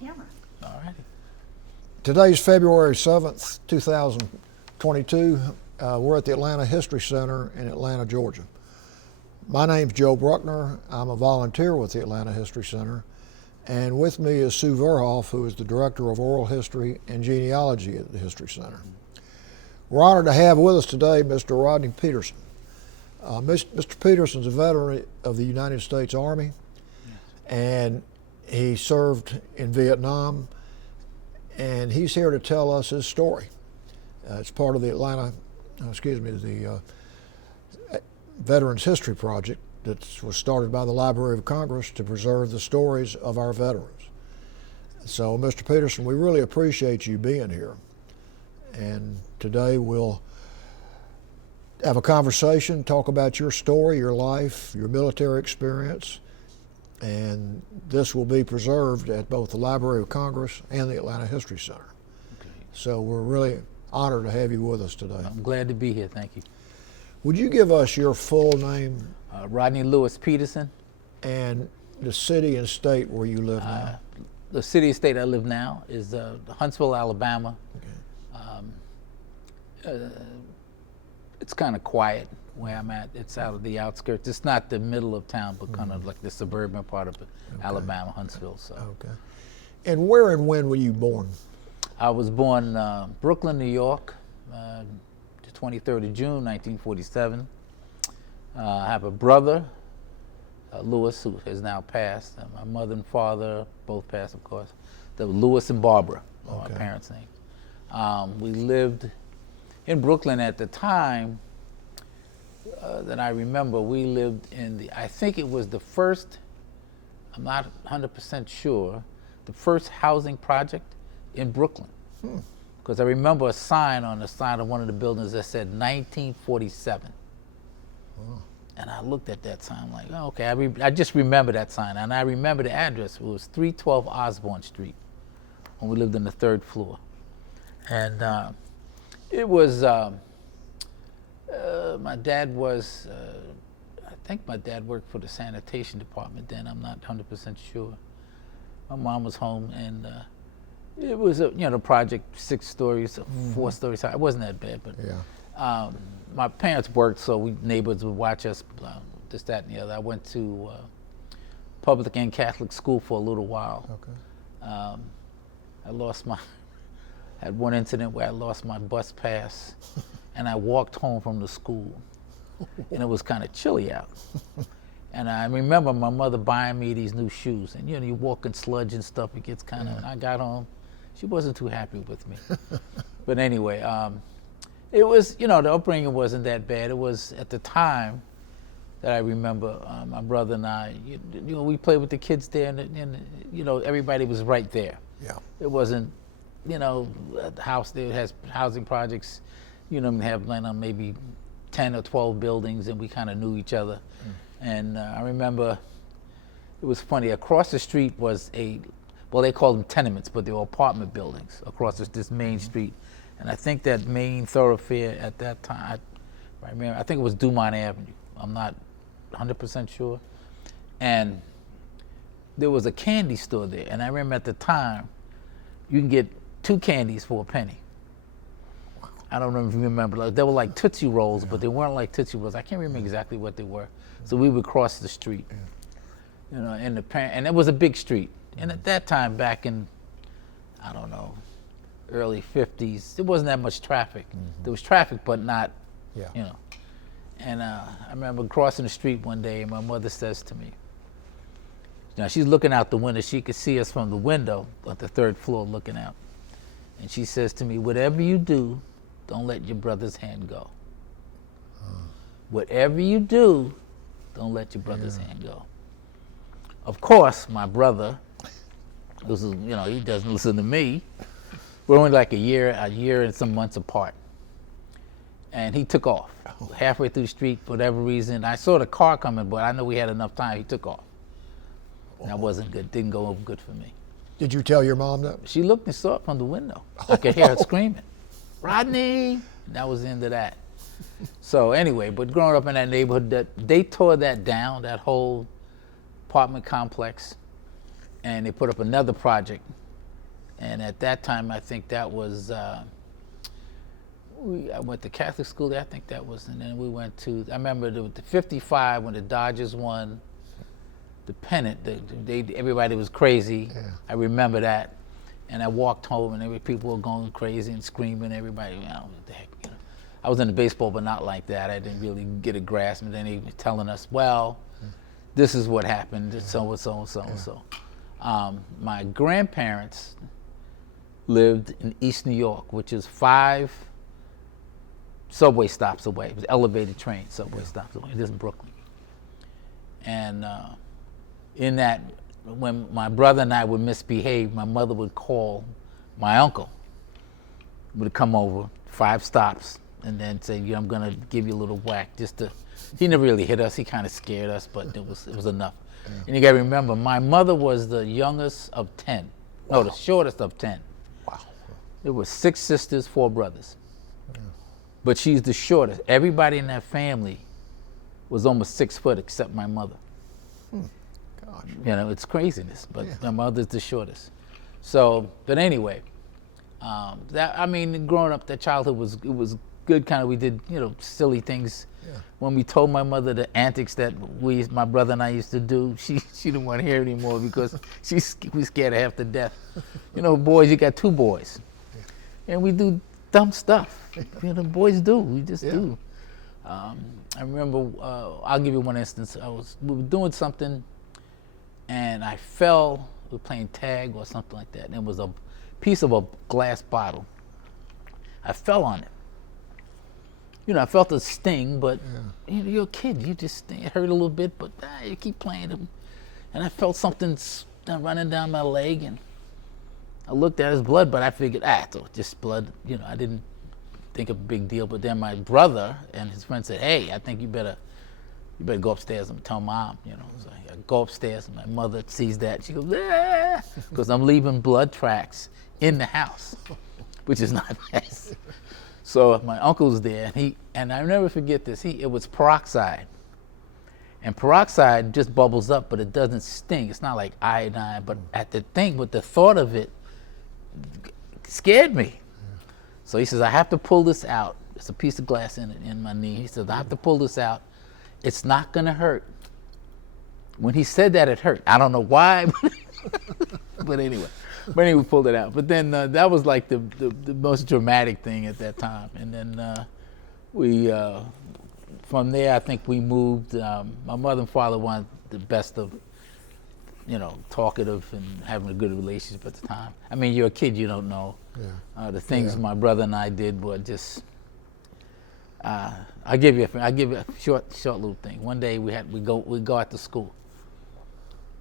camera. All righty. Today's February 7th, 2022. We're at the Atlanta History Center in Atlanta, Georgia. My name's Joe Bruckner. I'm a volunteer with the Atlanta History Center. And with me is Sue Verhoff, who is the Director of Oral History and Genealogy at the History Center. We're honored to have with us today Mr. Rodney Peterson. Mr. Peterson's a veteran of the United States Army, and he served in Vietnam, and he's here to tell us his story. It's part of the the Veterans History Project that was started by the Library of Congress to preserve the stories of our veterans. So, Mr. Peterson, we really appreciate you being here. And today we'll have a conversation, talk about your story, your life, your military experience, and this will be preserved at both the Library of Congress and the Atlanta History Center. Okay. So we're really honored to have you with us today. I'm glad to be here. Thank you. Would you give us your full name Rodney Lewis Peterson. and the city and state where you live now? The city and state I live now is Huntsville, Alabama. It's kind of quiet where I'm at. It's out of the outskirts. It's not the middle of town, but kind of like the suburban part of Alabama, Huntsville. So. Okay. And where and when were you born? I was born Brooklyn, New York, the 23rd of June, 1947. I have a brother, Lewis, who has now passed. My mother and father both passed, of course. They were Lewis and Barbara, my parents' name. We lived in Brooklyn at the time that I remember. We lived in I think it was the first, I'm not 100% sure, the first housing project in Brooklyn. Because I remember a sign on the side of one of the buildings that said 1947. And I looked at that sign like, oh, okay, I just remember that sign. And I remember the address. It was 312 Osborne Street when we lived on the third floor. And it was, my dad was, I think my dad worked for the sanitation department then. I'm not 100% sure. My mom was home, and it was the project 6 stories, 4 stories high. It wasn't that bad, but my parents worked, so neighbors would watch us, this, that, and the other. I went to public and Catholic school for a little while. Okay. I had one incident where I lost my bus pass, and I walked home from the school, and it was kind of chilly out. And I remember my mother buying me these new shoes, and you walk in sludge and stuff, it gets kind of, and I got home, she wasn't too happy with me. But anyway, it was, the upbringing wasn't that bad. It was at the time that I remember my brother and I, we played with the kids there, and everybody was right there. Yeah. It wasn't, the house there has housing projects, have maybe 10 or 12 buildings, and we kind of knew each other. And I remember, it was funny, across the street was they called them tenements, but they were apartment buildings across this main street. And I think that main thoroughfare at that time, I think it was Dumont Avenue. I'm not 100% sure. And there was a candy store there. And I remember at the time, you can get 2 candies for a penny. I don't know if you remember. They were like Tootsie Rolls, but they weren't like Tootsie Rolls. I can't remember exactly what they were. So we would cross the street, and it was a big street. And at that time, back in, I don't know, early 50s, there wasn't that much traffic. There was traffic, but not, And I remember crossing the street one day, and my mother says to me, she's looking out the window. She could see us from the window on the 3rd floor looking out. And she says to me, whatever you do, don't let your brother's hand go. Whatever you do, don't let your brother's hand go. Of course, my brother, he doesn't listen to me. We're only like a year and some months apart. And he took off halfway through the street for whatever reason. I saw the car coming, but I know we had enough time. He took off. That wasn't good. Didn't go over good for me. Did you tell your mom that? She looked and saw it from the window. I could hear her screaming, Rodney! And that was the end of that. So anyway, but growing up in that neighborhood, they tore that down, that whole apartment complex, and they put up another project And at that time, I think that was, I went to Catholic school there, I think that was, and then we went to, I remember the 55 when the Dodgers won the pennant, everybody was crazy. Yeah. I remember that. And I walked home and people were going crazy and screaming, everybody, you know, what the heck, you know. I was into baseball, but not like that. I didn't really get a grasp. And then he was telling us, well, this is what happened, so and so and so and so. My grandparents lived in East New York, which is 5 subway stops away. It was elevated train subway stops away. This is Brooklyn. And in that, when my brother and I would misbehave, my mother would call my uncle, would come over 5 stops, and then say, yeah, I'm gonna give you a little whack, just to, he never really hit us, he kind of scared us, but it was enough. Yeah. And you gotta remember, my mother was the youngest of 10, no, the shortest of 10. Wow. There were 6 sisters, 4 brothers. Yeah. But she's the shortest. Everybody in that family was almost 6 foot except my mother. Gosh. You know, it's craziness, but my mother's the shortest. So, but anyway, I mean, growing up, that childhood was good. Kind of, we did, you know, silly things. Yeah. When we told my mother the antics that my brother and I used to do, she didn't want to hear it anymore because we scared her half to death. You know, boys, you got 2 boys, and we do dumb stuff. You know, boys do. We just do. I remember. I'll give you one instance. We were doing something, and I fell. We were playing tag or something like that, and it was a piece of a glass bottle. I fell on it. You know, I felt a sting, but you know, you're a kid. You just, it hurt a little bit, but you keep playing them. And I felt something running down my leg, and I looked at his blood, but I figured, so just blood. You know, I didn't think of a big deal. But then my brother and his friend said, hey, I think you better go upstairs and tell Mom, you know. So I go upstairs, and my mother sees that. She goes, because I'm leaving blood tracks in the house, which is not nice. So my uncle's there, and I'll never forget this. It was peroxide, and peroxide just bubbles up, but it doesn't sting. It's not like iodine, but the thought of it scared me. So he says, I have to pull this out. There's a piece of glass in my knee. He says, I have to pull this out. It's not gonna hurt. When he said that, it hurt. I don't know why, but anyway. But anyway, we pulled it out. But then that was like the most dramatic thing at that time. And then we, from there, I think we moved. My mother and father wanted the best of, you know, talkative and having a good relationship at the time. I mean, you're a kid, you don't know. Yeah. The things my brother and I did were just. I'll give you a short little thing. One day we go out to school,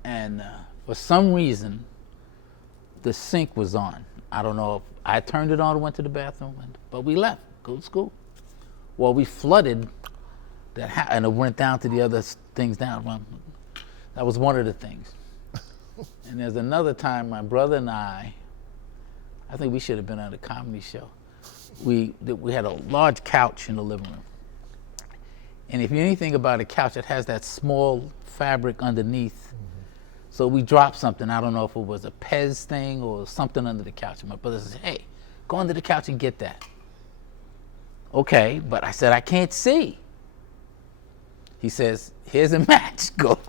and for some reason, the sink was on. I don't know if I turned it on and went to the bathroom, but we left, go to school. Well, we flooded that house, and it went down to the other things down. That was one of the things. And there's another time my brother and I think we should have been on a comedy show. We had a large couch in the living room. And if you know anything about a couch, it has that small fabric underneath. So we dropped something. I don't know if it was a Pez thing or something under the couch. And my brother says, hey, go under the couch and get that. Okay, but I said, I can't see. He says, here's a match, go.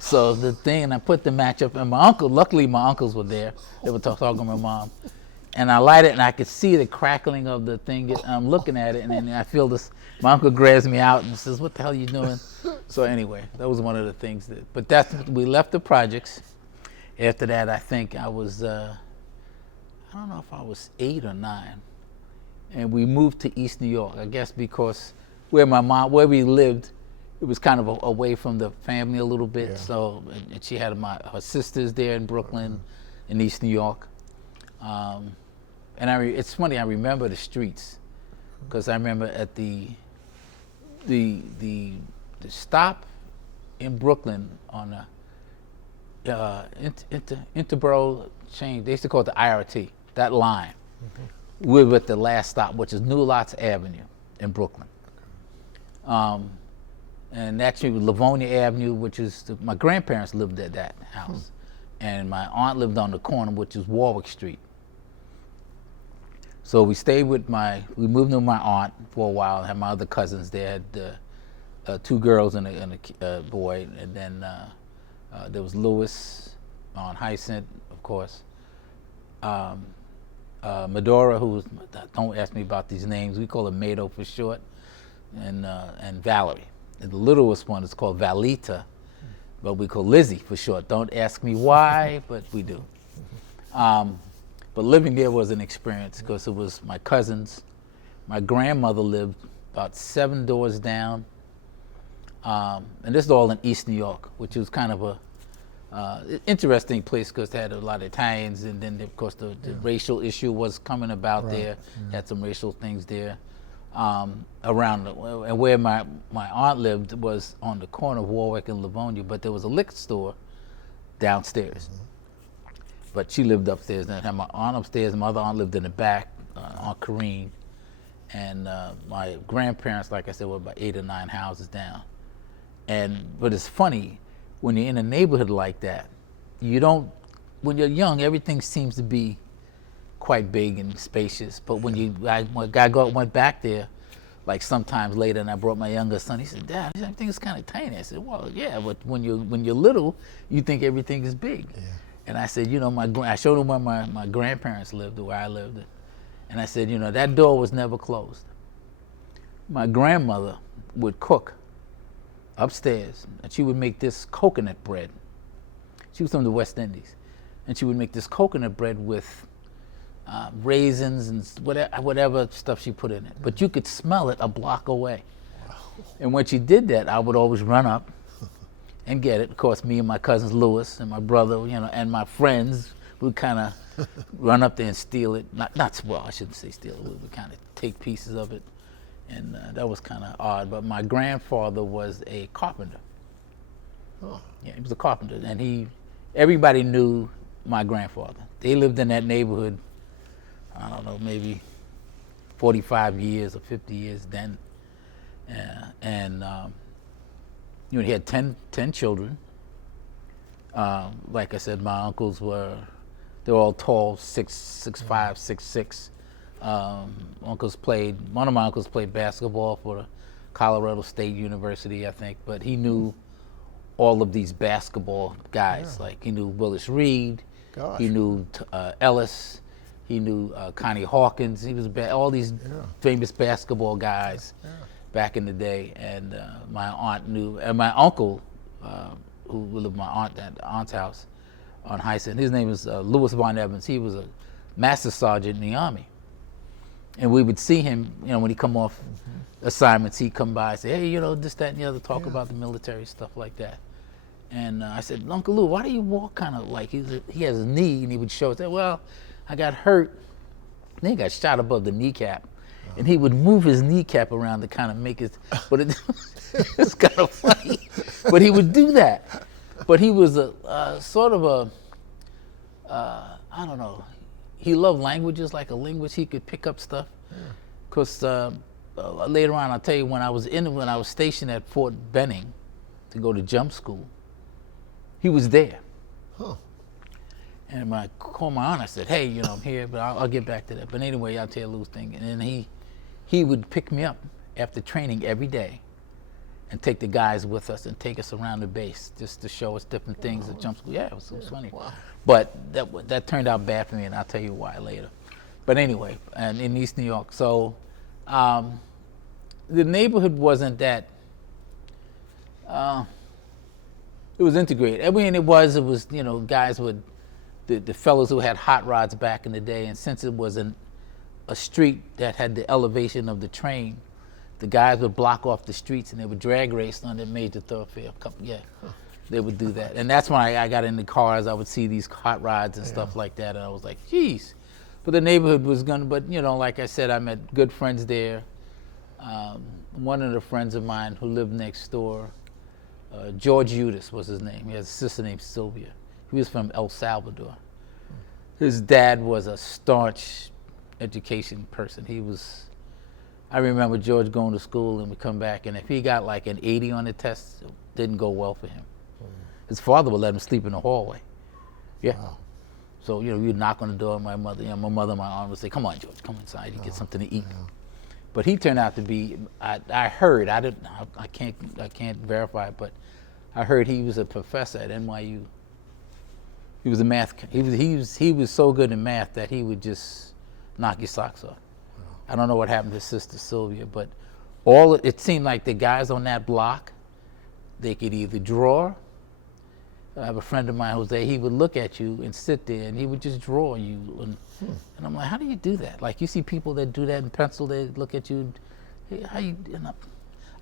So the thing, and I put the match up, and luckily my uncles were there. They were talking to my mom. And I light it, and I could see the crackling of the thing. I'm looking at it, and then I feel this. My uncle grabs me out and says, what the hell are you doing? So anyway, that was one of the things we left the projects. After that, I think I was, I don't know if I was 8 or 9. And we moved to East New York, I guess because where we lived, it was kind of away from the family a little bit. Yeah. So, and she had her sisters there in Brooklyn, in East New York. And it's funny, I remember the streets, because I remember at the stop in Brooklyn on the Interborough chain, they used to call it the IRT, that line. We were at the last stop, which is New Lots Avenue in Brooklyn. And actually Livonia Avenue, which is, my grandparents lived at that house. And my aunt lived on the corner, which is Warwick Street. So we stayed with we moved to my aunt for a while. I had my other cousins there. Had 2 girls and a boy. And then there was Lewis on Hyacinth, of course. Medora, don't ask me about these names. We call her Mado for short. And Valerie. And the littlest one is called Valita, but we call Lizzie for short. Don't ask me why, but we do. But living there was an experience because it was my cousins. My grandmother lived about 7 doors down. And this is all in East New York, which was kind of a interesting place because they had a lot of Italians, and then of course the racial issue was coming about there. Had some racial things there. Around and where my aunt lived was on the corner of Warwick and Livonia, but there was a liquor store downstairs. But she lived upstairs, and I had my aunt upstairs. My other aunt lived in the back, Aunt Corrine, and my grandparents, like I said, were about 8 or 9 houses down. But it's funny when you're in a neighborhood like that. When you're young, everything seems to be quite big and spacious. But when I went back there, like sometimes later, and I brought my younger son, he said, "Dad, everything is kind of tiny." I said, "Well, yeah, but when you're little, you think everything is big." Yeah. And I said, I showed him where my grandparents lived, where I lived, and I said, that door was never closed. My grandmother would cook upstairs, and she would make this coconut bread. She was from the West Indies, and she would make this coconut bread with raisins and whatever stuff she put in it. But you could smell it a block away. Wow. And when she did that, I would always run up and get it. Of course, me and my cousins Lewis and my brother, and my friends would kind of run up there and steal it. Well, I shouldn't say steal it. We would kind of take pieces of it, and that was kind of odd. But my grandfather was a carpenter. Oh. Yeah, he was a carpenter, and everybody knew my grandfather. They lived in that neighborhood, I don't know, maybe 45 years or 50 years then. He had 10 children. Like I said, my uncles they were all tall, 6'5", 6'6". One of my uncles played basketball for Colorado State University, I think, but he knew all of these basketball guys. Yeah. Like he knew Willis Reed, he knew Ellis, he knew Connie Hawkins. He was all these famous basketball guys back in the day. And my aunt knew, and my uncle, who lived with my aunt's house on Hyacinth, his name was Louis Von Evans. He was a master sergeant in the Army. And we would see him, when he come off assignments, he'd come by and say, "Hey, this, that, and the other, talk about the military, stuff like that." And I said, "Uncle Lou, why do you walk kind of like," he has a knee, and he would show us that, "Well, I got hurt." Then he got shot above the kneecap. And he would move his kneecap around to kind of make it, but it's kind of funny. But he would do that. But he was a sort of I don't know, he loved languages, like a linguist. He could pick up stuff. Because later on, I'll tell you, when I was stationed at Fort Benning to go to jump school, he was there. Huh. And when I called my aunt, I said, "Hey, I'm here, but I'll get back to that. But anyway, I'll tell you a little thing." And then he would pick me up after training every day and take the guys with us and take us around the base just to show us different things at jump school. Yeah, it was funny. Wow. But that turned out bad for me, and I'll tell you why later. But anyway, and in East New York. So the neighborhood wasn't that, it was integrated. I mean, it was guys would, the fellows who had hot rods back in the day, and since it wasn't a street that had the elevation of the train, the guys would block off the streets and they would drag race on the major thoroughfare. They would do that. And that's when I got into cars. I would see these hot rods and stuff like that, and I was like, geez. But the neighborhood was but like I said, I met good friends there. One of the friends of mine who lived next door, George Udis was his name. He has a sister named Sylvia. He was from El Salvador. His dad was a staunch education person. I remember George going to school and would come back, and if he got like an 80 on the test, it didn't go well for him. His father would let him sleep in the hallway. Yeah. Wow. So, you'd knock on the door, my mother, my mother and my aunt would say, come on, George, come inside, you get something to eat. But he turned out to be, I heard, I can't verify it, but I heard he was a professor at NYU. He was a math, he was so good in math that he would just knock your socks off. I don't know what happened to his sister Sylvia, but it seemed like the guys on that block, they could either draw. I have a friend of mine, Jose, he would look at you and sit there and he would just draw you. And I'm like, how do you do that? Like, you see people that do that in pencil, they look at you, hey, how you,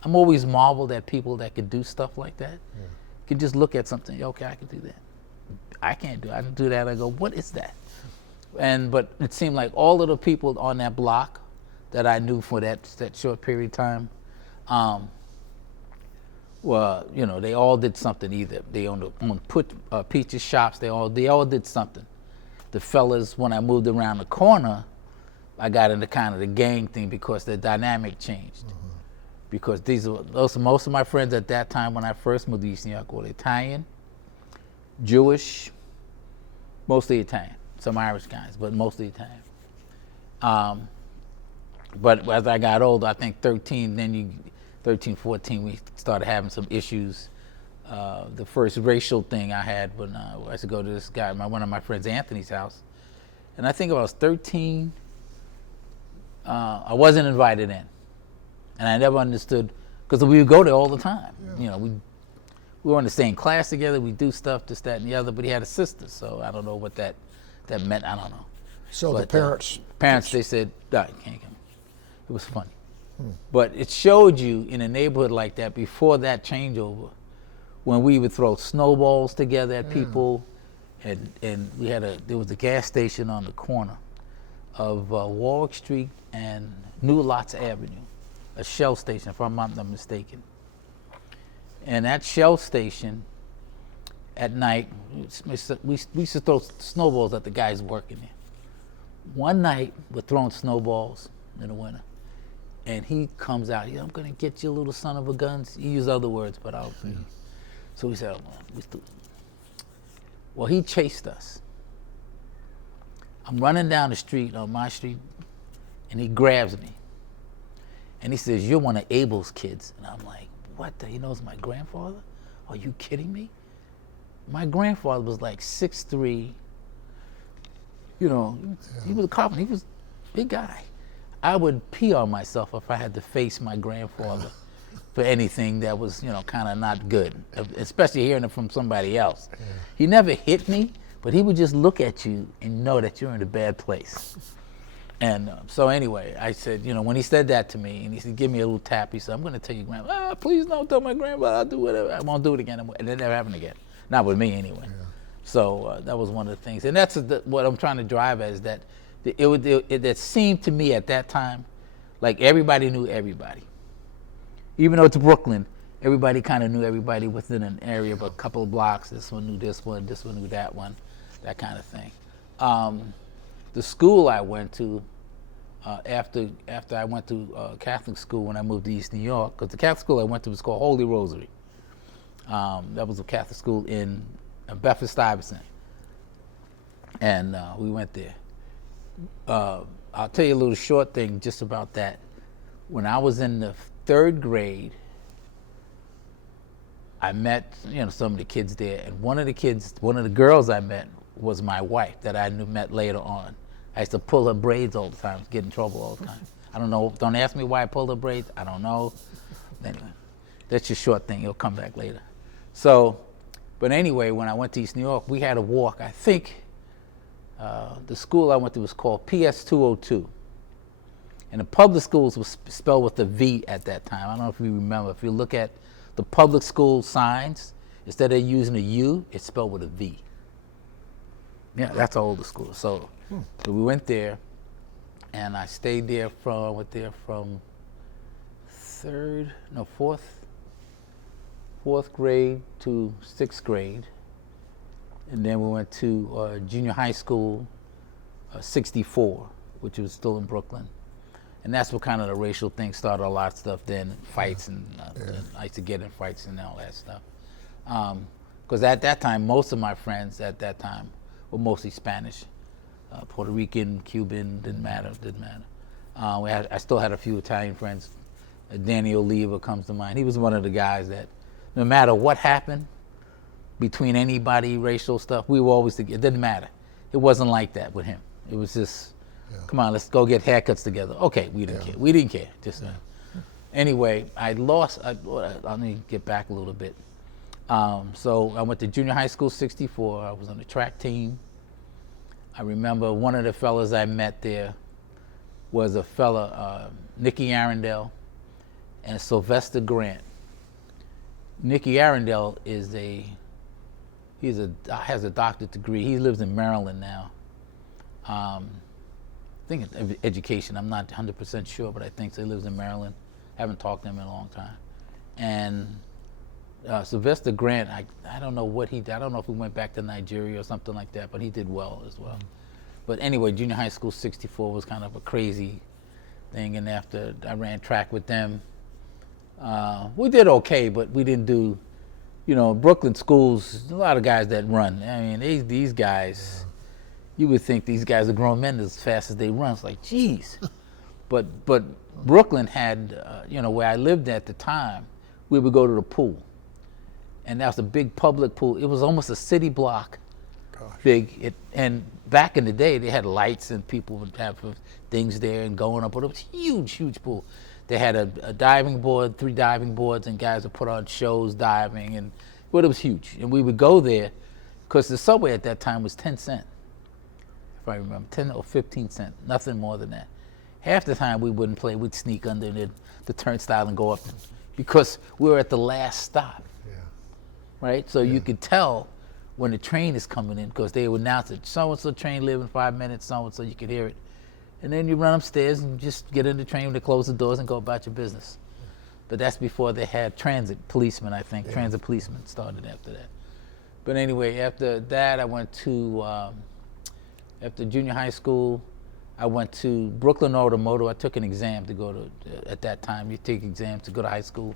I'm always marveled at people that can do stuff like that. Can just look at something, okay, I can do that. I can't do it. I can do that. I go, what is that? But it seemed like all of the people on that block that I knew for that short period of time, well, they all did something. Either they owned peaches shops. They all did something. The fellas, when I moved around the corner, I got into kind of the gang thing because the dynamic changed. Because most of my friends at that time when I first moved to East New York were Italian, Jewish, mostly Italian. Some Irish guys, but mostly Italian. But as I got older, I think 13, 14, we started having some issues. The first racial thing I had when I used to go to this guy, one of my friends, Anthony's house. And I think I was 13. I wasn't invited in. And I never understood, because we would go there all the time. We were in the same class together, we do stuff, this, that, and the other, but he had a sister, so I don't know what that meant, I don't know. So but, the parents, they said, no, you can't come. It was funny. But it showed you in a neighborhood like that, before that changeover, when we would throw snowballs together at people, and there was a gas station on the corner of Warwick Street and New Lots Avenue, a Shell station, if I'm not mistaken. And that Shell station, at night, we used to throw snowballs at the guys working there. One night, we're throwing snowballs in the winter, and he comes out, I'm gonna get you, little son of a guns. He used other words, but so we said, well, he chased us. I'm running down the street, on my street, and he grabs me. And he says, you're one of Abel's kids. And I'm like, what? He knows my grandfather? Are you kidding me? My grandfather was like 6'3". He was a carpenter. He was a big guy. I would pee on myself if I had to face my grandfather for anything that was, kind of not good, especially hearing it from somebody else. He never hit me, but he would just look at you and know that you're in a bad place. And so anyway, I said, when he said that to me, and he said, give me a little tap, he said, I'm going to tell you, Grandma, please don't tell my grandfather, I'll do whatever. I won't do it again. And it never happened again. Not with me anyway. So that was one of the things. And that's what I'm trying to drive at, is that it seemed to me at that time like everybody knew everybody. Even though it's Brooklyn, everybody kind of knew everybody within an area of a couple of blocks. This one knew this one knew that one, that kind of thing. The school I went to, after I went to Catholic school when I moved to East New York, because the Catholic school I went to was called Holy Rosary. That was a Catholic school in Bedford-Stuyvesant. And we went there. I'll tell you a little short thing just about that. When I was in the 3rd grade, I met some of the kids there, and one of the girls I met was my wife that I met later on. I used to pull her braids all the time, get in trouble all the time. I don't know, don't ask me why I pulled her braids, I don't know. Anyway, that's your short thing, it'll come back later. So, but anyway, when I went to East New York, we had a walk. I think the school I went to was called PS 202. And the public schools was spelled with a V at that time. I don't know if you remember. If you look at the public school signs, instead of using a U, it's spelled with a V. Yeah, that's older school. So we went there, and I stayed there went there from fourth grade to 6th grade. And then we went to junior high school, 64, which was still in Brooklyn. And that's what kind of the racial thing started, a lot of stuff then, fights, and I used to get in fights and all that stuff. Because at that time, most of my friends at that time were mostly Spanish, Puerto Rican, Cuban, didn't matter. I still had a few Italian friends. Danny Oliva comes to mind. He was one of the guys that no matter what happened between anybody, racial stuff, we were always together. It didn't matter. It wasn't like that with him. It was just, come on, let's go get haircuts together. Okay, we didn't care. We didn't care. Just anyway, let me get back a little bit. So I went to junior high school, 64. I was on the track team. I remember one of the fellas I met there was a fella, Nicky Arundel and Sylvester Grant. Nicky Arundel has a doctorate degree. He lives in Maryland now. I think it's education. I'm not 100% sure, but I think so. He lives in Maryland. Haven't talked to him in a long time. And Sylvester Grant, I don't know what he did. I don't know if he went back to Nigeria or something like that, but he did well as well. But anyway, junior high school 64 was kind of a crazy thing. And after I ran track with them, we did okay, but we didn't do, Brooklyn schools, a lot of guys that run. I mean, these guys, you would think these guys are grown men as fast as they run. It's like, geez. But Brooklyn had, where I lived at the time, we would go to the pool. And that was a big public pool. It was almost a city block big. And back in the day, they had lights and people would have things there and going up. But it was a huge, huge pool. They had a diving board, 3 diving boards, and guys would put on shows diving. But it was huge. And we would go there because the subway at that time was 10 cents, if I remember, 10 or 15 cents, nothing more than that. Half the time we wouldn't play, we'd sneak under the turnstile and go up because we were at the last stop. Right? So you could tell when the train is coming in because they would announce it, so-and-so train leave in 5 minutes, so-and-so, you could hear it. And then you run upstairs and just get in the train when they close the doors and go about your business. But that's before they had transit policemen, I think. Transit policemen started after that. But anyway, after that, I went to, after junior high school, I went to Brooklyn Automotive. I took an exam to go to, at that time, you take exams to go to high school.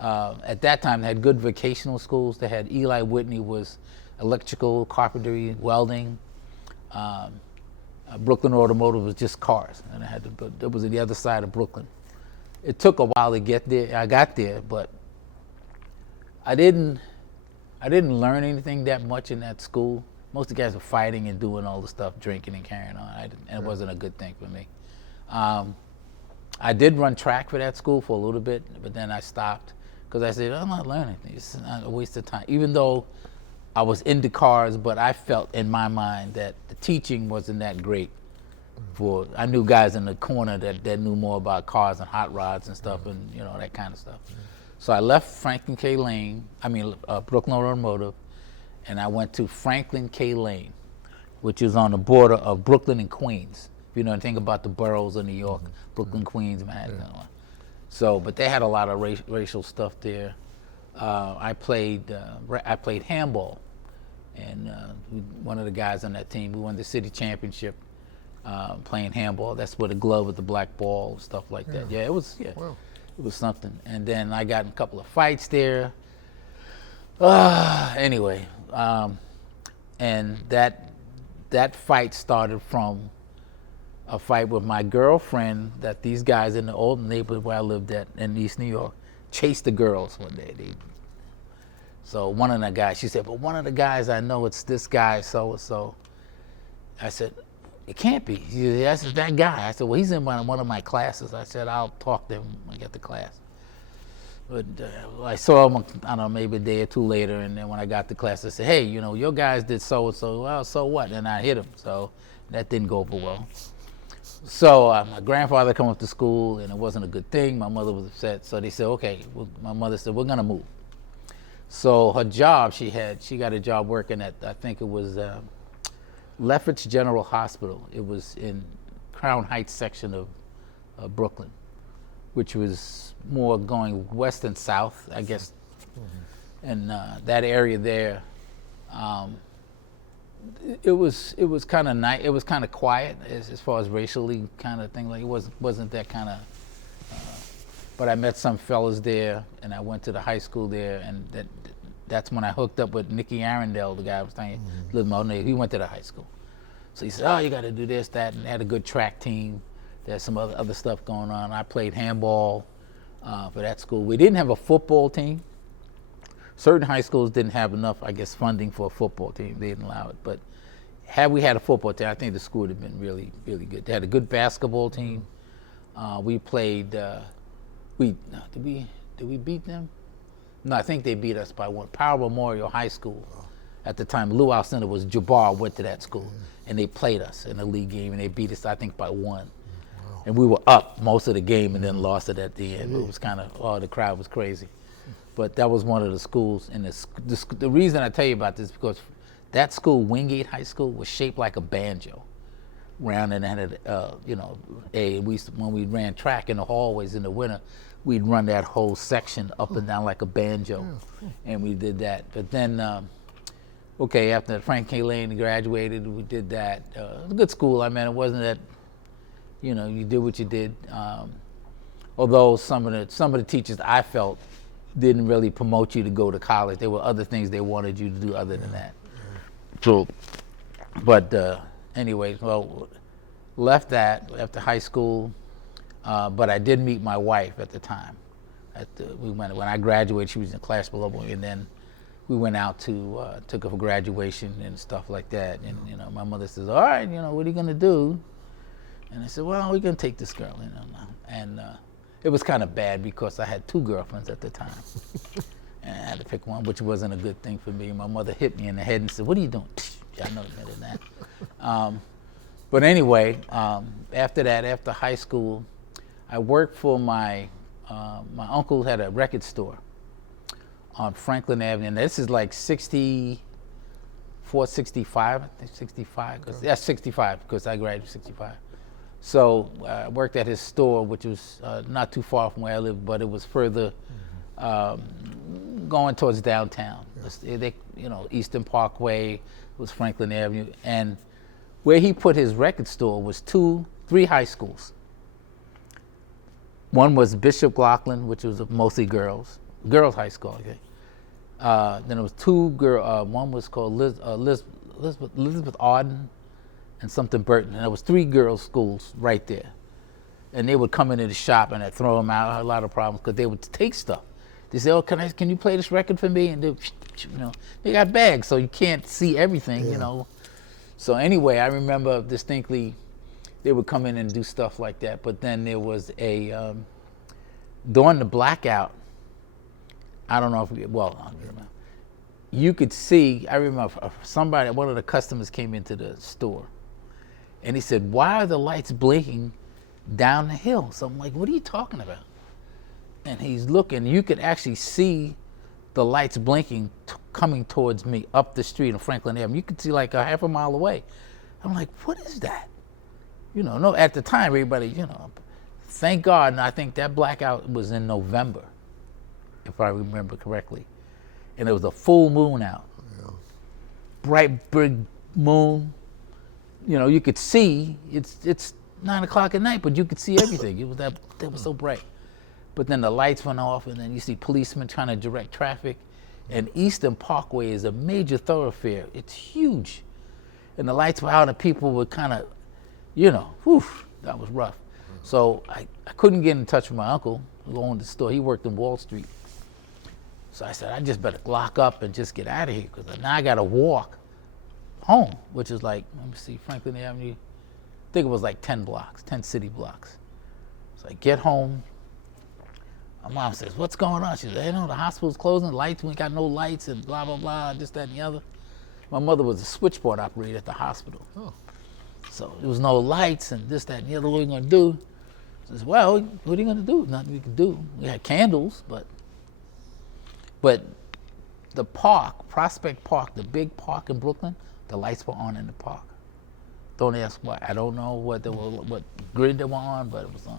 At that time, they had good vocational schools. They had Eli Whitney was electrical, carpentry, welding. Brooklyn Automotive was just cars, and it was on the other side of Brooklyn. It took a while to get there. I got there, but I didn't learn anything that much in that school. Most of the guys were fighting and doing all the stuff, drinking and carrying on, and it wasn't a good thing for me. I did run track for that school for a little bit, but then I stopped because I said, I'm not learning. It's not a waste of time. Even though I was into cars, but I felt in my mind that the teaching wasn't that great. I knew guys in the corner that knew more about cars and hot rods and stuff and that kind of stuff. So I left Brooklyn Automotive, and I went to Franklin K. Lane, which is on the border of Brooklyn and Queens. If you know anything about the boroughs of New York, Brooklyn, Queens, Manhattan. So, but they had a lot of racial stuff there. I played handball, and one of the guys on that team, we won the city championship playing handball. That's with a glove with the black ball, stuff like that. Yeah, it was it was something. And then I got in a couple of fights there. Anyway, and that fight started from a fight with my girlfriend that these guys in the old neighborhood where I lived at in East New York chased the girls one day. So one of the guys, she said, but one of the guys I know, it's this guy, so-and-so. I said, it can't be. She said, yes, it's that guy. I said, well, he's in one of my classes. I said, I'll talk to him when I get to class. But I saw him, I don't know, maybe a day or two later, and then when I got to class, I said, hey, your guys did so-and-so. Well, so what? And I hit him, so that didn't go over well. So my grandfather come up to school, and it wasn't a good thing. My mother was upset, so they said, okay. My mother said, we're gonna move. So her job, she got a job working at, I think it was Lefferts General Hospital. It was in Crown Heights section of Brooklyn, which was more going west and south, I guess. And that area there, it was kind of nice. It was kind of quiet as far as racially kind of thing. Like it wasn't that kind of. But I met some fellas there, and I went to the high school there, and that's when I hooked up with Nicky Arundel, the guy I was telling you, lived in my old neighborhood. He went to the high school. So he said, oh, you got to do this, that, and they had a good track team. There's some other stuff going on. I played handball for that school. We didn't have a football team. Certain high schools didn't have enough, I guess, funding for a football team. They didn't allow it. But had we had a football team, I think the school would have been really, really good. They had a good basketball team. We played, did we beat them? No, I think they beat us by one. Power Memorial High School. At the time, Luau Center was Jabbar went to that school, and they played us in a league game, and they beat us, I think, by one. Wow. And we were up most of the game and then lost it at the end. It was kind of, the crowd was crazy. But that was one of the schools. And the reason I tell you about this is because that school, Wingate High School, was shaped like a banjo. Round and had when we ran track in the hallways in the winter, we'd run that whole section up and down like a banjo, and we did that. But then, after Frank K. Lane graduated, we did that. It was a good school. I mean, it wasn't that, you did what you did. Although some of the teachers I felt didn't really promote you to go to college. There were other things they wanted you to do other than that. So, but anyway, well, left that after high school, but I did meet my wife at the time. When I graduated, she was in a class below me, and then we went out took her for graduation and stuff like that. And my mother says, "All right, what are you gonna do?" And I said, "Well, we're gonna take this girl, now." And it was kind of bad because I had 2 girlfriends at the time, and I had to pick one, which wasn't a good thing for me. My mother hit me in the head and said, "What are you doing?" I know better than that. But anyway, after that, after high school, I worked for my uncle had a record store on Franklin Avenue. And this is like 64, 65, I think 65. That's 65 because I graduated 65. So I worked at his store, which was not too far from where I lived, but it was further going towards downtown. Eastern Parkway was Franklin Avenue, and where he put his record store was 3 high schools. One was Bishop Glaucon, which was mostly girls high school. Okay. Then it was 2 one was called Elizabeth Arden and something Burton, and there was 3 girls' schools right there. And they would come into the shop and I'd throw them out. I had a lot of problems because they would take stuff. They say, "Oh, can you play this record for me?" And they got bags, so you can't see everything, So anyway, I remember distinctly they would come in and do stuff like that. But then there was during the blackout, I don't know you could see, I remember one of the customers came into the store and he said, "Why are the lights blinking down the hill?" So I'm like, "What are you talking about?" And he's looking, you could actually see the lights blinking coming towards me up the street on Franklin Avenue. You could see like a half a mile away. I'm like, "What is that?" No, at the time, everybody, thank God, and I think that blackout was in November, if I remember correctly. And there was a full moon out. Yeah. Bright, big moon. You could see, it's 9 o'clock at night, but you could see everything. It was that was so bright. But then the lights went off, and then you see policemen trying to direct traffic. And Eastern Parkway is a major thoroughfare. It's huge. And the lights were out, and people were kind of, that was rough. So I couldn't get in touch with my uncle who owned the store. He worked in Wall Street. So I said, I just better lock up and just get out of here because now I got to walk home, which is like, let me see, Franklin Avenue. I think it was like 10 city blocks. So I get home. My mom says, "What's going on?" She says, "Hey, the hospital's closing, the lights, we ain't got no lights and blah, blah, blah, this, that, and the other." My mother was a switchboard operator at the hospital. Oh. So there was no lights and this, that, and the other. What are you going to do? I says, "Well, what are you going to do? Nothing we can do. We had candles, but the park, Prospect Park, the big park in Brooklyn, the lights were on in the park. Don't ask why. I don't know what grid they were on, but it was on.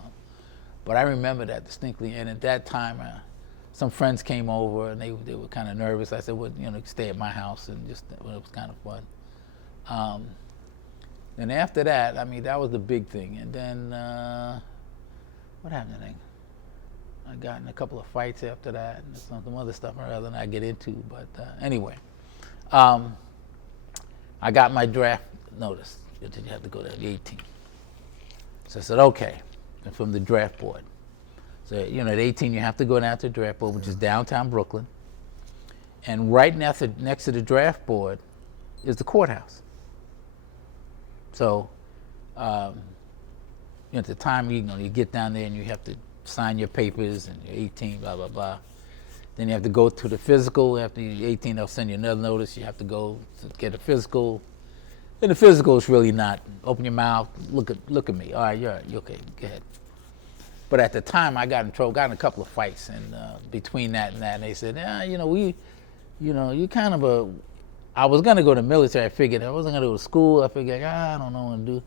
But I remember that distinctly. And at that time, some friends came over and they were kind of nervous. I said, "Well, stay at my house," and it was kind of fun. And after that, that was the big thing. And then what happened then? I got in a couple of fights after that, and some other stuff I'd rather not get into. But anyway, I got my draft notice. You have to go to the 18. So I said, okay, and from the draft board. So, at 18, you have to go down to the draft board, which is downtown Brooklyn. And right next to the draft board is the courthouse. So, at the time, you get down there and you have to sign your papers and you're 18, blah, blah, blah. Then you have to go to the physical. After you're 18, they'll send you another notice. You have to go to get a physical. And the physical is really not, open your mouth, look at me. All right, you're okay, go ahead. But at the time, I got in trouble, got in a couple of fights, and between that and that, and they said, you kind of I was going to go to military. I figured I wasn't going to go to school. I figured, I don't know what to do.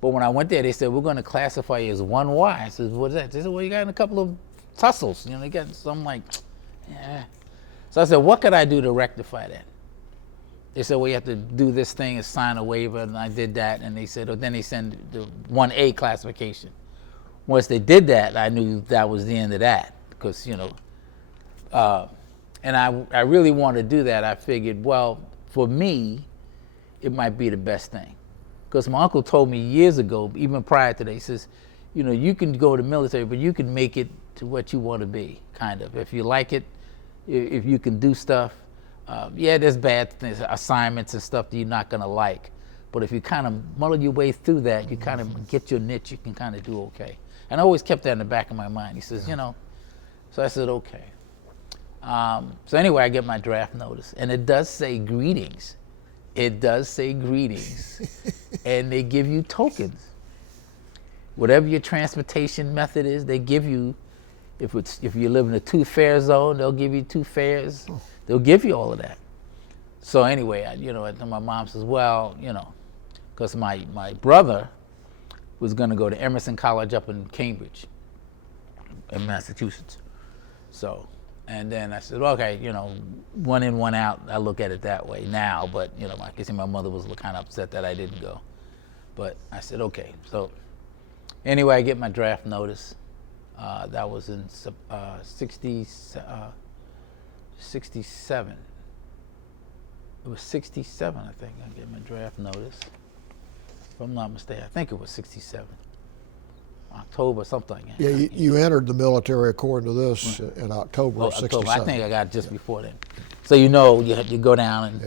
But when I went there, they said, we're going to classify you as 1Y. I said, what is that? They said, well, you got in a couple of tussles. You got some yeah. So I said, what could I do to rectify that? They said, well, you have to do this thing and sign a waiver, and I did that. And they said, then they send the 1A classification. Once they did that, I knew that was the end of that, because, and I really wanted to do that. I figured, well, for me, it might be the best thing. Because my uncle told me years ago, even prior to that, he says, you can go to the military, but you can make it to what you want to be, kind of. If you like it, if you can do stuff. There's bad things, assignments and stuff that you're not going to like. But if you kind of muddle your way through that, you kind of get your niche, you can kind of do okay. And I always kept that in the back of my mind. He says, so I said, okay. So anyway, I get my draft notice, and it does say greetings. It does say greetings, and they give you tokens. Whatever your transportation method is, they give you, if you live in a 2-fare zone, they'll give you 2 fares. Oh. They'll give you all of that. So anyway, my mom says, well, because my brother was going to go to Emerson College up in Cambridge, in Massachusetts. So, and then I said, okay, one in, one out. I look at it that way now, but I guess my mother was kind of upset that I didn't go. But I said, okay. So anyway, I get my draft notice. That was in 67. It was 67, I think. I get my draft notice. If I'm not mistaken, I think it was 67. October, something like that. Yeah, you entered the military according to this in October of 67. I think I got just before then. So you go down and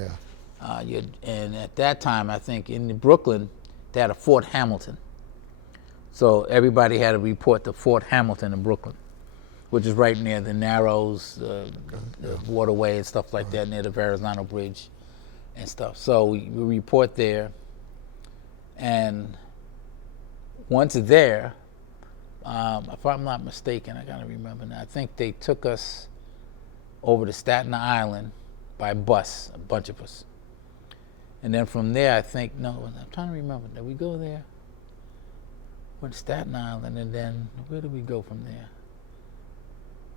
and at that time, I think in Brooklyn, they had a Fort Hamilton. So everybody had to report to Fort Hamilton in Brooklyn, which is right near the Narrows, the waterway and stuff like that, near the Verrazano Bridge and stuff. So we report there, and once there, if I'm not mistaken, I gotta remember now, I think they took us over to Staten Island by bus, a bunch of us. And then from there, I'm trying to remember, did we go there? Went to Staten Island, and then where did we go from there?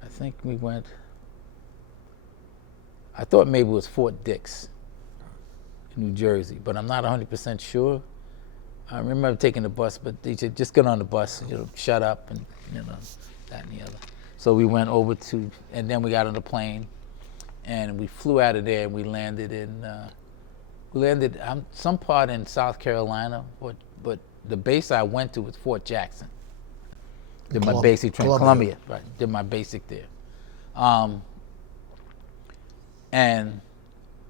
I think we went, I thought maybe it was Fort Dix in New Jersey, but I'm not 100% sure. I remember taking the bus, but they said, just get on the bus, shut up, and that and the other. So we went over to, and then we got on the plane, and we flew out of there, and we landed in, some part in South Carolina, but the base I went to was Fort Jackson. Did my basic training, Columbia, right? Did my basic there, and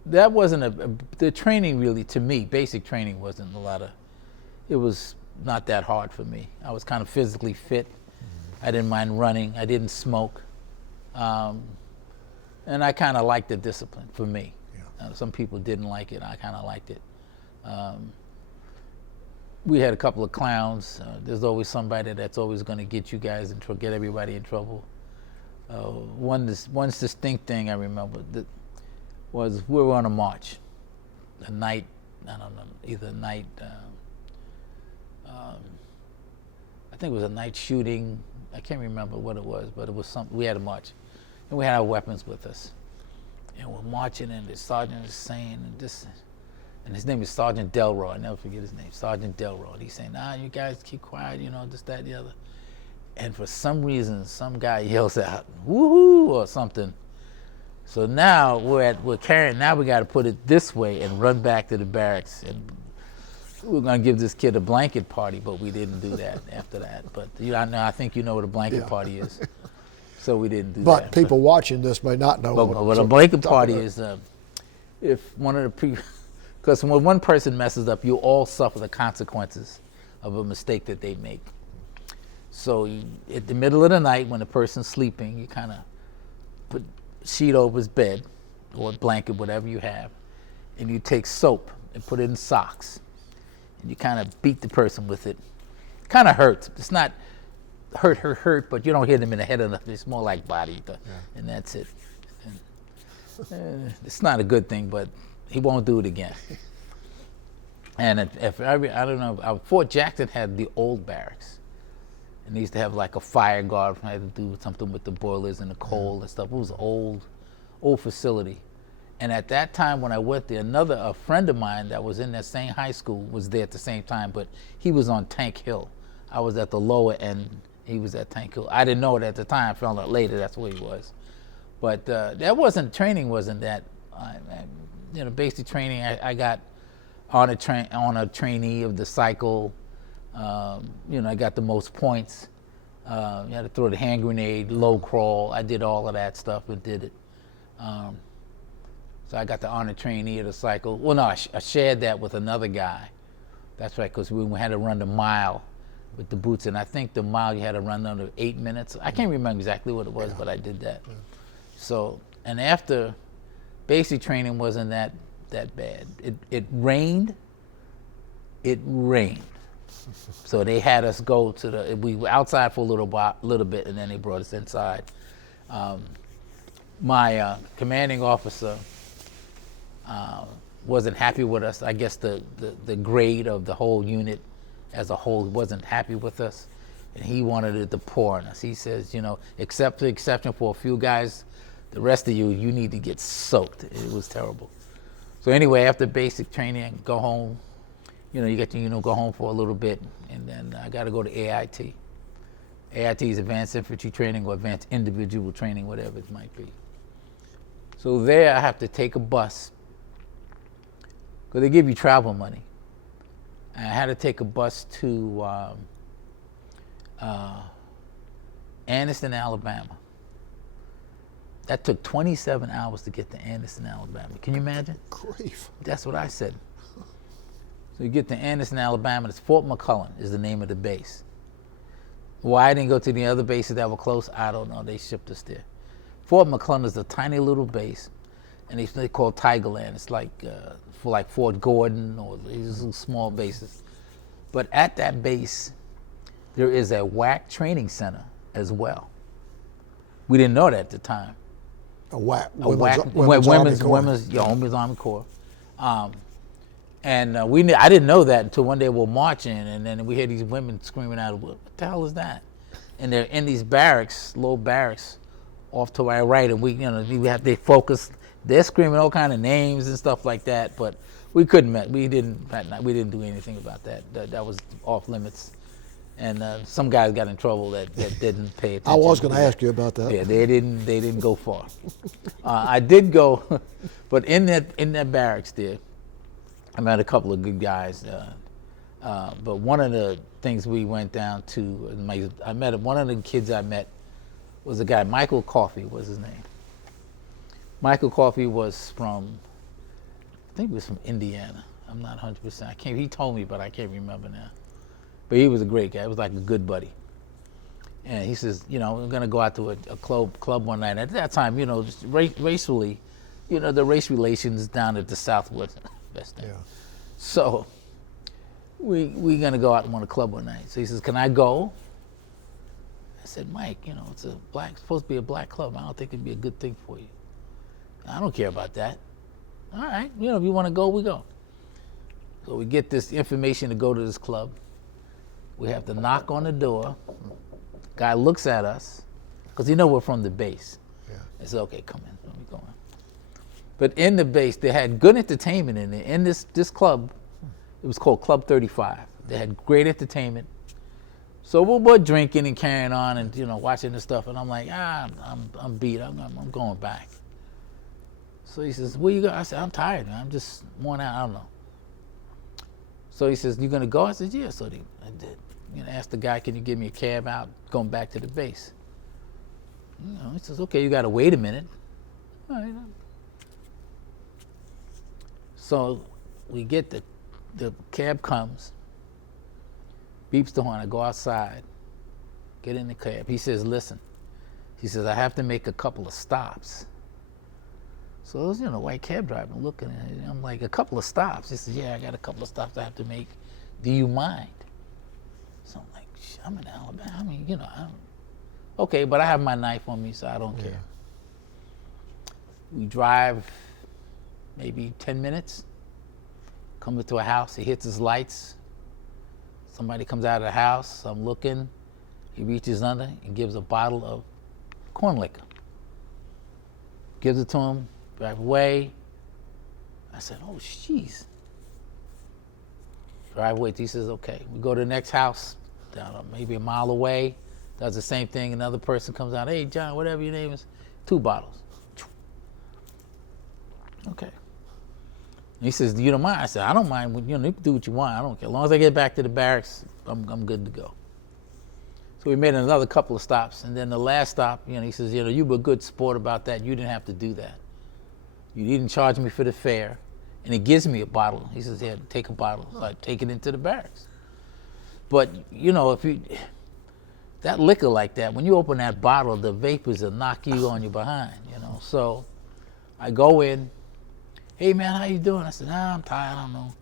that wasn't the training really, to me. Basic training wasn't a lot of. It was not that hard for me. I was kind of physically fit. I didn't mind running. I didn't smoke, and I kind of liked the discipline. For me, some people didn't like it. I kind of liked it. We had a couple of clowns. There's always somebody that's always going to get you guys in trouble, get everybody in trouble. One distinct thing I remember was we were on a march. A night, I don't know, either night. I think it was a night shooting. I can't remember what it was, but it was something. We had a march, and we had our weapons with us, and we're marching, and the sergeant is saying this. And his name is Sergeant Delroy. I never forget his name, Sergeant Delroy. He's saying, you guys keep quiet, this, that, the other. and for some reason, some guy yells out, "Woohoo!" or something. So now we're carrying. Now we got to put it this way and run back to the barracks, and we're gonna give this kid a blanket party, but we didn't do that after that. But I think you know what a blanket party is, so we didn't do that. But people watching this may not know what a blanket party is. If one of the because when one person messes up, you all suffer the consequences of a mistake that they make. So at the middle of the night, when the person's sleeping, you kind of put a sheet over his bed or a blanket, whatever you have, and you take soap and put it in socks, and you kind of beat the person with it. Kind of hurts. It's not hurt, but you don't hit them in the head enough. It's more like body, and that's it. And, it's not a good thing, but he won't do it again. And I don't know, Fort Jackson had the old barracks. And they used to have like a fire guard, had to do something with the boilers and the coal and stuff. It was an old facility. And at that time when I went there, a friend of mine that was in that same high school was there at the same time, but he was on Tank Hill. I was at the lower end, he was at Tank Hill. I didn't know it at the time, I found out later that's where he was. But training wasn't that, basic training, I got on a trainee of the cycle. I got the most points. You had to throw the hand grenade, low crawl. I did all of that stuff and did it. So I got the honor trainee of the cycle. Well, no, I shared that with another guy. That's right, because we had to run the mile with the boots, and I think the mile you had to run under 8 minutes. I can't remember exactly what it was, but I did that. Yeah. So, and after basic training wasn't that bad. It rained. It rained. So they had us go to we were outside for a little bit, and then they brought us inside. My commanding officer wasn't happy with us. I guess the grade of the whole unit as a whole wasn't happy with us, and he wanted it to pour on us. He says, except the exception for a few guys, the rest of you need to get soaked. It was terrible. So anyway, after basic training, go home. You get to go home for a little bit, and then I got to go to AIT. AIT is Advanced Infantry Training or Advanced Individual Training, whatever it might be. So there I have to take a bus, because they give you travel money. And I had to take a bus to Anniston, Alabama. That took 27 hours to get to Anniston, Alabama. Can you imagine? Grief. That's what I said. So you get to Anniston, Alabama. It's Fort McClellan is the name of the base. Why I didn't go to the other bases that were close, I don't know. They shipped us there. Fort McClellan is a tiny little base, and they call Tigerland. It's like for like Fort Gordon or these little small bases. But at that base, there is a WAC training center as well. We didn't know that at the time. A WAC, Women's Army Corps. And I didn't know that until one day we're marching, and then we hear these women screaming out, "What the hell is that?" And they're in these barracks, low barracks, off to our right, and they focus. They're screaming all kind of names and stuff like that, but we couldn't. We didn't do anything about that. That was off limits. And some guys got in trouble that didn't pay attention. I was going to ask you about that. Yeah, they didn't go far. I did go, but in that barracks there, I met a couple of good guys. But one of the things we went down to, one of the kids I met was a guy, Michael Coffey was his name. Michael Coffey was from, I think he was from Indiana. I'm not 100%. He told me, but I can't remember now. But he was a great guy. He was like a good buddy. And he says, we're going to go out to a club one night. At that time, just racially, the race relations down at the Southwest. Yeah. So we're going to go out and want a club one night. So he says, "Can I go?" I said, "Mike, it's supposed to be a black club. I don't think it'd be a good thing for you." "I don't care about that." "All right, if you want to go, we go." So we get this information to go to this club. We have to knock on the door. Guy looks at us, because we're from the base. Yeah. I said, "Okay, come in, let me go in." But in the base, they had good entertainment in there. In this club, it was called Club 35. They had great entertainment. So we're drinking and carrying on and, you know, watching this stuff. And I'm like, I'm beat. I'm going back. So he says, where you going? I said, I'm tired, man. I'm just worn out. I don't know. So he says, you going to go? I said, yeah. So I did. You know, asked the guy, can you give me a cab out going back to the base? You know, he says, okay, you got to wait a minute. All right. So we get the cab comes, beeps the horn. I go outside, get in the cab. He says, listen. He says, I have to make a couple of stops. So it was, you know, white cab driver looking at it. I'm like, a couple of stops? He says, yeah, I got a couple of stops I have to make. Do you mind? So I'm like, I'm in Alabama. I mean, you know, okay, but I have my knife on me, so I don't care. We drive maybe 10 minutes, come to a house, he hits his lights. Somebody comes out of the house, I'm looking, he reaches under and gives a bottle of corn liquor. Gives it to him, drive away. I said, oh, jeez. Drive away, he says, okay. We go to the next house, down maybe a mile away, does the same thing. Another person comes out, hey, John, whatever your name is, 2 bottles. Okay. And he says, you don't mind? I said, I don't mind. You know, you can do what you want. I don't care. As long as I get back to the barracks, I'm good to go. So we made another couple of stops. And then the last stop, you know, he says, you know, you were a good sport about that. You didn't have to do that. You didn't charge me for the fare. And he gives me a bottle. He says, yeah, take a bottle. So I take it into the barracks. But, you know, if you, that liquor like that, when you open that bottle, the vapors will knock you on your behind, you know. So I go in, hey man, how you doing? I said, nah, I'm tired, I don't know.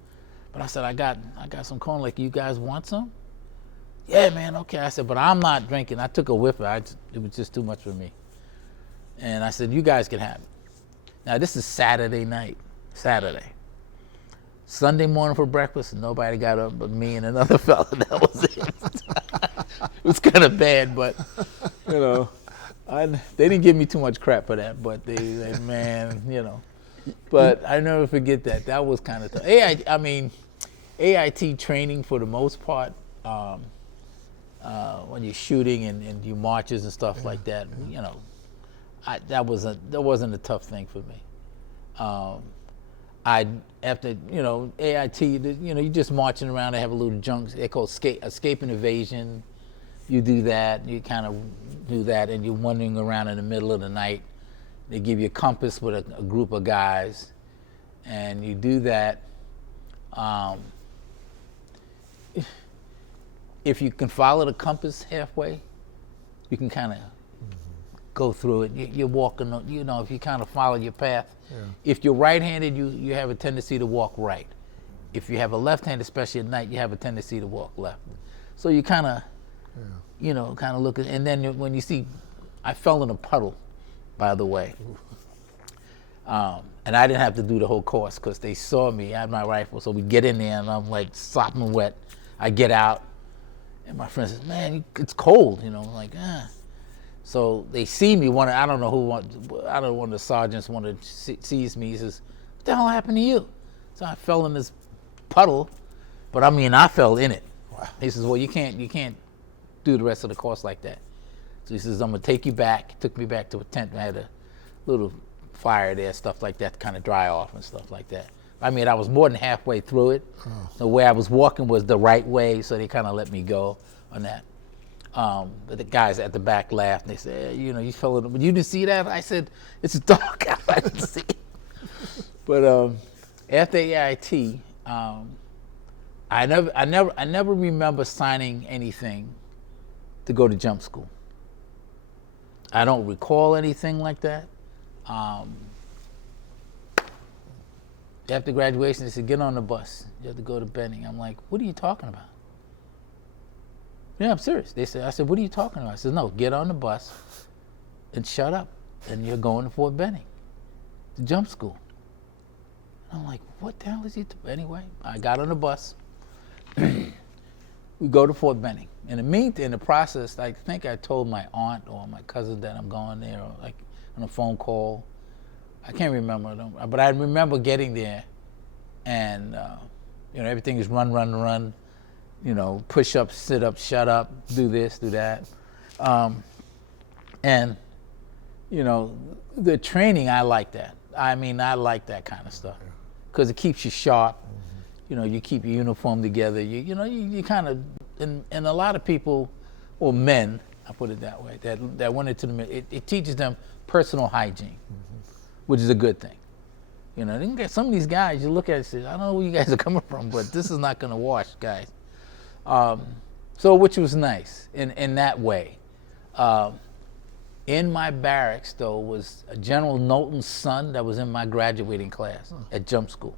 But I said, I got some corn liquor. You guys want some? Yeah, man, okay. I said, but I'm not drinking. I took a whiff of it. It was just too much for me. And I said, you guys can have it. Now this is Saturday night, Saturday. Sunday morning for breakfast, nobody got up but me and another fella. That was it. It was kind of bad, but you know, they didn't give me too much crap for that. But they man, you know. But I never forget that. That was kind of tough. I mean, AIT training for the most part, when you're shooting and you marches and stuff like that, you know, that wasn't a tough thing for me. After, you know, AIT, you know, you're just marching around. They have a little junk. They call escape and evasion. You do that. You kind of do that, and you're wandering around in the middle of the night. They give you a compass with a group of guys, and you do that. If you can follow the compass halfway, you can kind of go through it. You're walking, you know, if you kind of follow your path. Yeah. If you're right-handed, you have a tendency to walk right. If you have a left hand, especially at night, you have a tendency to walk left. So you kind of, you know, kind of look at, and then when you see, I fell in a puddle, by the way. And I didn't have to do the whole course because they saw me. I had my rifle, so we get in there, and I'm like sopping wet. I get out, and my friend says, man, it's cold, you know, I'm like, ah. So they see me, I don't know who, one of the sergeants sees me, he says, what the hell happened to you? So I fell in this puddle, but I mean, I fell in it. Wow. He says, well, you can't do the rest of the course like that. So he says, I'm gonna take you back. He took me back to a tent. I had a little fire there, stuff like that, to kind of dry off and stuff like that. I mean, I was more than halfway through it. Oh. The way I was walking was the right way, so they kind of let me go on that. But the guys at the back laughed, and they said, you know, you fell in, but you didn't see that? I said, it's dark out, I didn't see it. But after AIT, I never remember signing anything to go to jump school. I don't recall anything like that. After graduation, they said, get on the bus. You have to go to Benning. I'm like, what are you talking about? Yeah, I'm serious. I said, what are you talking about? I said, no, get on the bus and shut up. And you're going to Fort Benning, to jump school. And I'm like, what the hell is he doing? Anyway, I got on the bus. We go to Fort Benning. In the process, I think I told my aunt or my cousin that I'm going there, or like on a phone call. I can't remember, but I remember getting there, and you know, everything is run. you know, push up, sit up, shut up, do this, do that. And, you know, the training, I like that. I mean, I like that kind of stuff because it keeps you sharp. You know, you keep your uniform together. You know, you kind of, and a lot of people, or men, I put it that way, that went into the, it teaches them personal hygiene, which is a good thing. You know, some of these guys, you look at it and say, I don't know where you guys are coming from, but this is not going to wash, guys. So, which was nice in that way. In my barracks, though, was General Knowlton's son that was in my graduating class at jump school.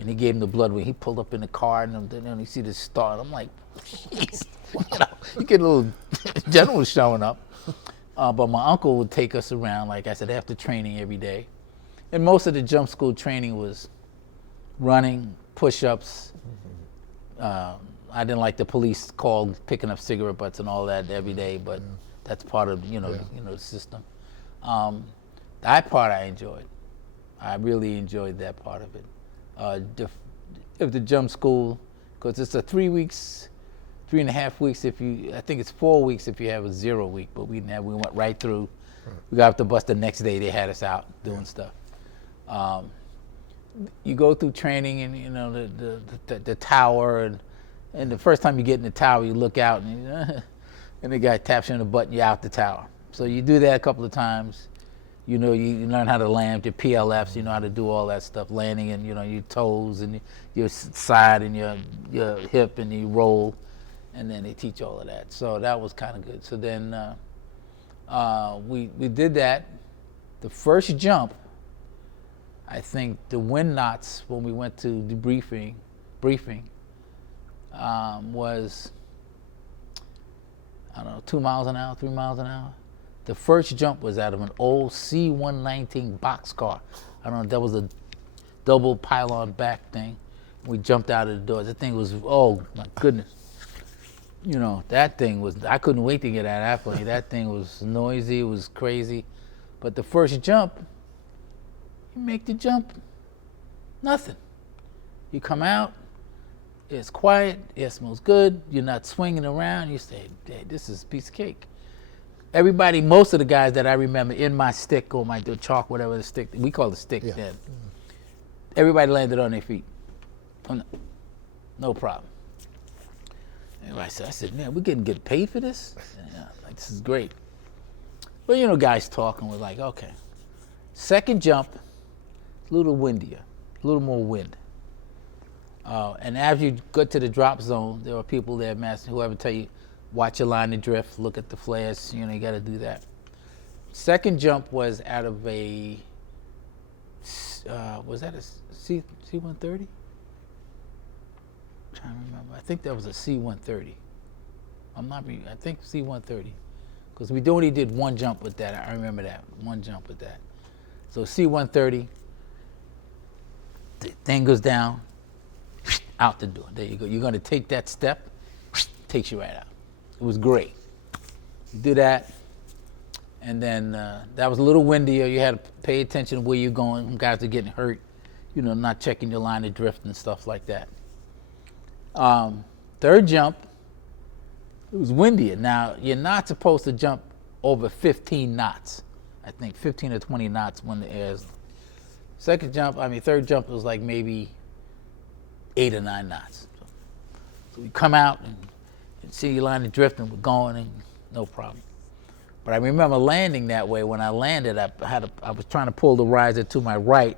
And he gave him the blood when he pulled up in the car, and then you see the star, and I'm like, jeez, you know, you get a little general showing up. But my uncle would take us around, like I said, after training every day. And most of the jump school training was running, push-ups. I didn't like the police call picking up cigarette butts and all that every day, but that's part of, you know, the system. That part I enjoyed. I really enjoyed that part of it. If the jump school, because it's a 3 weeks, 3.5 weeks I think it's 4 weeks if you have a 0 week, but we went right through. We got off the bus the next day, they had us out doing stuff. You go through training and, you know, the tower, and the first time you get in the tower, you look out and the guy taps you on the butt and you're out the tower. So you do that a couple of times. You know, you learn how to land your PLFs, you know how to do all that stuff, landing and, you know, your toes and your side and your hip and you roll, and then they teach all of that. So that was kind of good. So then we did that. The first jump, I think the wind knots when we went to the briefing was, I don't know, 2 miles an hour, 3 miles an hour. The first jump was out of an old C-119 boxcar. I don't know, that was a double pylon back thing. We jumped out of the doors. That thing was, oh my goodness. You know, that thing was, I couldn't wait to get out of that plane. That thing was noisy, it was crazy. But the first jump, you make the jump, nothing. You come out, it's quiet, it smells good, you're not swinging around, you say, hey, this is a piece of cake. Everybody, most of the guys that I remember in my stick or my chalk, whatever the stick, we call it stick then, everybody landed on their feet. No problem. Everybody said, I said, man, we're getting good paid for this? Yeah, like, this is great. Well, you know, guys talking, we're like, okay. Second jump, a little windier, a little more wind. And as you get to the drop zone, there are people there, master, whoever tell you, watch your line of drift, look at the flares, you know, you gotta do that. Second jump was out of a, was that a C-130? I'm trying to remember, I think that was a C-130. I think C-130. Because we only did one jump with that, I remember that, one jump with that. So C-130, the thing goes down, out the door, there you go. You're gonna take that step, takes you right out. It was great. You do that, and then that was a little windier. You had to pay attention to where you're going. Guys are getting hurt, you know, not checking your line of drift and stuff like that. Third jump, it was windier. Now, you're not supposed to jump over 15 knots. I think 15 or 20 knots when the air's. Third jump was like maybe 8 or 9 knots. So we come out and see your line of drift and we're going and no problem. But I remember landing that way. When I landed, I was trying to pull the riser to my right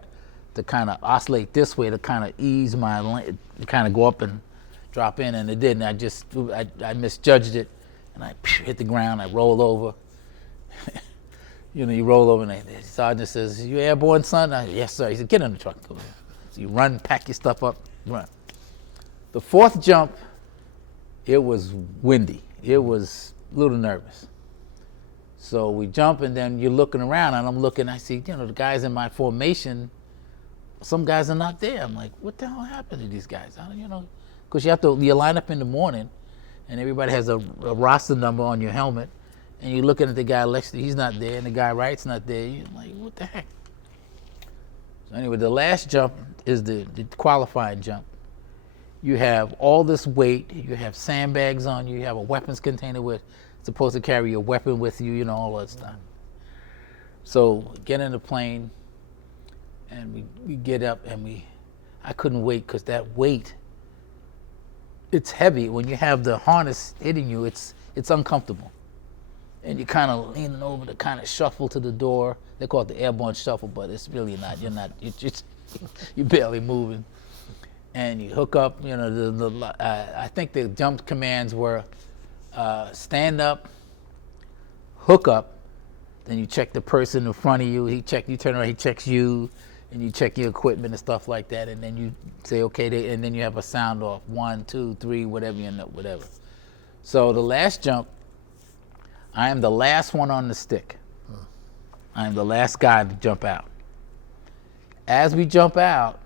to kind of oscillate this way to kind of ease my land, to kind of go up and drop in, and it didn't. I misjudged it, and I hit the ground. I rolled over. You know, you roll over, and the sergeant says, "You airborne, son?" Yes, sir. He said, "Get in the truck." So you run, pack your stuff up, run. The fourth jump, it was windy. It was a little nervous. So we jump, and then you're looking around, and I'm looking, I see, you know, the guys in my formation, some guys are not there. I'm like, what the hell happened to these guys? You know, because you line up in the morning, and everybody has a roster number on your helmet, and you're looking at the guy next to you, he's not there, and the guy right's not there. You're like, what the heck? So anyway, the last jump is the qualifying jump. You have all this weight. You have sandbags on you. You have a weapons container with supposed to carry your weapon with you. You know, all that stuff. So get in the plane, and we get up, and I couldn't wait because that weight. It's heavy. When you have the harness hitting you, it's uncomfortable. And you're kind of leaning over to kind of shuffle to the door. They call it the Airborne shuffle, but it's really not. You're barely moving. And you hook up, you know, I think the jump commands were stand up, hook up, then you check the person in front of you. You turn around, he checks you, and you check your equipment and stuff like that, and then you say, okay, and then you have a sound off, 1, 2, 3, whatever you end up, whatever. So the last jump, I am the last one on the stick. I am the last guy to jump out. As we jump out,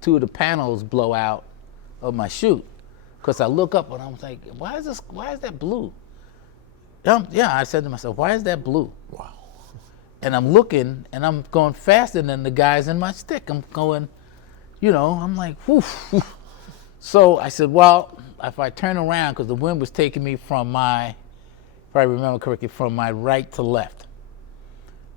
2 of the panels blow out of my chute, because I look up and I'm like, why is that blue? I said to myself, why is that blue? Wow. And I'm looking, and I'm going faster than the guys in my stick. I'm going, you know, I'm like, woof, woof. So I said, well, if I turn around, because the wind was taking me from if I remember correctly, from my right to left.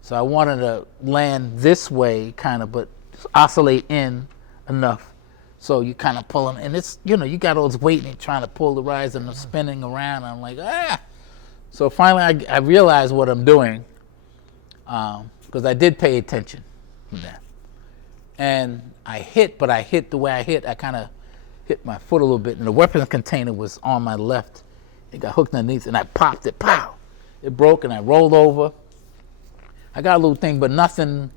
So I wanted to land this way, kind of, but oscillate in enough. So you kind of pulling, and it's, you know, you got all this weight and you're trying to pull the rise and I'm spinning around. I'm like, ah. So finally I realized what I'm doing, because I did pay attention to that. And I hit the way I hit, I kind of hit my foot a little bit, and the weapons container was on my left. It got hooked underneath, and I popped it, pow! It broke, and I rolled over. I got a little thing, but nothing,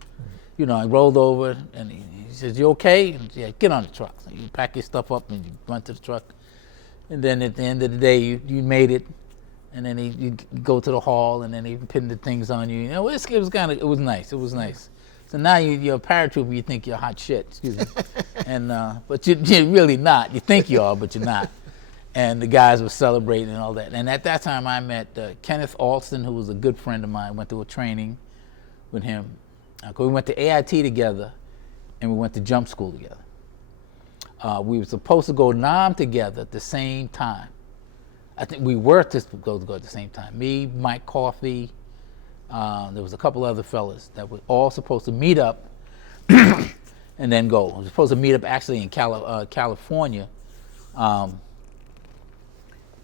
you know, I rolled over, and he says, you okay? And, yeah, get on the truck. So you pack your stuff up, and you run to the truck. And then at the end of the day, you made it. And then you go to the hall, and then he pinned the things on you. You know, it was nice. It was nice. So now you're a paratrooper. You think you're hot shit. Excuse me. And but you're really not. You think you are, but you're not. And the guys were celebrating and all that. And at that time, I met Kenneth Alston, who was a good friend of mine. Went to a training with him. We went to AIT together, and we went to jump school together. We were supposed to go NAM together at the same time. I think we were to go at the same time. Me, Mike Coffey, there was a couple other fellas that were all supposed to meet up and then go. We were supposed to meet up actually in California.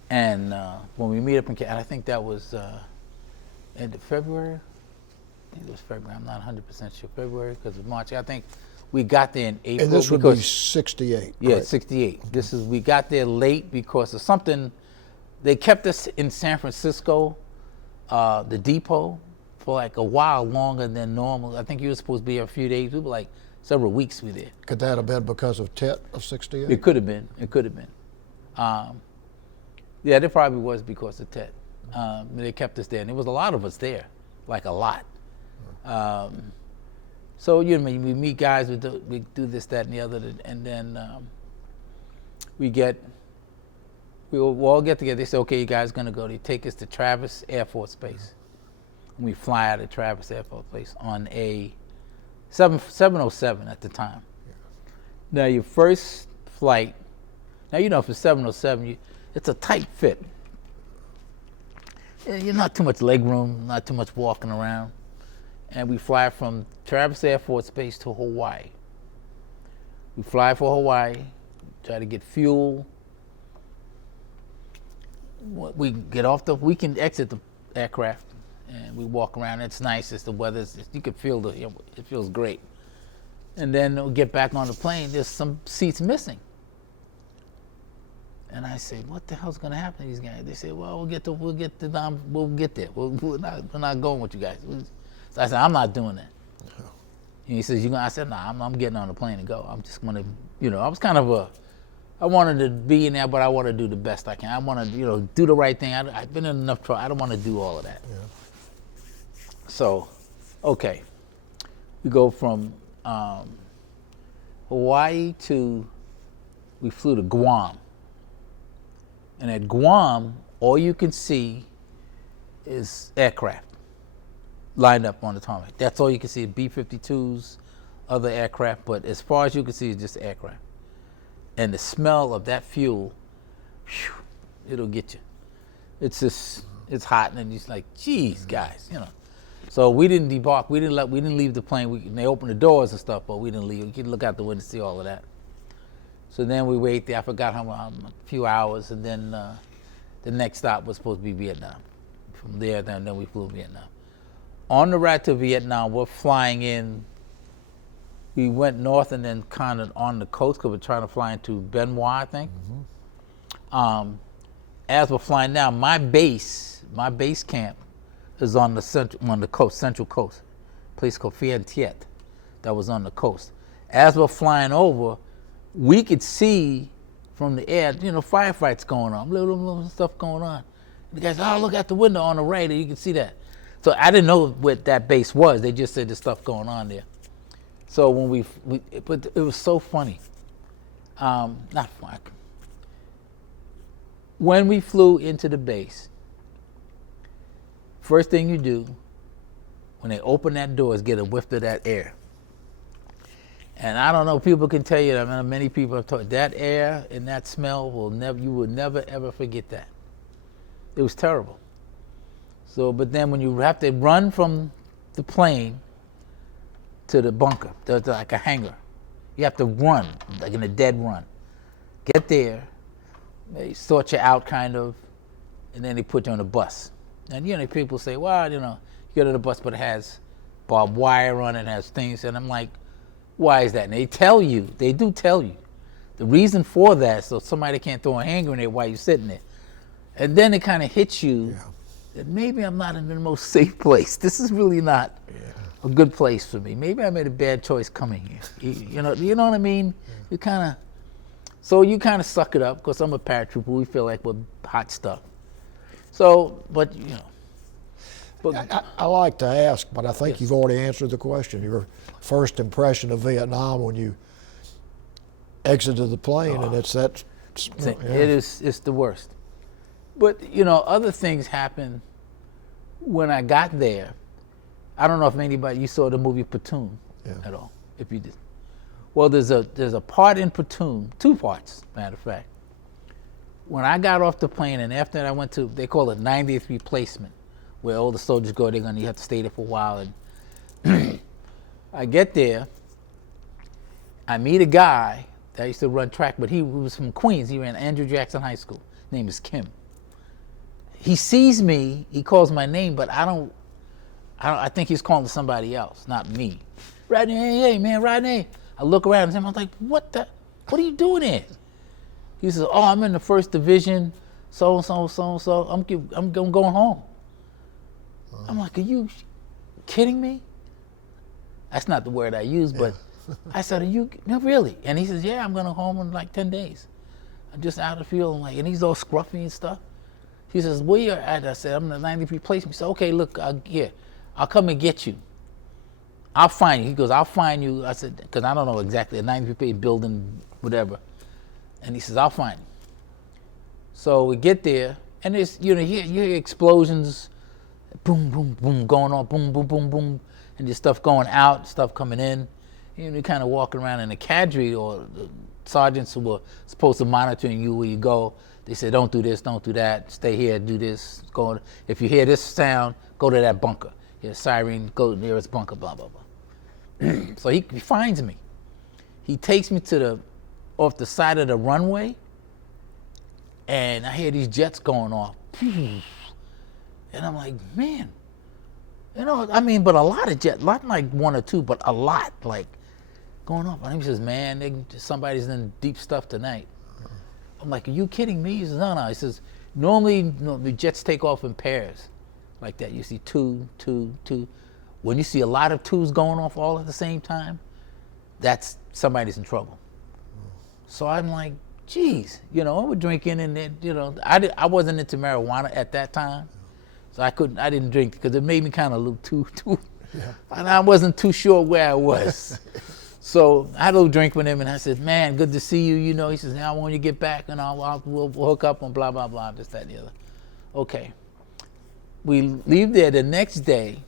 And when we meet up in I think that was end of February. I think it was February. I'm not 100% sure. February, because of March. I think we got there in April. And this would be 68. Yeah, right? 68. We got there late because of something. They kept us in San Francisco, the depot, for like a while longer than normal. I think you were supposed to be here a few days. We were like several weeks we were there. Could that have been because of TET of 68? It could have been. Yeah, it probably was because of TET. They kept us there, and there was a lot of us there, like a lot. So you know, we meet guys, we do this, that, and the other, and then we'll all get together. They say, okay, you guys are gonna go. They take us to Travis Air Force Base. And we fly out of Travis Air Force Base on a 707 at the time. Yeah. Now your first flight, now you know for 707, it's a tight fit. You're not too much leg room, not too much walking around. And we fly from Travis Air Force Base to Hawaii. We fly for Hawaii, try to get fuel. We can exit the aircraft and we walk around. It's nice, the weather's, you can feel it feels great. And then we'll get back on the plane, there's some seats missing. And I say, what the hell's gonna happen to these guys? They say, well, we'll get there. We're not going with you guys. So I said, I'm not doing that. And he says, I said, nah, I'm getting on the plane and go. I'm just gonna, I was kind of I wanted to be in there, but I want to do the best I can. I want to, do the right thing. I've been in enough trouble. I don't want to do all of that. Yeah. So, okay. We go from Hawaii we flew to Guam. And at Guam, all you can see is aircraft lined up on the tarmac. That's all you can see, B-52s, other aircraft, but as far as you can see, it's just aircraft. and the smell of that fuel, whew, it'll get you. It's just, it's hot, and it's like, geez, guys, you know. So we didn't debark. We didn't leave the plane. They opened the doors and stuff, but we didn't leave. We could look out the window and see all of that. So then we wait there. I forgot a few hours, and then the next stop was supposed to be Vietnam. From there, then we flew to Vietnam. On the ride to Vietnam, we're flying in. We went north and then kind of on the coast because we're trying to fly into Benoit, I think. Mm-hmm. As we're flying down, my base camp is on the central coast, a place called Viet that was on the coast. As we're flying over, we could see from the air, you know, firefights going on, little stuff going on. The guys, oh, look out the window on the right, and you can see that. So I didn't know what that base was. They just said there's stuff going on there. So when but it was so funny. Not fun. When we flew into the base, first thing you do when they open that door is get a whiff of that air. And I don't know, people can tell you, I mean, many people have told that air and that smell you will never ever forget that. It was terrible. So, but then when you have to run from the plane to the bunker, there's like a hangar. You have to run, like in a dead run. Get there, they sort you out kind of, and then they put you on a bus. And you know, people say, well, you know, you get on the bus, but it has barbed wire on it, has things, and I'm like, why is that? And they do tell you. The reason for that, so somebody can't throw a hand grenade while you're sitting there. And then it kind of hits you that maybe I'm not in the most safe place. This is really not a good place for me. Maybe I made a bad choice coming here. You know what I mean? You kind of suck it up, because I'm a paratrooper. We feel like we're hot stuff. So, but you know. But I like to ask, but I think you've already answered the question. Your first impression of Vietnam when you exited the plane, and it's that. It's the worst. But you know, other things happened when I got there. I don't know if you saw the movie Platoon at all. If you did, well, there's a part in Platoon, 2 parts, matter of fact. When I got off the plane, and after that I went to, they call it 90th replacement, where all the soldiers go. You have to stay there for a while. And I get there, I meet a guy that used to run track, but he was from Queens. He ran Andrew Jackson High School. His name is Kim. He sees me, he calls my name, but I think he's calling somebody else, not me. Rodney, hey man, Rodney. I look around at him, I'm like, what are you doing here? He says, oh, I'm in the 1st Division, so I'm going home. I'm like, are you kidding me? That's not the word I use, but I said, no, really? And he says, yeah, I'm going home in like 10 days. I'm just out of the field, and he's all scruffy and stuff. He says, where you at? I said, I'm in the 90th replacement. He said, okay, look, I'll come and get you. I'll find you. He goes, I'll find you. I said, because I don't know exactly, a 90th replacement building, whatever. And he says, I'll find you. So we get there, and it's, you hear explosions, boom, boom, boom, going on, boom, boom, boom, boom, and there's stuff going out, stuff coming in. You're kind of walking around in the cadre, or the sergeants who were supposed to monitoring you where you go. They said, don't do this, don't do that, stay here, do this. If you hear this sound, go to that bunker. Hear a siren, go to the nearest bunker, blah, blah, blah. So he finds me. He takes me off the side of the runway, and I hear these jets going off. And I'm like, man, but a lot of jets, not like 1 or 2, but a lot, like, going off. And he says, man, somebody's in deep stuff tonight. I'm like, are you kidding me? He says, no. He says, normally the jets take off in pairs like that. You see 2, 2, 2. When you see a lot of 2s going off all at the same time, that's somebody's in trouble. So I'm like, geez, we're drinking, and I wasn't into marijuana at that time, so I didn't drink because it made me kind of look too, and I wasn't too sure where I was. So I had a little drink with him, and I said, man, good to see you, He says, now when you get back, and we'll hook up and blah, blah, blah, this, that, and the other. Okay. We leave there the next day.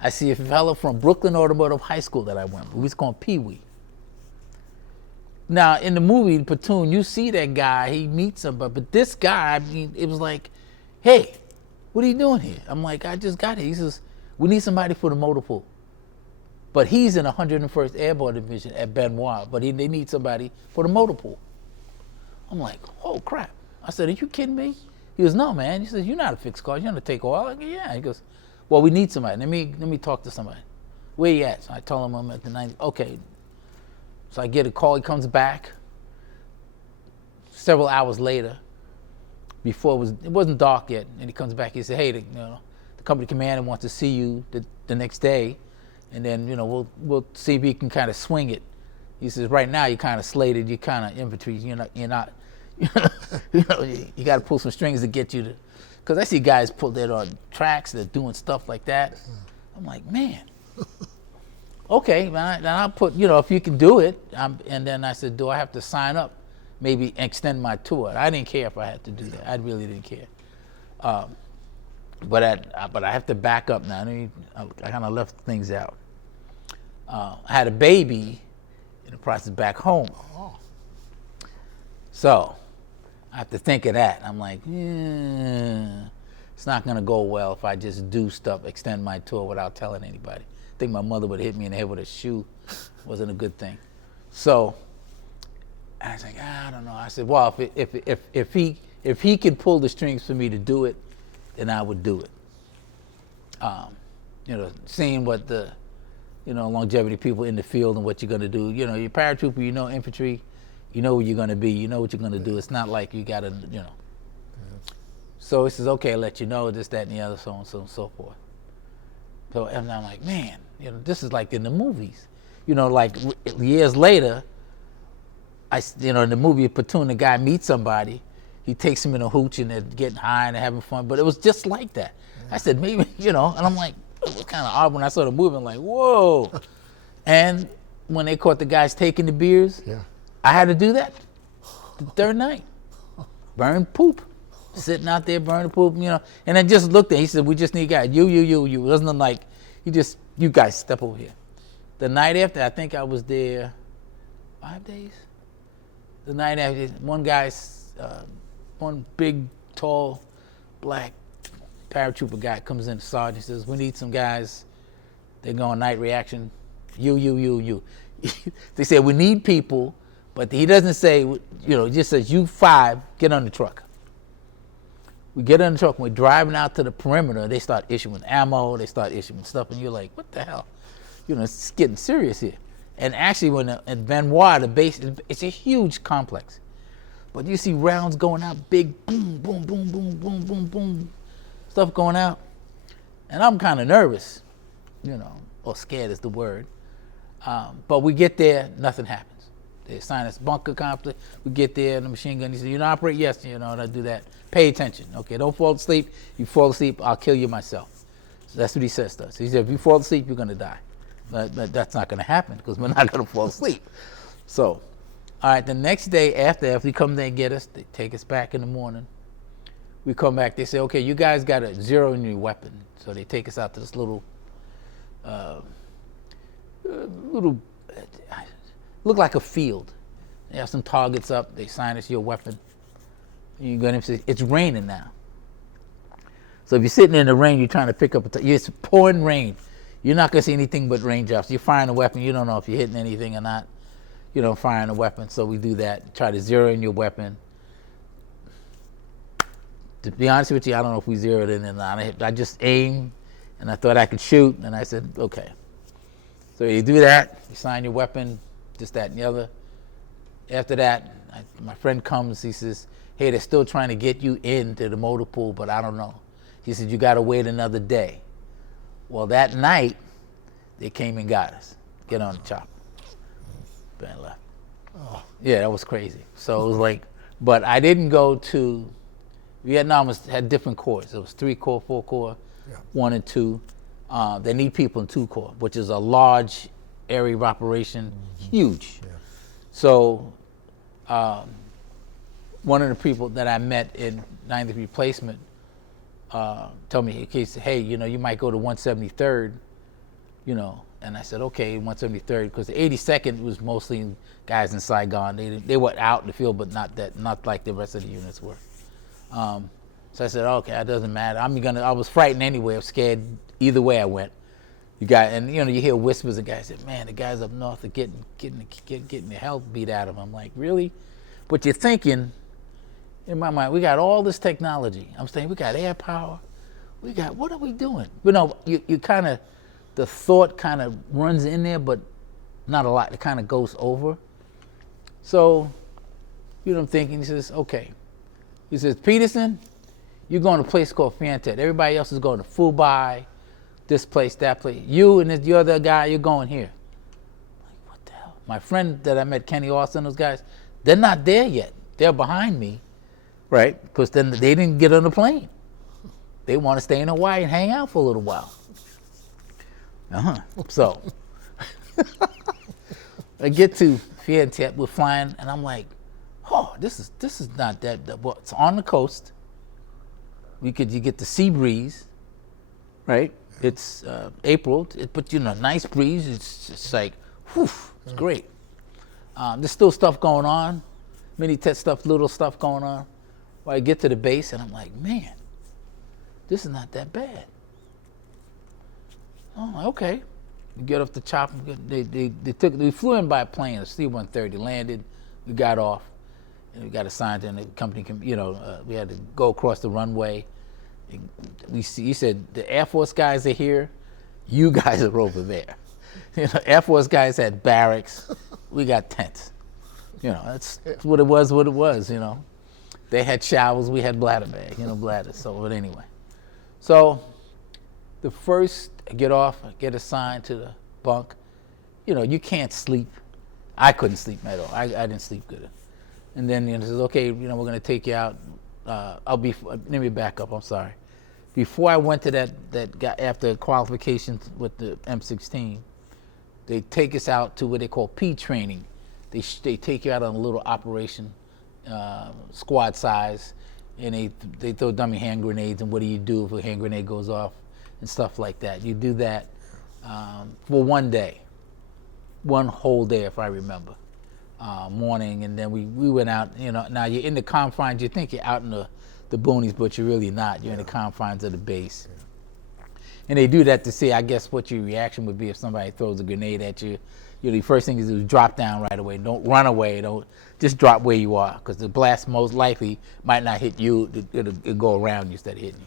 I see a fellow from Brooklyn Automotive High School that I went with. We was called Pee Wee. Now, in the movie Platoon, you see that guy, he meets somebody, but this guy, I mean, it was like, hey, what are you doing here? I'm like, I just got here. He says, we need somebody for the motor pool. But he's in 101st Airborne Division at Benoit, but they need somebody for the motor pool. I'm like, oh crap. I said, are you kidding me? He goes, no, man. He says, you're not a fixed car. You're gonna take oil. I go, yeah. He goes, well, we need somebody. Let me talk to somebody. Where you at? So I told him I'm at the 90. Okay. So I get a call. He comes back several hours later. Before it wasn't dark yet, and he comes back. He said, hey, the company commander wants to see you the next day, and then we'll see if you can kind of swing it. He says, right now you're kind of slated. You're kind of infantry. You're not. You got to pull some strings to get you to. Because I see guys pull that on tracks. They're doing stuff like that. I'm like, man. Okay, then I'll put, if you can do it. And then I said, do I have to sign up? Maybe extend my tour. I didn't care if I had to do that. I really didn't care. But I have to back up now. I kind of left things out. I had a baby in the process back home. So I have to think of that. I'm like, it's not going to go well if I just do stuff, extend my tour without telling anybody. I think my mother would hit me in the head with a shoe. Wasn't a good thing. So I was like, I don't know. I said, well, if he could pull the strings for me to do it, then I would do it. Seeing what the, longevity people in the field and what you're going to do. You're paratrooper, infantry, you know where you're going to be, you know what you're going to do. It's not like you got to, So he says, okay, I'll let you know this, that, and the other, so on and so forth. So and I'm like, man, this is like in the movies. Like years later, in the movie Platoon, the guy meets somebody, he takes him in a hooch and they're getting high and they're having fun, but it was just like that. Yeah. I said, maybe, and I'm like, it was kind of odd when I saw the movie, I'm like, whoa. And when they caught the guys taking the beers, I had to do that the third night. Burn poop. Sitting out there burning poop, and I just looked at him. He said, we just need guys. You. It wasn't like, you guys step over here. The night after, I think I was there 5 days. The night after, one big, tall, black paratrooper guy comes in, sergeant, says, we need some guys. They're going night reaction. You. They said, we need people, but he doesn't say, he just says, you 5, get on the truck. We get in the truck, we're driving out to the perimeter, they start issuing ammo, they start issuing stuff, and you're like, what the hell? It's getting serious here. And actually, when at Benoit, the base, it's a huge complex. But you see rounds going out, big boom, boom, boom, boom, boom, boom, boom, stuff going out. And I'm kind of nervous, or scared is the word. But we get there, nothing happens. They assign us bunker complex. We get there, and the machine gun, he said, operate? Yes, and I do that. Pay attention, okay? Don't fall asleep. You fall asleep, I'll kill you myself. So that's what he says to us. He said, if you fall asleep, you're going to die. But that's not going to happen because we're not going to fall asleep. So, all right, the next day after we come there and get us, they take us back in the morning. We come back, they say, okay, you guys got to zero in your weapon. So they take us out to this little look like a field. They have some targets up, they assign us your weapon. You go in and say, it's raining now. So if you're sitting in the rain, you're trying to pick up it's pouring rain. You're not going to see anything but raindrops. You're firing a weapon, you don't know if you're hitting anything or not. Firing a weapon. So we do that, try to zero in your weapon. To be honest with you, I don't know if we zeroed in or not. I just aimed, and I thought I could shoot, and I said, okay. So you do that, you sign your weapon, this, that, and the other. After that, my friend comes, he says, hey, they're still trying to get you into the motor pool, but I don't know. He said, you got to wait another day. Well, that night, they came and got us. Get on the chopper. Ben left. Oh. Yeah, that was crazy. So it was like, but I didn't go to, Vietnam had different corps. It was 3 corps, 4 corps, 1 and 2. They need people in 2 corps, which is a large area of operation, huge. Yeah. So one of the people that I met in 90th replacement told me, hey, you might go to 173rd, And I said, okay, 173rd, because the 82nd was mostly guys in Saigon. They were out in the field, but not like the rest of the units were. So I said, okay, that doesn't matter. I was frightened anyway. I was scared either way I went. And you hear whispers of guys say, man, the guys up north are getting the hell beat out of them. I'm like, really? But you're thinking, in my mind, we got all this technology. I'm saying, we got air power. What are we doing? You kind of, the thought kind of runs in there, but not a lot. It kind of goes over. So, I'm thinking, he says, okay. He says, Peterson, you're going to a place called Viet. Everybody else is going to Fubai, this place, that place. You and the other guy, you're going here. I'm like, what the hell? My friend that I met, Kenny Austin, those guys, they're not there yet. They're behind me, right? Because then they didn't get on the plane. They want to stay in Hawaii and hang out for a little while. So I get to Viet, we're flying, and I'm like, oh, this is not that. Well, it's on the coast. You get the sea breeze, right? It's April, but nice breeze. It's just like, whew, it's great. There's still stuff going on, mini test stuff, little stuff going on. Well, I get to the base, and I'm like, man, this is not that bad. Oh, okay. We get off the chopper. We flew in by a plane, a C-130, landed. We got off, and we got assigned to the company. We had to go across the runway. He said, the Air Force guys are here. You guys are over there. Air Force guys had barracks. We got tents. That's what it was. They had showers. We had bladder bags. Bladders. So, but anyway. So, the first I get off, I get assigned to the bunk. You can't sleep. I couldn't sleep at all. I didn't sleep good. And then it says, okay, we're going to take you out. Let me back up. I'm sorry. Before I went to that guy, after qualifications with the M16, they take us out to what they call P training. They take you out on a little operation, squad size, and they throw dummy hand grenades. And what do you do if a hand grenade goes off and stuff like that? You do that for one day, one whole day, if I remember, morning, and then we went out. Now you're in the confines. You think you're out in the boonies, but you're really not. You're in the confines of the base. And they do that to see, I guess, what your reaction would be if somebody throws a grenade at you. The first thing is drop down right away. Don't run away. Don't just drop where you are, because the blast most likely might not hit you. It'll go around you instead of hitting you.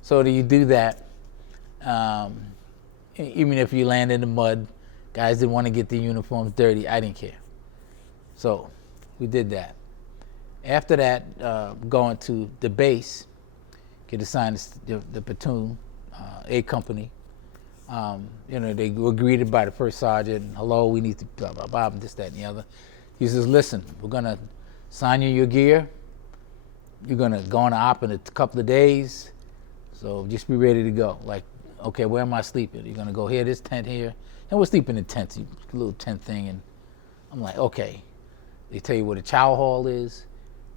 So you do that. Even if you land in the mud, guys didn't want to get the uniforms dirty. I didn't care. So we did that. After that, going to the base, get assigned to the platoon, A company. They were greeted by the first sergeant. Hello, we need to blah, blah, blah, this, that, and the other. He says, listen, we're going to assign you your gear. You're going to go on a op in a couple of days. So just be ready to go. Like, okay, where am I sleeping? You're going to go here, this tent here. And we're sleeping in tents, a little tent thing. And I'm like, okay. They tell you where the chow hall is,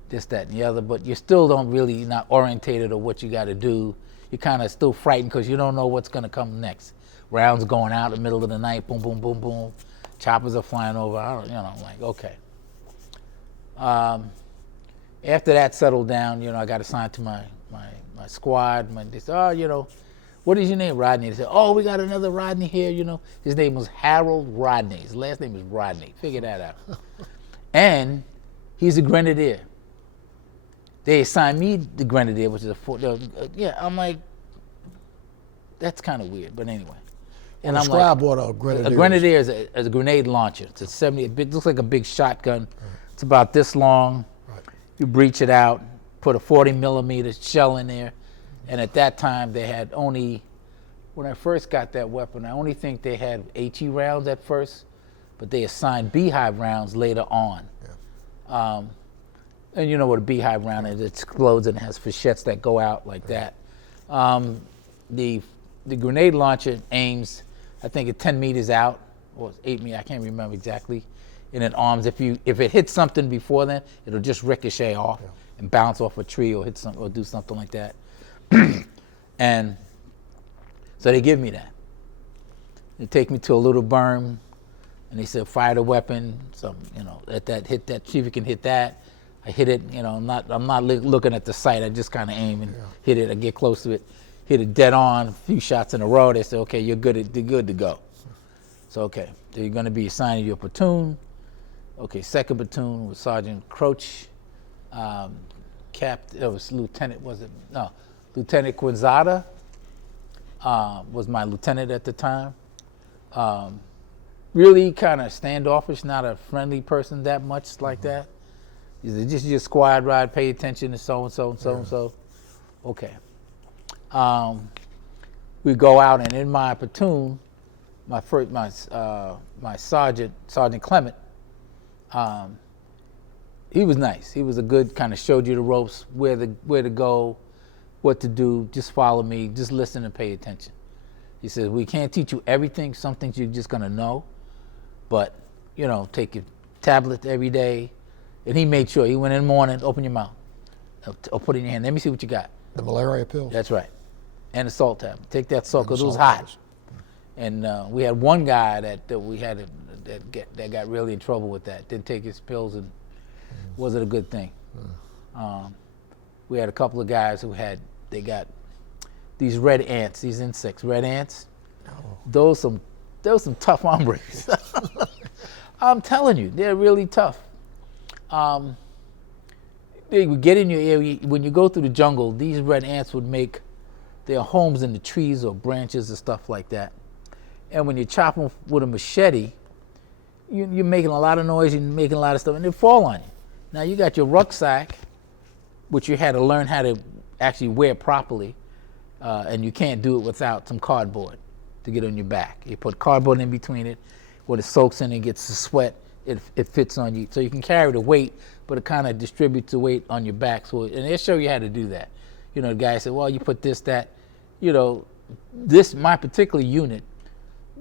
this, that, and the other. But you still you're not orientated or what you got to do. You're kind of still frightened because you don't know what's going to come next. Rounds going out in the middle of the night, boom, boom, boom, boom. Choppers are flying over. I'm like, okay. After that settled down, I got assigned to my squad. They said, what is your name? Rodney. They said, oh, we got another Rodney here. His name was Harold Rodney. His last name is Rodney. Figure that out. And he's a grenadier. They assigned me the grenadier, which is I'm like, that's kind of weird, but anyway. And describe what a grenadier is. A grenadier is a grenade launcher. It's a 70, it looks like a big shotgun. It's about this long. Right. You breach it out, put a 40 millimeter shell in there. And at that time, they had only, when I first got that weapon, I only think they had HE rounds at first, but they assigned beehive rounds later on. Yeah. And you know what a beehive round is, it explodes and it has fichettes that go out like that. The grenade launcher aims, I think, at 10 meters out, or 8 meters, I can't remember exactly, and it arms. If it hits something before then, it'll just ricochet off and bounce off a tree or hit something or do something like that. And so they give me that. They take me to a little berm, and they said, fire the weapon. So, hit that, see if you can hit that. I hit it, I'm not looking at the sight. I just kind of aim and hit it. I get close to it, hit it dead on, a few shots in a row. They say, okay, you're good to go. So, okay, so you're going to be assigned to your platoon. Okay, second platoon was Sergeant Croach. It was Lieutenant Quinzada was my lieutenant at the time. Really kind of standoffish, not a friendly person that much like that. He said, just your squad ride, pay attention to so-and-so and so-and-so. Okay. We go out, and in my platoon, my sergeant, Sergeant Clement, he was nice. He was a good, kind of showed you the ropes, where to go, what to do. Just follow me. Just listen and pay attention. He says, we can't teach you everything. Some things you're just gonna know, but take your tablet every day. And he made sure he went in the morning, open your mouth, or put it in your hand. Let me see what you got. The malaria pills. That's right, and the salt tablet. Take that salt because it was hot. And we had one guy that got really in trouble with that. Didn't take his pills and wasn't a good thing. We had a couple of guys who they got these red ants, these insects, red ants. Those some tough hombres. I'm telling you, they're really tough. They would get in your area. When you go through the jungle, these red ants would make their homes in the trees or branches and stuff like that. And when you chop them with a machete, you're making a lot of noise, you're making a lot of stuff, and they fall on you. Now you got your rucksack, which you had to learn how to actually wear properly, and you can't do it without some cardboard to get on your back. You put cardboard in between it, when it soaks in and gets the sweat, it fits on you. So you can carry the weight, but it kind of distributes the weight on your back. And they'll show you how to do that. The guy said, well, you put this, that. My particular unit,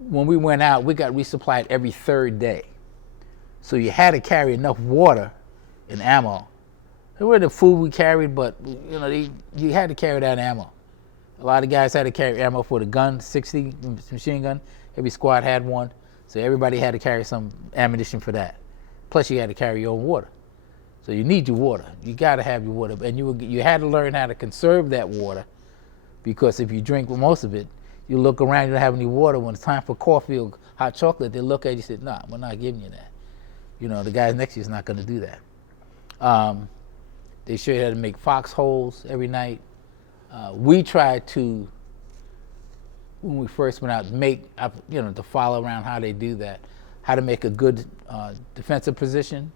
when we went out, we got resupplied every third day. So you had to carry enough water and ammo. It wasn't the food we carried, but you had to carry that ammo. A lot of guys had to carry ammo for the gun, 60 machine gun. Every squad had one. So everybody had to carry some ammunition for that. Plus you had to carry your own water. So you need your water. You got to have your water. And you had to learn how to conserve that water, because if you drink most of it, you look around, you don't have any water. When it's time for coffee or hot chocolate, they look at you and say, nah, we're not giving you that. The guy next to you is not going to do that. They show you how to make foxholes every night. We tried to, when we first went out, to follow around how they do that, how to make a good defensive position.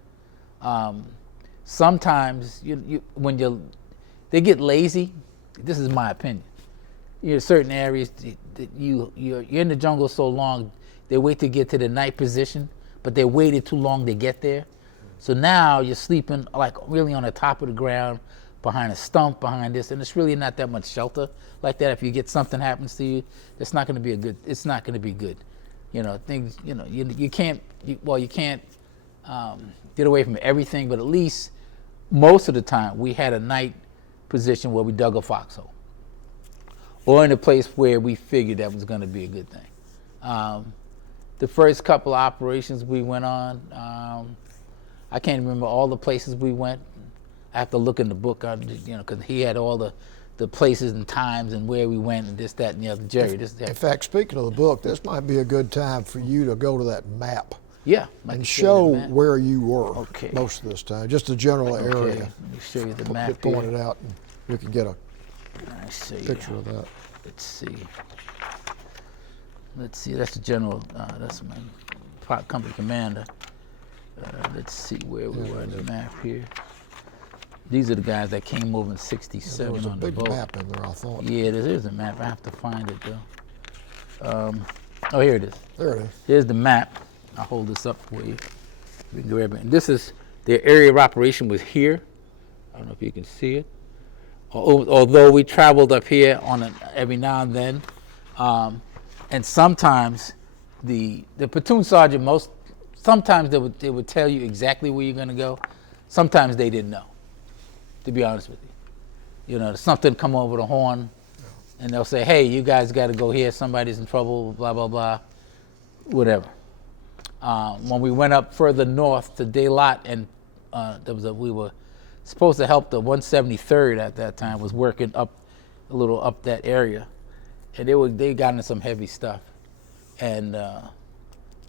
Sometimes they get lazy. This is my opinion. Certain areas you're in the jungle so long, they wait to get to the night position, but they waited too long to get there. So now you're sleeping like really on the top of the ground, behind a stump, behind this, and it's really not that much shelter like that. If you get something happens to you, it's not going to be it's not going to be good. Things. You can't get away from everything, but at least most of the time we had a night position where we dug a foxhole, or in a place where we figured that was going to be a good thing. The first couple of operations we went on, I can't remember all the places we went. I have to look in the book, because he had all the places and times and where we went and this, that, and the other. Jerry, in fact, speaking of the book, this might be a good time for you to go to that map. Yeah. And show where you were most of this time, just a general area. Let me show you the map point it out, and we can get a picture of that. Let's see, that's the general, that's my company commander. Let's see where we were in the map here. These are the guys that came over in '67 on the boat. There was a big map in there, I thought. Yeah, there is a map. I have to find it, though. Oh, here it is. There it is. Here's the map. I'll hold this up for you. We can grab it. And this is, their area of operation was here. I don't know if you can see it. Although we traveled up here every now and then. And sometimes the platoon sergeant, sometimes they would tell you exactly where you're going to go. Sometimes they didn't know, to be honest with you. Something come over the horn, and they'll say, hey, you guys got to go here. Somebody's in trouble, blah, blah, blah. whatever. When we went up further north to Delot, and we were supposed to help the 173rd at that time, was working up a little up that area, and they got into some heavy stuff, and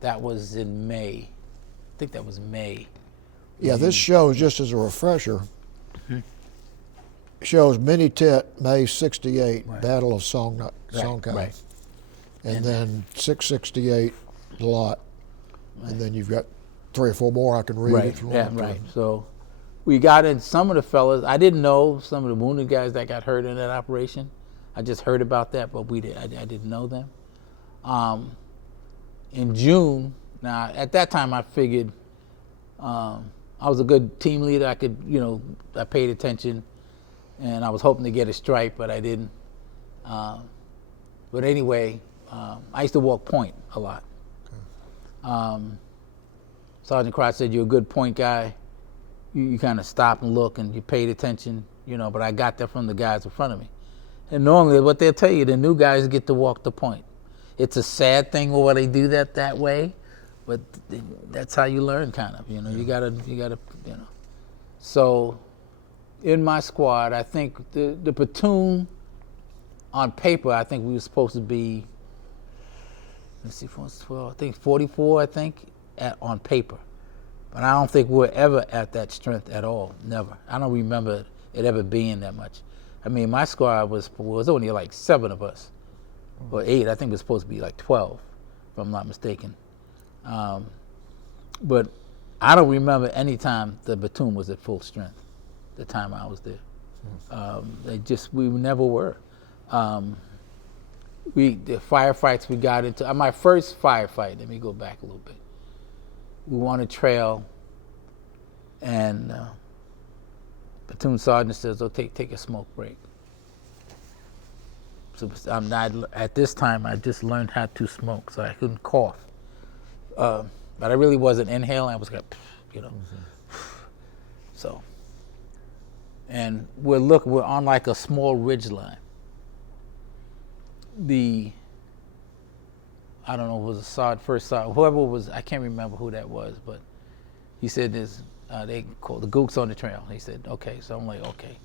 that was in May. I think that was May. Yeah, this shows, just as a refresher, shows Mini Tit, May 68, Right. Battle of Song Cong. Right. And then 668, Lot. And then you've got 3 or 4 more I can read Right, if you yeah, want to. right. So we got in some of the fellas. I didn't know some of the wounded guys that got hurt in that operation. I just heard about that, but I didn't know them. In June, now at that time I figured I was a good team leader. I could, I paid attention, and I was hoping to get a stripe, but I didn't. But anyway, I used to walk point a lot. Sergeant Crotch said, "You're a good point guy. You kind of stop and look, and you paid attention, but I got that from the guys in front of me. And normally what they'll tell you, the new guys get to walk the point. It's a sad thing when they do that way, but that's how you learn, kind of. You gotta. So, in my squad, I think the platoon, on paper, I think we were supposed to be. Let's see, 12, I think 44. I think on paper, but I don't think we're ever at that strength at all. Never. I don't remember it ever being that much. I mean, my squad was only like 7 of us, or 8. I think it was supposed to be like 12, if I'm not mistaken. But I don't remember any time the platoon was at full strength. The time I was there, we never were. The firefights we got into. My first firefight. Let me go back a little bit. We were on a trail, and platoon sergeant says, "Oh, take a smoke break." So I'm not, at this time, I just learned how to smoke, so I couldn't cough. But I really wasn't inhaling. I was like, So, and we're on like a small ridge line. I don't know, it was a sergeant, first sergeant, whoever it was, I can't remember who that was, but he said they called the gooks on the trail. He said, okay, so I'm like, okay,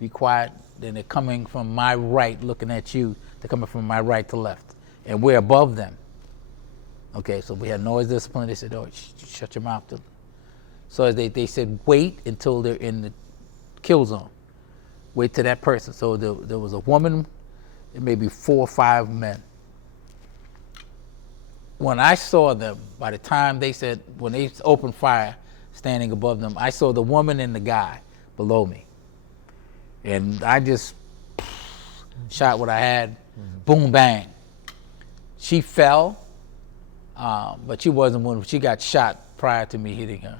be quiet. Then they're coming from my right, looking at you. They're coming from my right to left, and we're above them. Okay, so we had noise discipline. They said, oh, shut your mouth. So they said, wait until they're in the kill zone. Wait till that person. So there was a woman, and maybe 4 or 5 men. When I saw them, by the time when they opened fire, standing above them, I saw the woman and the guy below me. And I just shot what I had, boom, bang. She fell, but she wasn't wounded. She got shot prior to me hitting her.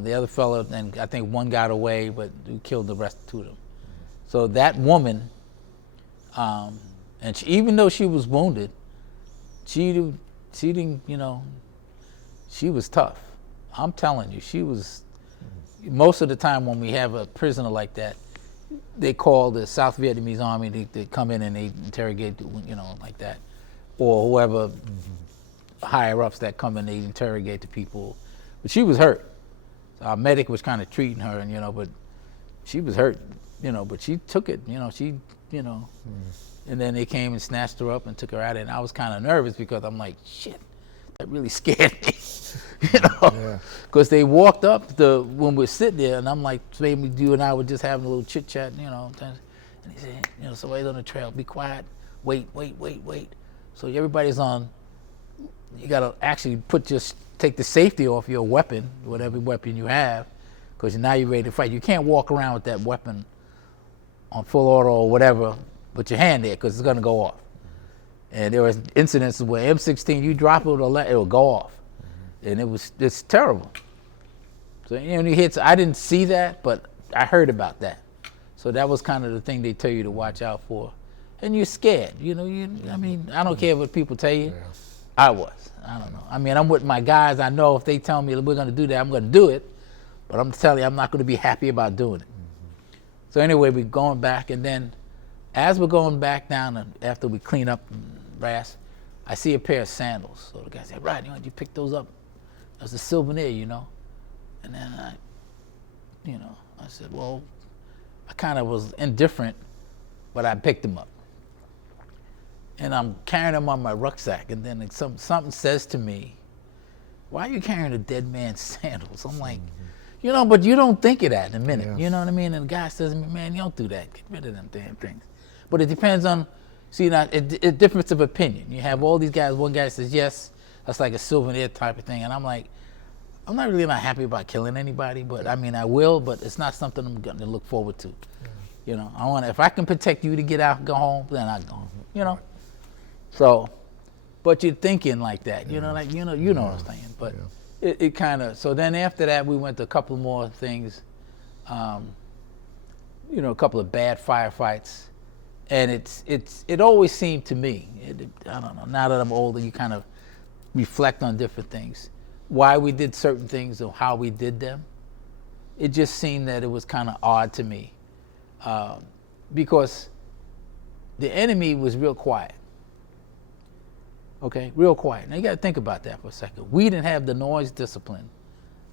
The other fellow, and I think one got away, but we killed the rest of them. So that woman, and even though she was wounded, she didn't, she was tough. I'm telling you, she was. Most of the time when we have a prisoner like that, they call the South Vietnamese Army. They come in and they interrogate, like that, or whoever higher ups that come in, they interrogate the people. But she was hurt. So our medic was kind of treating her, and but she was hurt, But she took it, And then they came and snatched her up and took her out, and I was kind of nervous because I'm like, shit, that really scared me, Because they walked up when we're sitting there, and I'm like, maybe you and I were just having a little chit chat, and he said, somebody's on the trail, be quiet, wait. So everybody's on. You gotta actually take the safety off your weapon, whatever weapon you have, because now you're ready to fight. You can't walk around with that weapon on full auto or whatever, put your hand there because it's going to go off. And there were incidences where M16, you drop it, it'll go off. And it's terrible. So any hits, I didn't see that, but I heard about that. So that was kind of the thing they tell you to watch out for. And you're scared, I don't care what people tell you. Yeah. I don't know. I'm with my guys. I know if they tell me we're going to do that, I'm going to do it. But I'm telling you, I'm not going to be happy about doing it. So anyway, we're going back, and then as we're going back down, and after we clean up and brass, I see a pair of sandals. So the guy said, Rodney, why don't you pick those up? That was a souvenir, you know. And then I said, well, I kind of was indifferent, but I picked them up. And I'm carrying them on my rucksack, and then something says to me, why are you carrying a dead man's sandals? I'm like, you know, but you don't think of that in a minute. Yeah. You know what I mean? And the guy says to me, man, you don't do that. Get rid of them damn things. But it depends on, a difference of opinion. You have all these guys. One guy says, yes, that's like a souvenir type of thing. And I'm like, I'm not really not happy about killing anybody, but I mean, I will, but it's not something I'm going to look forward to. You know, if I can protect you to get out and go home, then I go home, you know? So, but you're thinking like that, you know, like, you know what I'm saying, but it kind of, so then after that, we went to a couple more things, you know, a couple of bad firefights, and it always seemed to me, I don't know, now that I'm older, you kind of reflect on different things, why we did certain things or how we did them. It just seemed that it was kind of odd to me, because the enemy was real quiet. Okay, real quiet. Now you got to think about that for a second. We didn't have the noise discipline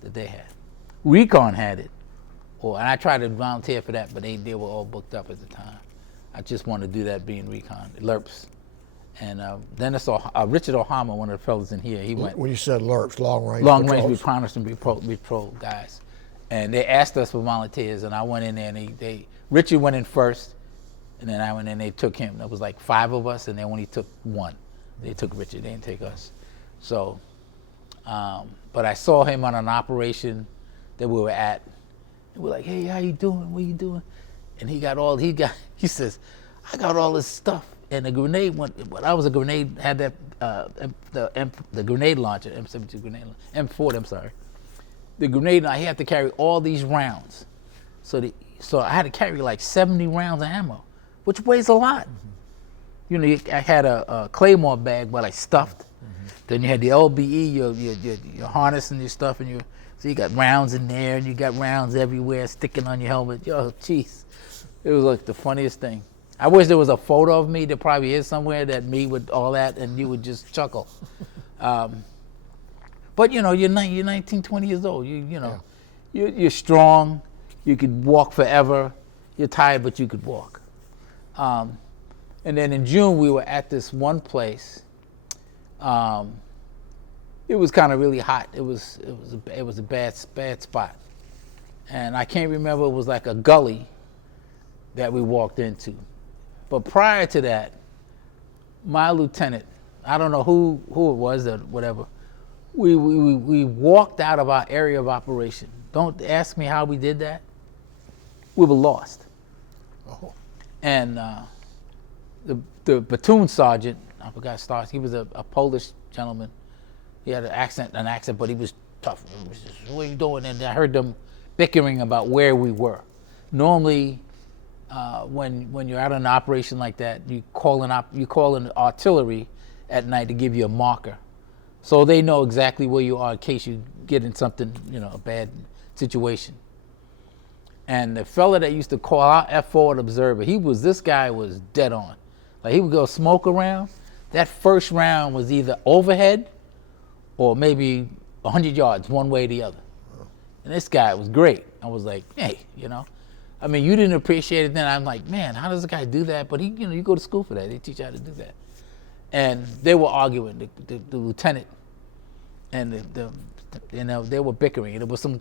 that they had. Recon had it, and I tried to volunteer for that, but they were all booked up at the time. I just wanted to do that being recon, LRPs. And then I saw Richard O'Hama, one of the fellows in here. He went. When you said LRPs, long-range Long-range reconnaissance patrol guys, and they asked us for volunteers, and I went in there, and Richard went in first, and then I went in. They took him. There was like 5 of us, and they only took 1. They took Richard. They didn't take us. So, but I saw him on an operation that we were at. And we're like, hey, how you doing? What you doing? And he says, I got all this stuff. And the grenade went, when I was a grenade, had that, the grenade launcher, M72 grenade launcher, M40, I'm sorry. The grenade, I had to carry all these rounds. So I had to carry like 70 rounds of ammo, which weighs a lot. You know, I had a Claymore bag, but I stuffed. Then you had the LBE, your harness and your stuff, and so you got rounds in there, and you got rounds everywhere sticking on your helmet. Yo, jeez, it was like the funniest thing. I wish there was a photo of me. There probably is somewhere that me with all that, and you would just chuckle. But you know, you're 19, 20 years old. You're strong. You could walk forever. You're tired, but you could walk. And then in June, we were at this one place. It was kind of really hot. It was a bad spot, and I can't remember. It was like a gully that we walked into. But prior to that, my lieutenant, I don't know who it was or whatever, we walked out of our area of operation. Don't ask me how we did that. We were lost. Oh. And the platoon sergeant, I forgot his stars, he was a Polish gentleman. He had an accent, but he was tough. He was just, what are you doing? And I heard them bickering about where we were. Normally, when you're out on an operation like that, you call in artillery at night to give you a marker, so they know exactly where you are in case you get in something, a bad situation. And the fella that used to call our F-forward observer, this guy was dead on. Like, he would go smoke around. That first round was either overhead or maybe 100 yards, one way or the other. And this guy was great. I was like, hey, I mean, you didn't appreciate it then. I'm like, man, how does a guy do that? But you go to school for that. They teach you how to do that. And they were arguing, the lieutenant, and they were bickering. There was some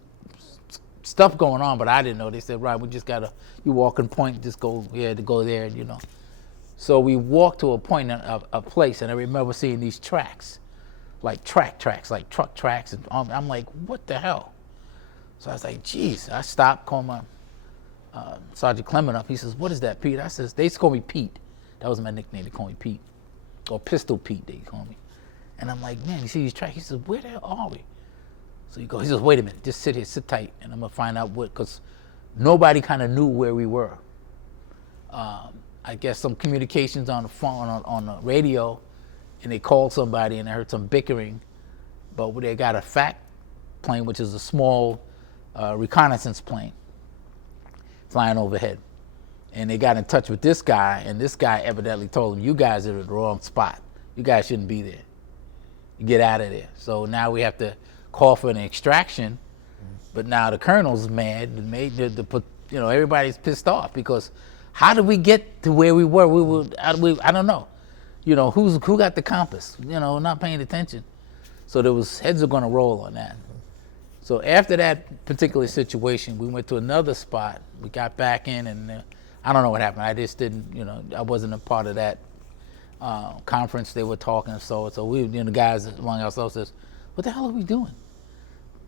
stuff going on, but I didn't know. They said, right, we just you walk and point, just go here to go there, So we walked to a point, a place, and I remember seeing these tracks, like tracks, like truck tracks, and I'm like, what the hell? So I was like, geez. I stopped, called my Sergeant Clement up. He says, what is that, Pete? I says, they used to call me Pete. That was my nickname. They call me Pete, or Pistol Pete, they call me. And I'm like, man, you see these tracks? He says, where the hell are we? So he says, wait a minute, just sit here, sit tight, and I'm gonna find out because nobody kind of knew where we were. I guess some communications on the phone, on the radio, and they called somebody and I heard some bickering, but they got a FAC plane, which is a small reconnaissance plane flying overhead. And they got in touch with this guy, and this guy evidently told them, you guys are at the wrong spot. You guys shouldn't be there. You get out of there. So now we have to call for an extraction, but now the colonel's mad. Everybody's pissed off because how did we get to where we were? I don't know. Who got the compass? Not paying attention. So there was heads are going to roll on that. So after that particular situation, we went to another spot. We got back in, and I don't know what happened. I just didn't, I wasn't a part of that conference. They were talking, so we, the guys among ourselves says, "What the hell are we doing?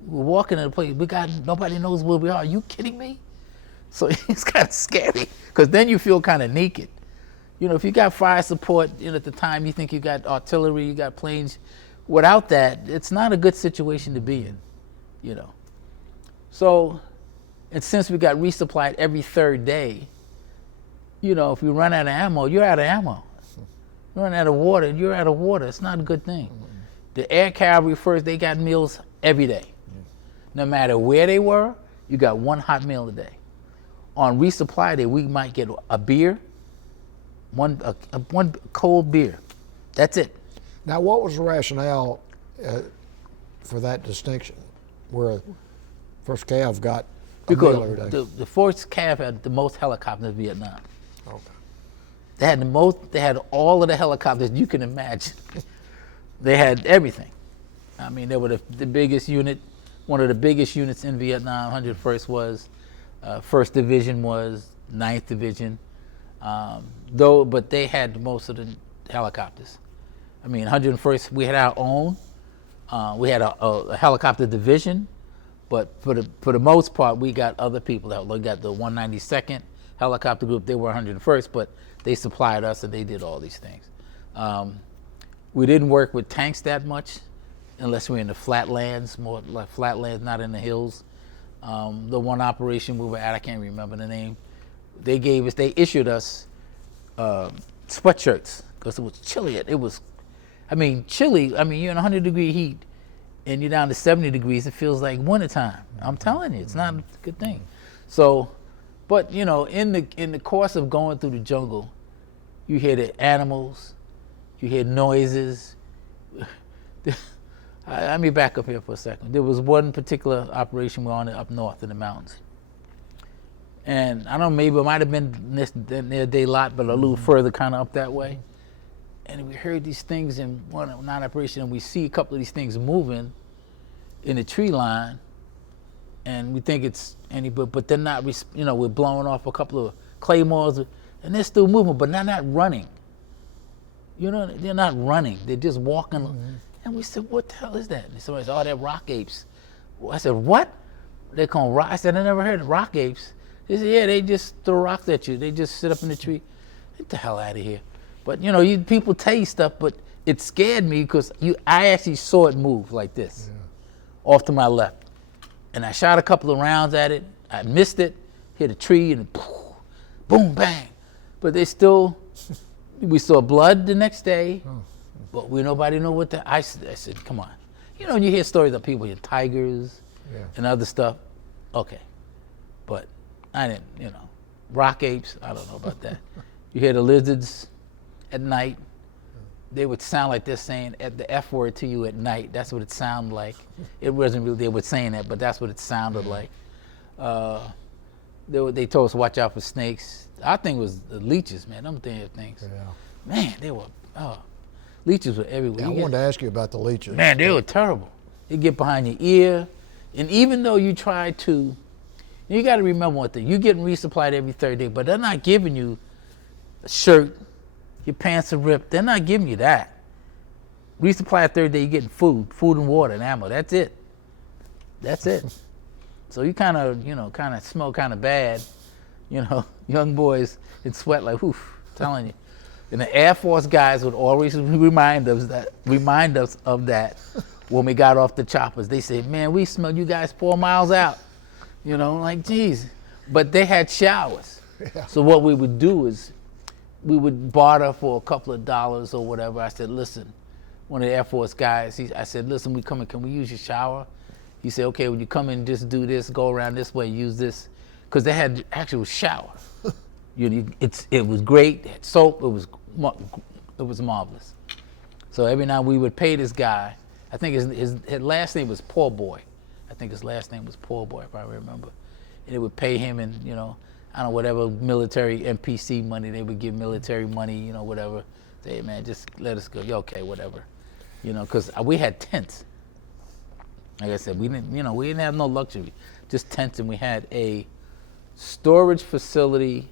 We're walking in a place. Nobody knows where we are. Are you kidding me?" So it's kind of scary because then you feel kind of naked. If you got fire support, at the time you think you got artillery, you got planes. Without that, it's not a good situation to be in. So, and since we got resupplied every third day, if you run out of ammo, you're out of ammo. You run out of water, you're out of water. It's not a good thing. The air cavalry first, they got meals every day. No matter where they were, you got one hot meal a day. On resupply day, we might get a beer, one cold beer. That's it. Now, what was the rationale for that distinction, where First Cav got a meal every day? Because the First Cav had the most helicopters in Vietnam. Okay. They had the most. They had all of the helicopters you can imagine. They had everything. I mean, they were the biggest unit, one of the biggest units in Vietnam. 101st was, 1st Division was, 9th Division, but they had most of the helicopters. I mean, 101st, we had our own. We had a helicopter division, but for the most part, we got other people. We got the 192nd helicopter group. They were 101st, but they supplied us and they did all these things. We didn't work with tanks that much, unless we're in the flatlands, more like flatlands, not in the hills. The one operation we were at, I can't remember the name. They issued us sweatshirts because it was chilly. It was, chilly. You're in 100-degree heat and you're down to 70 degrees. It feels like wintertime. I'm telling you, it's not a good thing. So, but in the course of going through the jungle, you hear the animals, you hear noises. Let me back up here for a second. There was one particular operation we were on up north in the mountains. And I don't know, maybe it might have been near Day Lot, but a little further kind of up that way. And we heard these things in one operation, and we see a couple of these things moving in the tree line, and we think it's but they're not, we're blowing off a couple of claymores, and they're still moving, but they're not running. They're not running. They're just walking. Mm-hmm. And we said, what the hell is that? And somebody said, oh, they're rock apes. I said, what? They call them rock. I said, I never heard of rock apes. They said, yeah, they just throw rocks at you. They just sit up in the tree. Get the hell out of here. But people tell you stuff, but it scared me because I actually saw it move like this, off to my left. And I shot a couple of rounds at it. I missed it, hit a tree, and boom, bang. But they still, we saw blood the next day, but nobody knew what I said, come on. You hear stories of people, tigers and other stuff. Okay, but I didn't, rock apes, I don't know about that. You hear the lizards at night. They would sound like they're saying the F word to you at night. That's what it sounded like. It wasn't really they were saying that, but that's what it sounded like. They told us to watch out for snakes. Our thing was the leeches, man. Them things. Yeah. Man, they were, leeches were everywhere. Yeah, I wanted to ask you about the leeches. Man, they were terrible. They get behind your ear. And even though you try to, you got to remember one thing. You're getting resupplied every third day, but they're not giving you a shirt. Your pants are ripped. They're not giving you that. Resupply third day, you're getting food and water and ammo. That's it. So you kind of smell kind of bad. Young boys in sweat like, oof, telling you. And the Air Force guys would always remind us of that when we got off the choppers. They said, man, we smell you guys 4 miles out. Like, geez. But they had showers. Yeah. So what we would do is we would barter for a couple of dollars or whatever. I said, listen, one of the Air Force guys, I said, listen, we come in, can we use your shower? He said, okay, when you come in, just do this, go around this way, use this. Because they had actual shower. It was great, they had soap, it was marvelous. So every now we would pay this guy. I think his last name was Poor Boy. I think his last name was Poor Boy, if I remember. And it would pay him in, you know, I don't know, whatever military MPC money, they would give military money, you know, whatever. Say, hey, man, just let us go. Yeah, okay, whatever. You know, because we had tents. Like I said, we didn't have no luxury, just tents, and we had a storage facility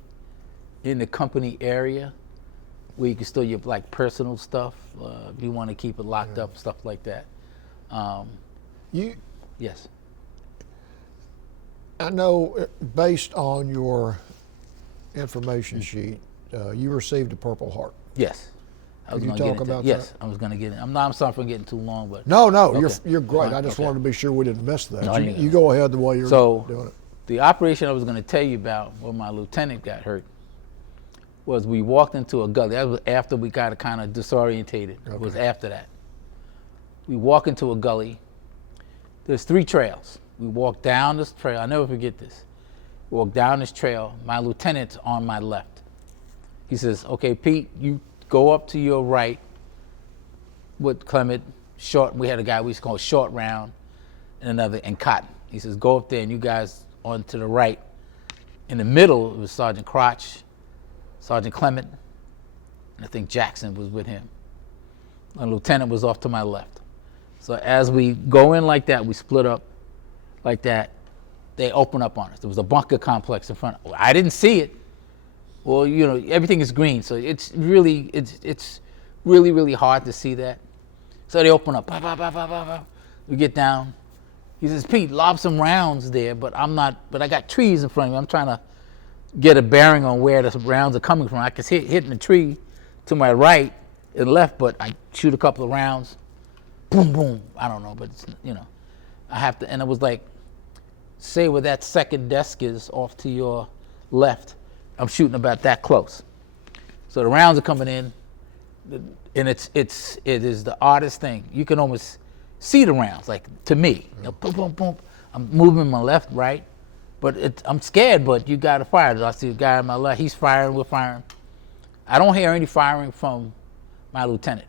in the company area where you can store your like personal stuff if you want to keep it locked up, stuff like that. Yes. I know, based on your information sheet, you received a Purple Heart. Yes. Could you talk about that? Yes, I was going to get it. I'm sorry for getting too long, but No, okay. you're great. I just wanted to be sure we didn't miss that. You go ahead the way you're doing it. The operation I was going to tell you about where my lieutenant got hurt was we walked into a gully. That was after we got kind of disorientated. Okay. It was after that. We walk into a gully. There's 3 trails. We walk down this trail. I'll never forget this. We walk down this trail. My lieutenant's on my left. He says, okay, Pete, you go up to your right with Clement, Short. We had a guy we used to call Short Round and Cotton. He says, go up there and you guys on to the right. In the middle, it was Sergeant Crotch, Sergeant Clement, and I think Jackson was with him. The lieutenant was off to my left. So as we go in like that, we split up like that, they open up on us. There was a bunker complex in front. I didn't see it. Well, you know, everything is green, so it's really hard to see that. So they open up. We get down. He says, Pete, lob some rounds there, but I got trees in front of me. I'm trying to get a bearing on where the rounds are coming from. I can see it hitting the tree to my right and left, but I shoot a couple of rounds. Boom, boom. I don't know, but it's, you know, I have to, and it was like, say where that second desk is off to your left, I'm shooting about that close. So the rounds are coming in, and it is the oddest thing. You can almost see the rounds, like to me. You know, boom, boom, boom. I'm moving my left, right, but I'm scared, but you gotta fire. I see a guy on my left, he's firing, we're firing. I don't hear any firing from my lieutenant.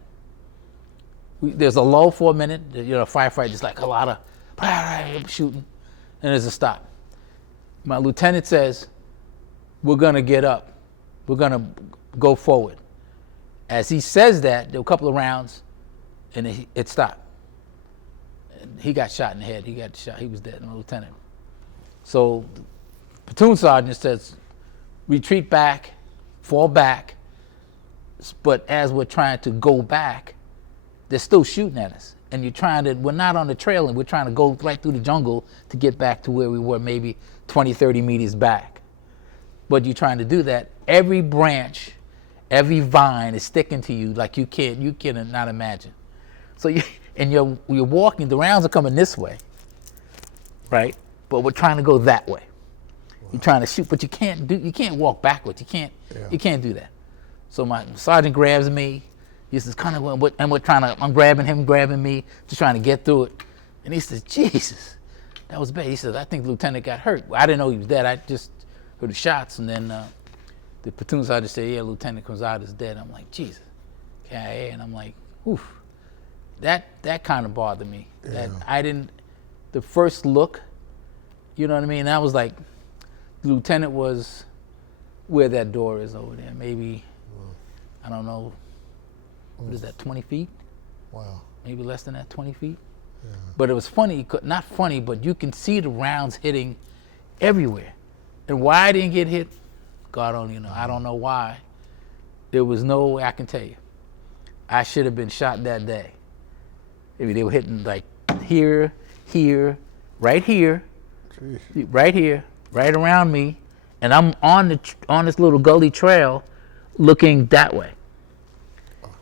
There's a lull for a minute, you know, firefight, just like a lot of shooting, and there's a stop. My lieutenant says, we're gonna get up. We're gonna go forward. As he says that, there were a couple of rounds, and it stopped. And he got shot in the head. He got shot. He was dead, my lieutenant. So the platoon sergeant says, retreat back, fall back, but as we're trying to go back, they're still shooting at us. And we're not on the trail, and we're trying to go right through the jungle to get back to where we were, maybe 20, 30 meters back. But you're trying to do that. Every branch, every vine is sticking to you like you cannot imagine. So you're walking, the rounds are coming this way, right? But we're trying to go that way. Wow. You're trying to shoot, but you can't walk backwards. You can't do that. So my sergeant grabs me. He says, kind of, and I'm grabbing him, grabbing me, just trying to get through it. And he says, Jesus, that was bad. He says, I think the lieutenant got hurt. I didn't know he was dead. I just heard the shots. And then the platoon sergeant said, yeah, Lieutenant Cruzado is dead. I'm like, Jesus. Okay. And I'm like, oof. That kind of bothered me. Yeah. That the first look, you know what I mean? That was like, the lieutenant was where that door is over there. Maybe, I don't know, what is that, 20 feet? Wow. Maybe less than that, 20 feet? Yeah. But it was funny, not funny, but you can see the rounds hitting everywhere. And why I didn't get hit, God only knows. I don't know why. There was no way I can tell you. I should have been shot that day. Maybe they were hitting like here, right here, Jeez. Right here, right around me, and I'm on this little gully trail looking that way.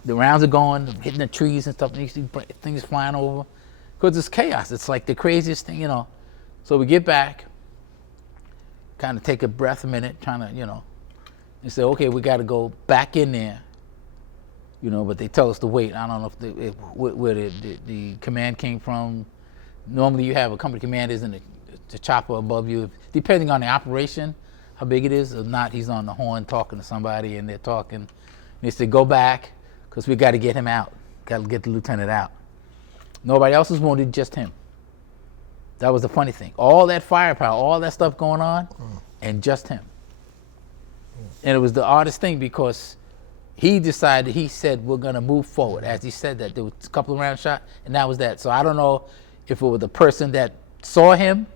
The rounds are going, hitting the trees and stuff, and you see things flying over. Because it's chaos. It's like the craziest thing, you know. So we get back, kind of take a breath a minute, trying to, you know, and say, okay, we got to go back in there, you know, but they tell us to wait. I don't know where the command came from. Normally you have a company commanders and the chopper above you. Depending on the operation, how big it is or not, he's on the horn talking to somebody, and they're talking. And they say, go back, because we got to get him out. got to get the lieutenant out. Nobody else was wounded, just him. That was the funny thing. All that firepower, all that stuff going on, and just him. And it was the oddest thing because he said, we're going to move forward. As he said that, there was a couple of round shot, and that was that. So I don't know if it was the person that saw him,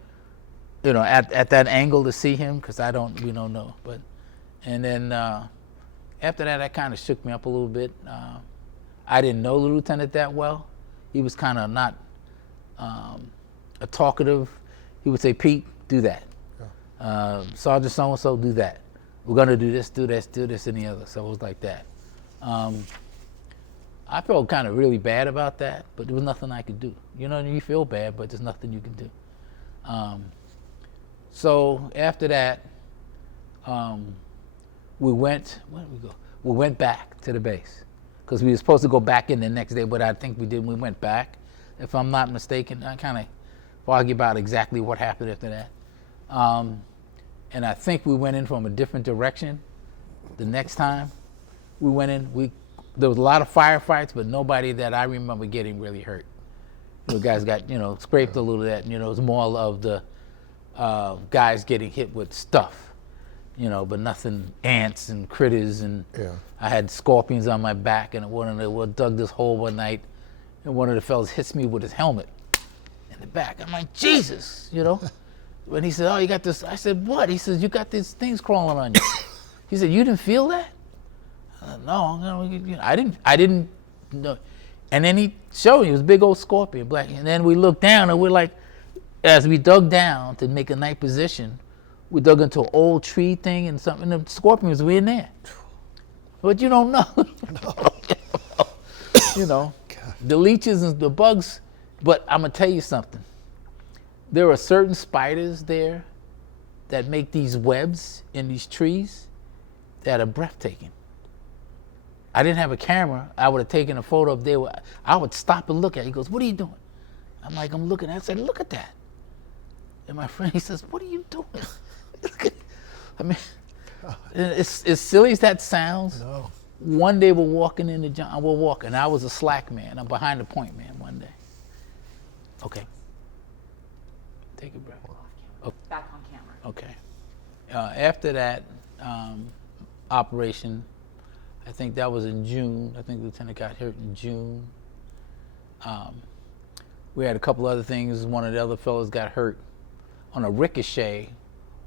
you know, at that angle to see him, because we don't know. But, and then after that kind of shook me up a little bit. I didn't know the lieutenant that well. He was kind of not a talkative. He would say, Pete, do that. Yeah. Sergeant so-and-so, do that. We're going to do this, and the other. So it was like that. I felt kind of really bad about that, but there was nothing I could do. You know, you feel bad, but there's nothing you can do. So after that, we went, where did we go? We went back to the base because we were supposed to go back in the next day, but I think we didn't. We went back, if I'm not mistaken. I kind of argue about exactly what happened after that. And I think we went in from a different direction the next time we went in. There was a lot of firefights, but nobody that I remember getting really hurt. The guys got, scraped a little bit, it was more of the guys getting hit with stuff, but nothing, ants and critters, and I had scorpions on my back, and one of them dug this hole one night, and one of the fellas hits me with his helmet in the back. I'm like, Jesus, When he said, oh, you got this, I said, what? He says, you got these things crawling on you. He said, you didn't feel that? No, I didn't know. And then he showed me, it was a big old scorpion, black. And then we looked down, and we're like, as we dug down to make a night position, we dug into an old tree thing and something, and the scorpions were in there. But you don't know. The leeches and the bugs, but I'm gonna tell you something. There are certain spiders there that make these webs in these trees that are breathtaking. I didn't have a camera. I would have taken a photo of there. I would stop and look at it. He goes, what are you doing? I'm like, I'm looking at it. I said, look at that. And my friend, he says, what are you doing? Look at, I mean, it's as silly as that sounds. No. One day we're walking in the jungle. We're walking. I was a slack man. I'm behind the point man one day. Okay. Take a breath. Okay. Back on camera. Okay. After that operation, I think that was in June. I think the lieutenant got hurt in June. We had a couple other things. One of the other fellows got hurt on a ricochet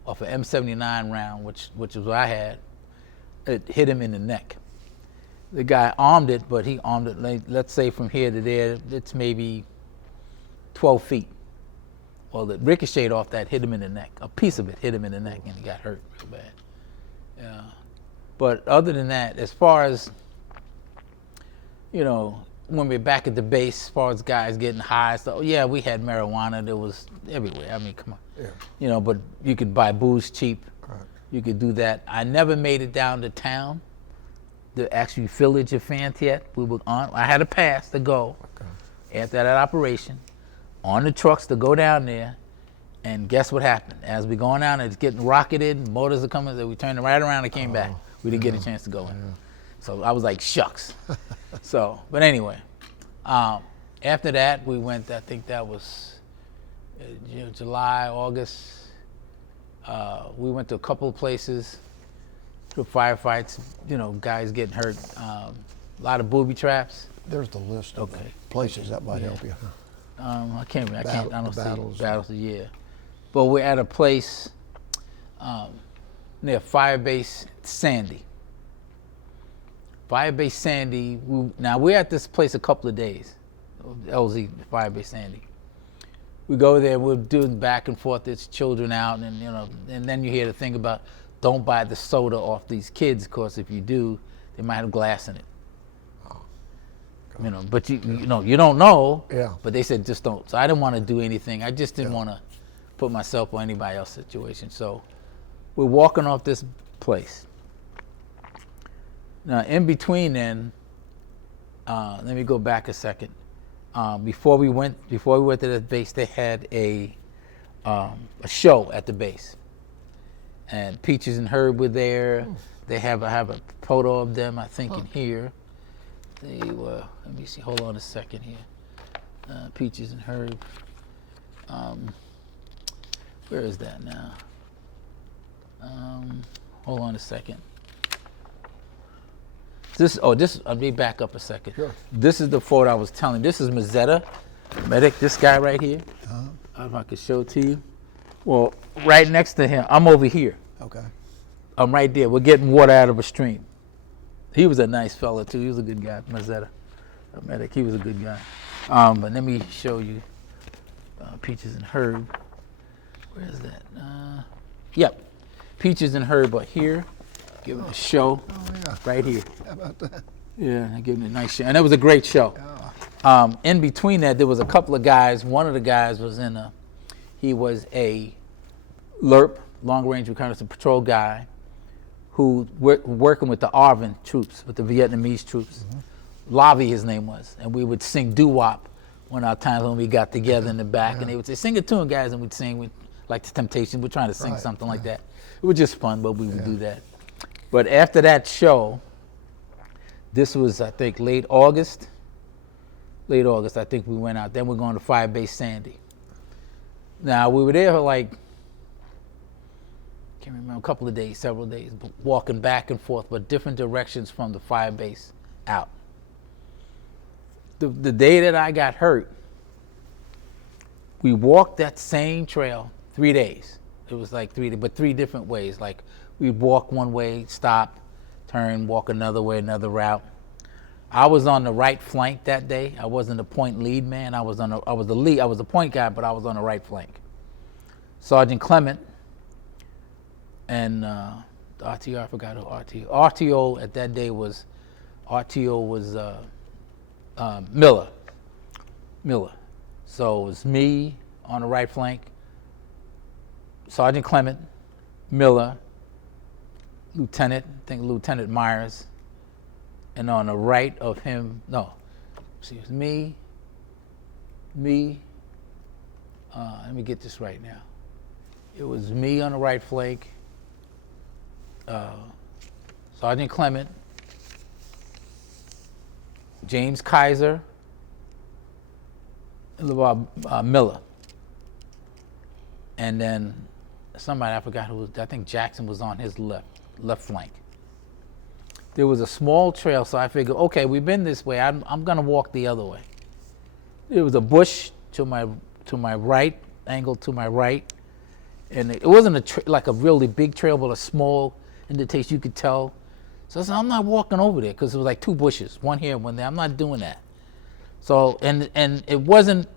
off an M79 round, which is what I had. It hit him in the neck. The guy armed it, but he armed it, let's say from here to there, it's maybe 12 feet. Well, the ricocheted off that, hit him in the neck. A piece of it hit him in the neck, and he got hurt real bad. Yeah. But other than that, as far as, when we're back at the base, as far as guys getting high, so yeah, we had marijuana. There was everywhere. I mean, come on. Yeah. But you could buy booze cheap. Right. You could do that. I never made it down to town, the actual village of Viet. I had a pass to go after that operation, on the trucks to go down there, and guess what happened? As we going down, it's getting rocketed, motors are coming, so we turned right around and came back. We didn't get a chance to go in. So I was like, shucks. But anyway, after that, we went, I think that was July, August. We went to a couple of places for firefights, guys getting hurt. A lot of booby traps. There's the list of places that might help you. I don't see battles, yeah. But we're at a place near Firebase Sandy. Firebase Sandy, now we're at this place a couple of days, LZ, Firebase Sandy. We go there, we're doing back and forth, there's children out, and and then you hear the thing about don't buy the soda off these kids, because if you do, they might have glass in it. But you don't know. Yeah. But they said just don't. So I didn't want to do anything. I just didn't want to put myself or anybody else's situation. So we're walking off this place. Now in between then, let me go back a second. Before we went to the base, they had a show at the base, and Peaches and Herb were there. They have a photo of them, I think, in here. They were, let me see, hold on a second here. Peaches and Herb. Where is that now? Hold on a second. Let me back up a second. Sure. This is the photo I was telling. This is Mazetta, medic, this guy right here. I don't know if I could show it to you. Well, right next to him, I'm over here. Okay. I'm right there. We're getting water out of a stream. He was a nice fella too. He was a good guy, Mazetta, a medic. He was a good guy. But let me show you Peaches and Herb. Where is that? Yep. Peaches and Herb are here. Give it a show. Oh, yeah. Right here. How about that? Yeah, I gave him a nice show. And it was a great show. In between that, there was a couple of guys. One of the guys was he was a LRP, long range reconnaissance patrol guy, who working with the Arvin troops, with the Vietnamese troops. Lavi, his name was. And we would sing doo-wop one of our times when we got together in the back. And they would say, sing a tune, guys, and we'd sing, like the Temptations. We're trying to sing something like that. It was just fun, but we would do that. But after that show, this was, I think, late August, I think we went out. Then we're going to Firebase Sandy. Now, we were there for like, can't remember, a couple of days, several days, walking back and forth, but different directions from the Firebase out. The day that I got hurt, we walked that same trail 3 days. It was like 3 days, but 3 different ways. Like, we'd walk one way, stop, turn, walk another way, another route. I was on the right flank that day. I wasn't the point lead man. I was the lead. I was the point guy, but I was on the right flank. Sergeant Clement and the RTO, I forgot who RTO. RTO at that day was Miller. So it was me on the right flank, Sergeant Clement, Miller, Lieutenant Myers, and on the right of him, it was me, let me get this right now. It was me on the right flank, Sergeant Clement, James Kaiser, and Miller. And then somebody, I forgot who was, I think Jackson was on his left flank. There was a small trail, so I figured, okay, we've been this way. I'm gonna walk the other way. There was a bush to my right, angled to my right, and it wasn't like a really big trail, but a small indentation you could tell. So I said, I'm not walking over there because it was like 2 bushes, one here, one there. I'm not doing that. So and it wasn't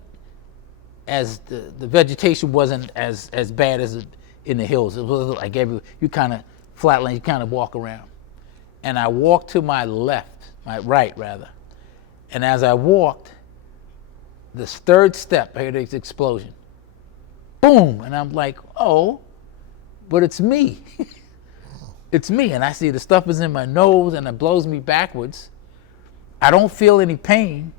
as the vegetation wasn't as bad as it in the hills. It was like you kind of flatland, you kind of walk around. And I walked to my right rather. And as I walked, this 3rd step, I heard this explosion. Boom! And I'm like, oh, but it's me. It's me. And I see the stuff is in my nose and it blows me backwards. I don't feel any pain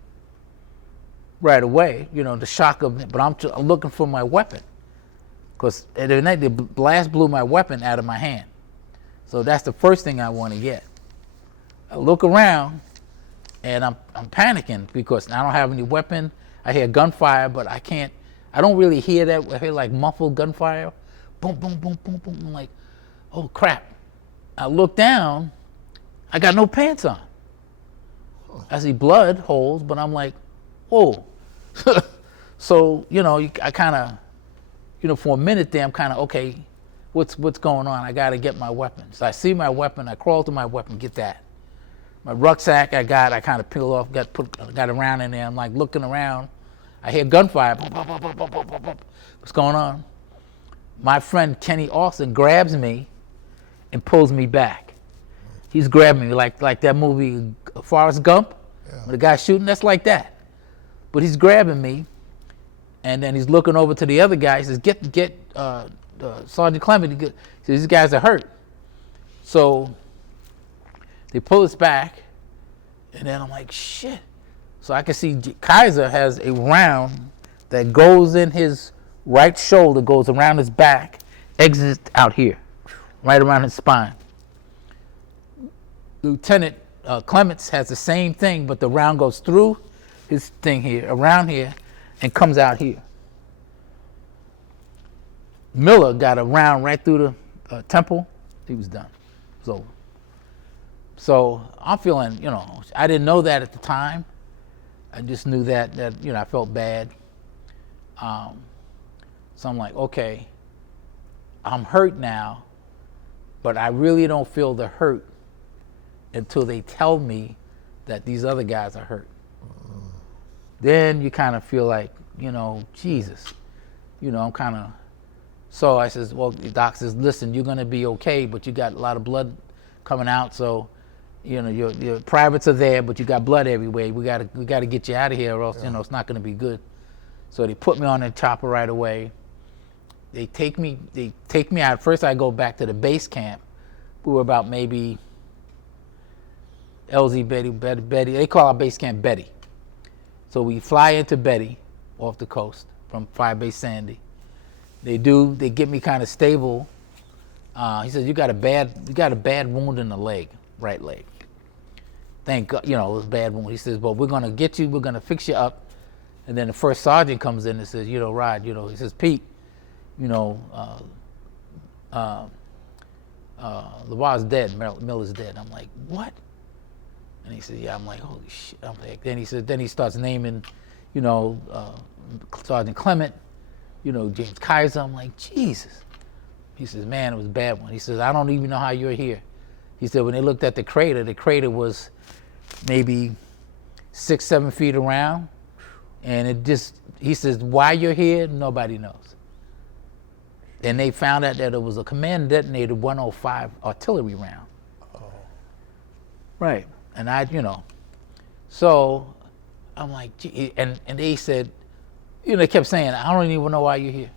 right away, the shock of it, but I'm looking for my weapon. Because at the night, the blast blew my weapon out of my hand. So that's the first thing I want to get. I look around and I'm panicking because I don't have any weapon. I hear gunfire, but I don't really hear that. I hear like muffled gunfire. Boom, boom, boom, boom, boom. I'm like, oh crap. I look down, I got no pants on. I see blood holes, but I'm like, whoa. So, I kind of, for a minute there, I'm kind of, okay, what's going on? I got to get my weapon. So I see my weapon, I crawl to my weapon, get that. My rucksack I kind of peeled off, got around in there. I'm like looking around. I hear gunfire. What's going on? My friend Kenny Austin grabs me and pulls me back. He's grabbing me like that movie Forrest Gump, when the guy's shooting. That's like that. But he's grabbing me, and then he's looking over to the other guy. He says, "Get Sergeant Clement." He says, "These guys are hurt." So they pull us back, and then I'm like, shit. So I can see Kaiser has a round that goes in his right shoulder, goes around his back, exits out here, right around his spine. Lieutenant Clements has the same thing, but the round goes through his thing here, around here, and comes out here. Miller got a round right through the temple. He was done. It was over. So I'm feeling, I didn't know that at the time. I just knew that I felt bad. So I'm like, okay, I'm hurt now, but I really don't feel the hurt until they tell me that these other guys are hurt. Then you kind of feel like, Jesus, I'm kind of, so I says, well, the doc says, listen, you're going to be okay, but you got a lot of blood coming out. So, your privates are there, but you got blood everywhere. We got to get you out of here or else, it's not going to be good. So they put me on the chopper right away. They take me out. First I go back to the base camp. We were about maybe LZ Betty. They call our base camp Betty. So we fly into Betty off the coast from Firebase Sandy. They get me kind of stable. He says, you got a bad wound in the leg, right leg. Thank God, it was a bad wound. He says, but we're gonna get you, we're gonna fix you up. And then the first sergeant comes in and says, Rod, he says, Pete, LeVar's dead, Miller's dead. I'm like, what? And he said, yeah. I'm like, holy shit. I'm like, then he starts naming, Sergeant Clement, James Kaiser. I'm like, Jesus. He says, man, it was a bad one. He says, I don't even know how you're here. He said, when they looked at the crater was maybe 6-7 feet around. And he says, why you're here, nobody knows. And they found out that it was a command detonated 105 artillery round. Oh. Right. And so I'm like, gee, and they said, they kept saying, I don't even know why you're here.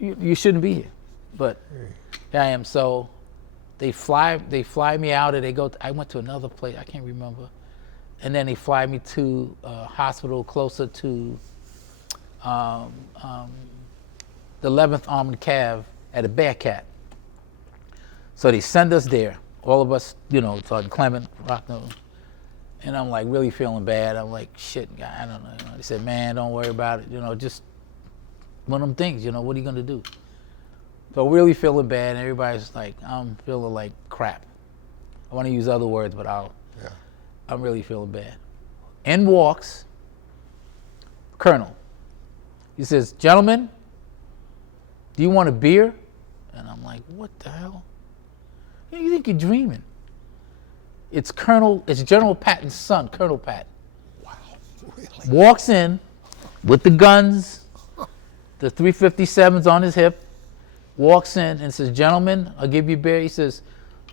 You shouldn't be here. But here I am. So they fly me out, and I went to another place, I can't remember. And then they fly me to a hospital closer to the 11th Armored Cav at a Bearcat. So they send us there, all of us, Sergeant Clement, Rockno, and I'm like really feeling bad. I'm like, shit, guy, I don't know. They said, man, don't worry about it, just one of them things, what are you gonna do? So really feeling bad, and everybody's like, I'm feeling like crap. I want to use other words, but I'm really feeling bad. In walks Colonel. He says, gentlemen, do you want a beer? And I'm like, what the hell? You think you're dreaming? It's General Patton's son, Colonel Patton. Wow, really? Walks in with the guns, the 357s on his hip, walks in and says, gentlemen, I'll give you a beer. He says,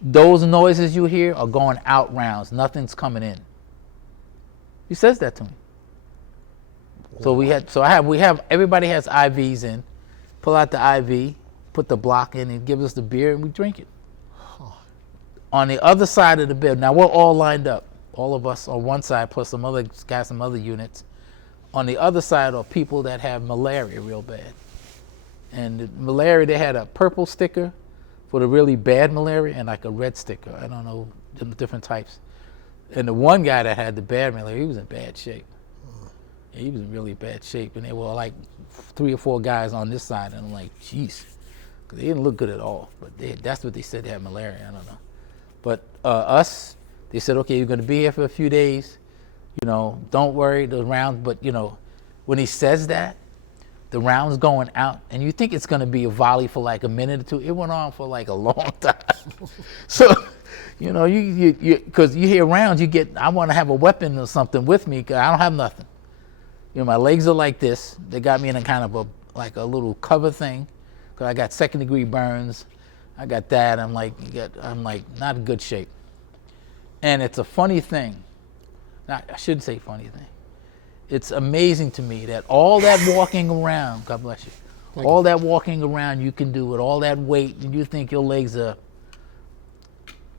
those noises you hear are going out rounds. Nothing's coming in. He says that to me. So everybody has IVs in. Pull out the IV, put the block in, and gives us the beer, and we drink it. On the other side of the bed, now we're all lined up. All of us on one side, plus some other guys, some other units. On the other side are people that have malaria real bad. And the malaria, they had a purple sticker for the really bad malaria and like a red sticker. I don't know, different types. And the one guy that had the bad malaria, he was in bad shape. Yeah, he was in really bad shape. And there were like 3 or 4 guys on this side. And I'm like, jeez. Because they didn't look good at all. But that's what they said, they had malaria. I don't know. But us, they said, okay, you're going to be here for a few days. Don't worry, the rounds. But, when he says that, the round's going out, and you think it's going to be a volley for like a minute or two. It went on for like a long time. So, because you hear rounds, I want to have a weapon or something with me, because I don't have nothing. My legs are like this. They got me in a kind of a little cover thing, because I got 2nd-degree burns. I got that. I'm like not in good shape. And it's a funny thing. I shouldn't say funny thing. It's amazing to me that all that walking around, God bless you, all that walking around you can do with all that weight, and you think your legs are,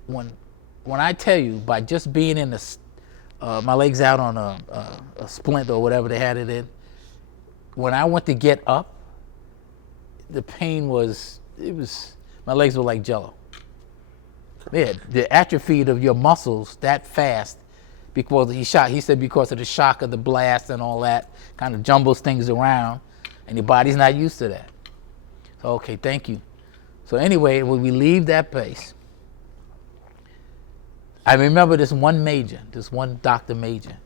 when I tell you, by just being in my legs out on a splint or whatever they had it in, when I went to get up, the pain my legs were like jello. the atrophy of your muscles that fast because he said because of the shock of the blast and all that kind of jumbles things around, and your body's not used to that. So, okay, thank you. So anyway, when we leave that place, I remember this one Dr. Major.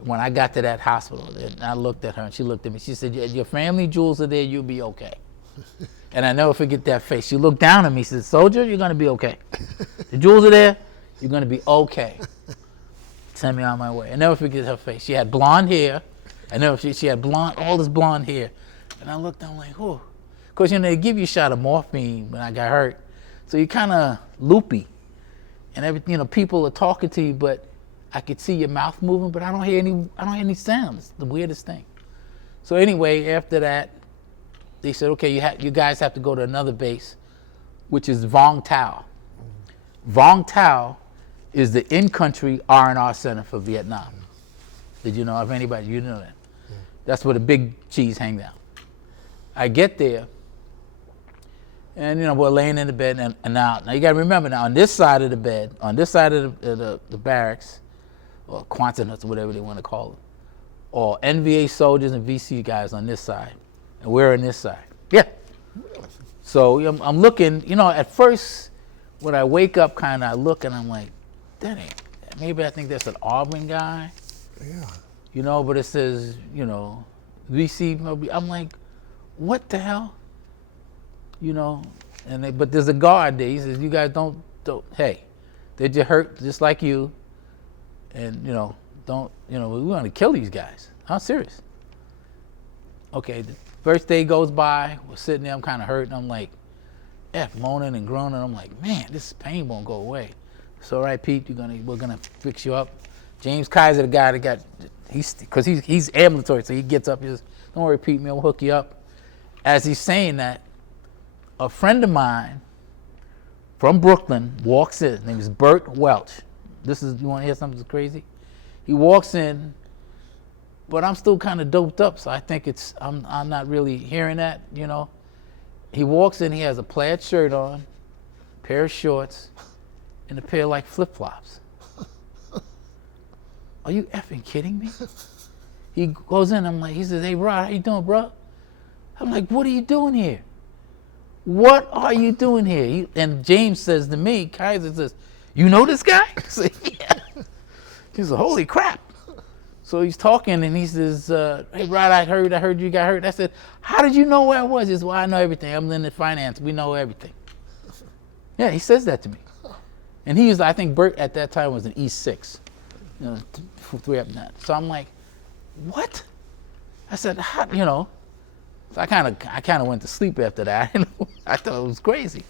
When I got to that hospital, and I looked at her and she looked at me, she said, your family jewels are there, you'll be okay. And I never forget that face. She looked down at me, she said, soldier, you're gonna be okay. The jewels are there, you're gonna be okay. Send me on my way. I never forget her face. She had blonde hair. She had all this blonde hair. And I looked, I'm like, whoa. Because, they give you a shot of morphine when I got hurt. So you're kind of loopy. And everything, people are talking to you, but I could see your mouth moving, but I don't hear any sound. It's the weirdest thing. So anyway, after that, they said, okay, you guys have to go to another base, which is Vong Tau. Vong Tau is the in-country R&R center for Vietnam. Did you know, if anybody, you know that? Yeah. That's where the big cheese hangs out. I get there, and we're laying in the bed, and now you gotta remember, now on this side of the bed, on this side of the barracks, or Quantinuts, or whatever they want to call it, or NVA soldiers and VC guys on this side, and we're on this side. Yeah. So I'm looking, at first, when I wake up, I look and I'm like, that ain't, maybe I think that's an Auburn guy. Yeah. But it says, VC, I'm like, what the hell? But there's a guard there. He says, you guys don't, hey, they're just hurt just like you. And, we want to kill these guys. I'm serious. Okay, the first day goes by, we're sitting there, I'm kind of hurt, and I'm like, moaning and groaning. I'm like, man, this pain won't go away. It's all right, Pete, we're gonna fix you up. James Kaiser, the guy that got, he's ambulatory, so he gets up, he says, don't worry, Pete, we'll hook you up. As he's saying that, a friend of mine from Brooklyn walks in. His name is Bert Welch. You want to hear something crazy? He walks in, but I'm still kind of doped up, so I think I'm not really hearing that, He walks in, he has a plaid shirt on, a pair of shorts, and a pair of flip-flops. Are you effing kidding me? He goes in, he says, hey, Rod, how you doing, bro? I'm like, what are you doing here? What are you doing here? And James says to me, Kaiser says, you know this guy? I say, yeah. He says, holy crap. So he's talking and he says, hey, Rod, I heard you got hurt. I said, how did you know where I was? He says, well, I know everything. I'm in the finance. We know everything. Yeah, he says that to me. And I think Bert at that time was an E6. 3 up that. So I'm like, what? I said, how, So I kind of went to sleep after that. I thought it was crazy.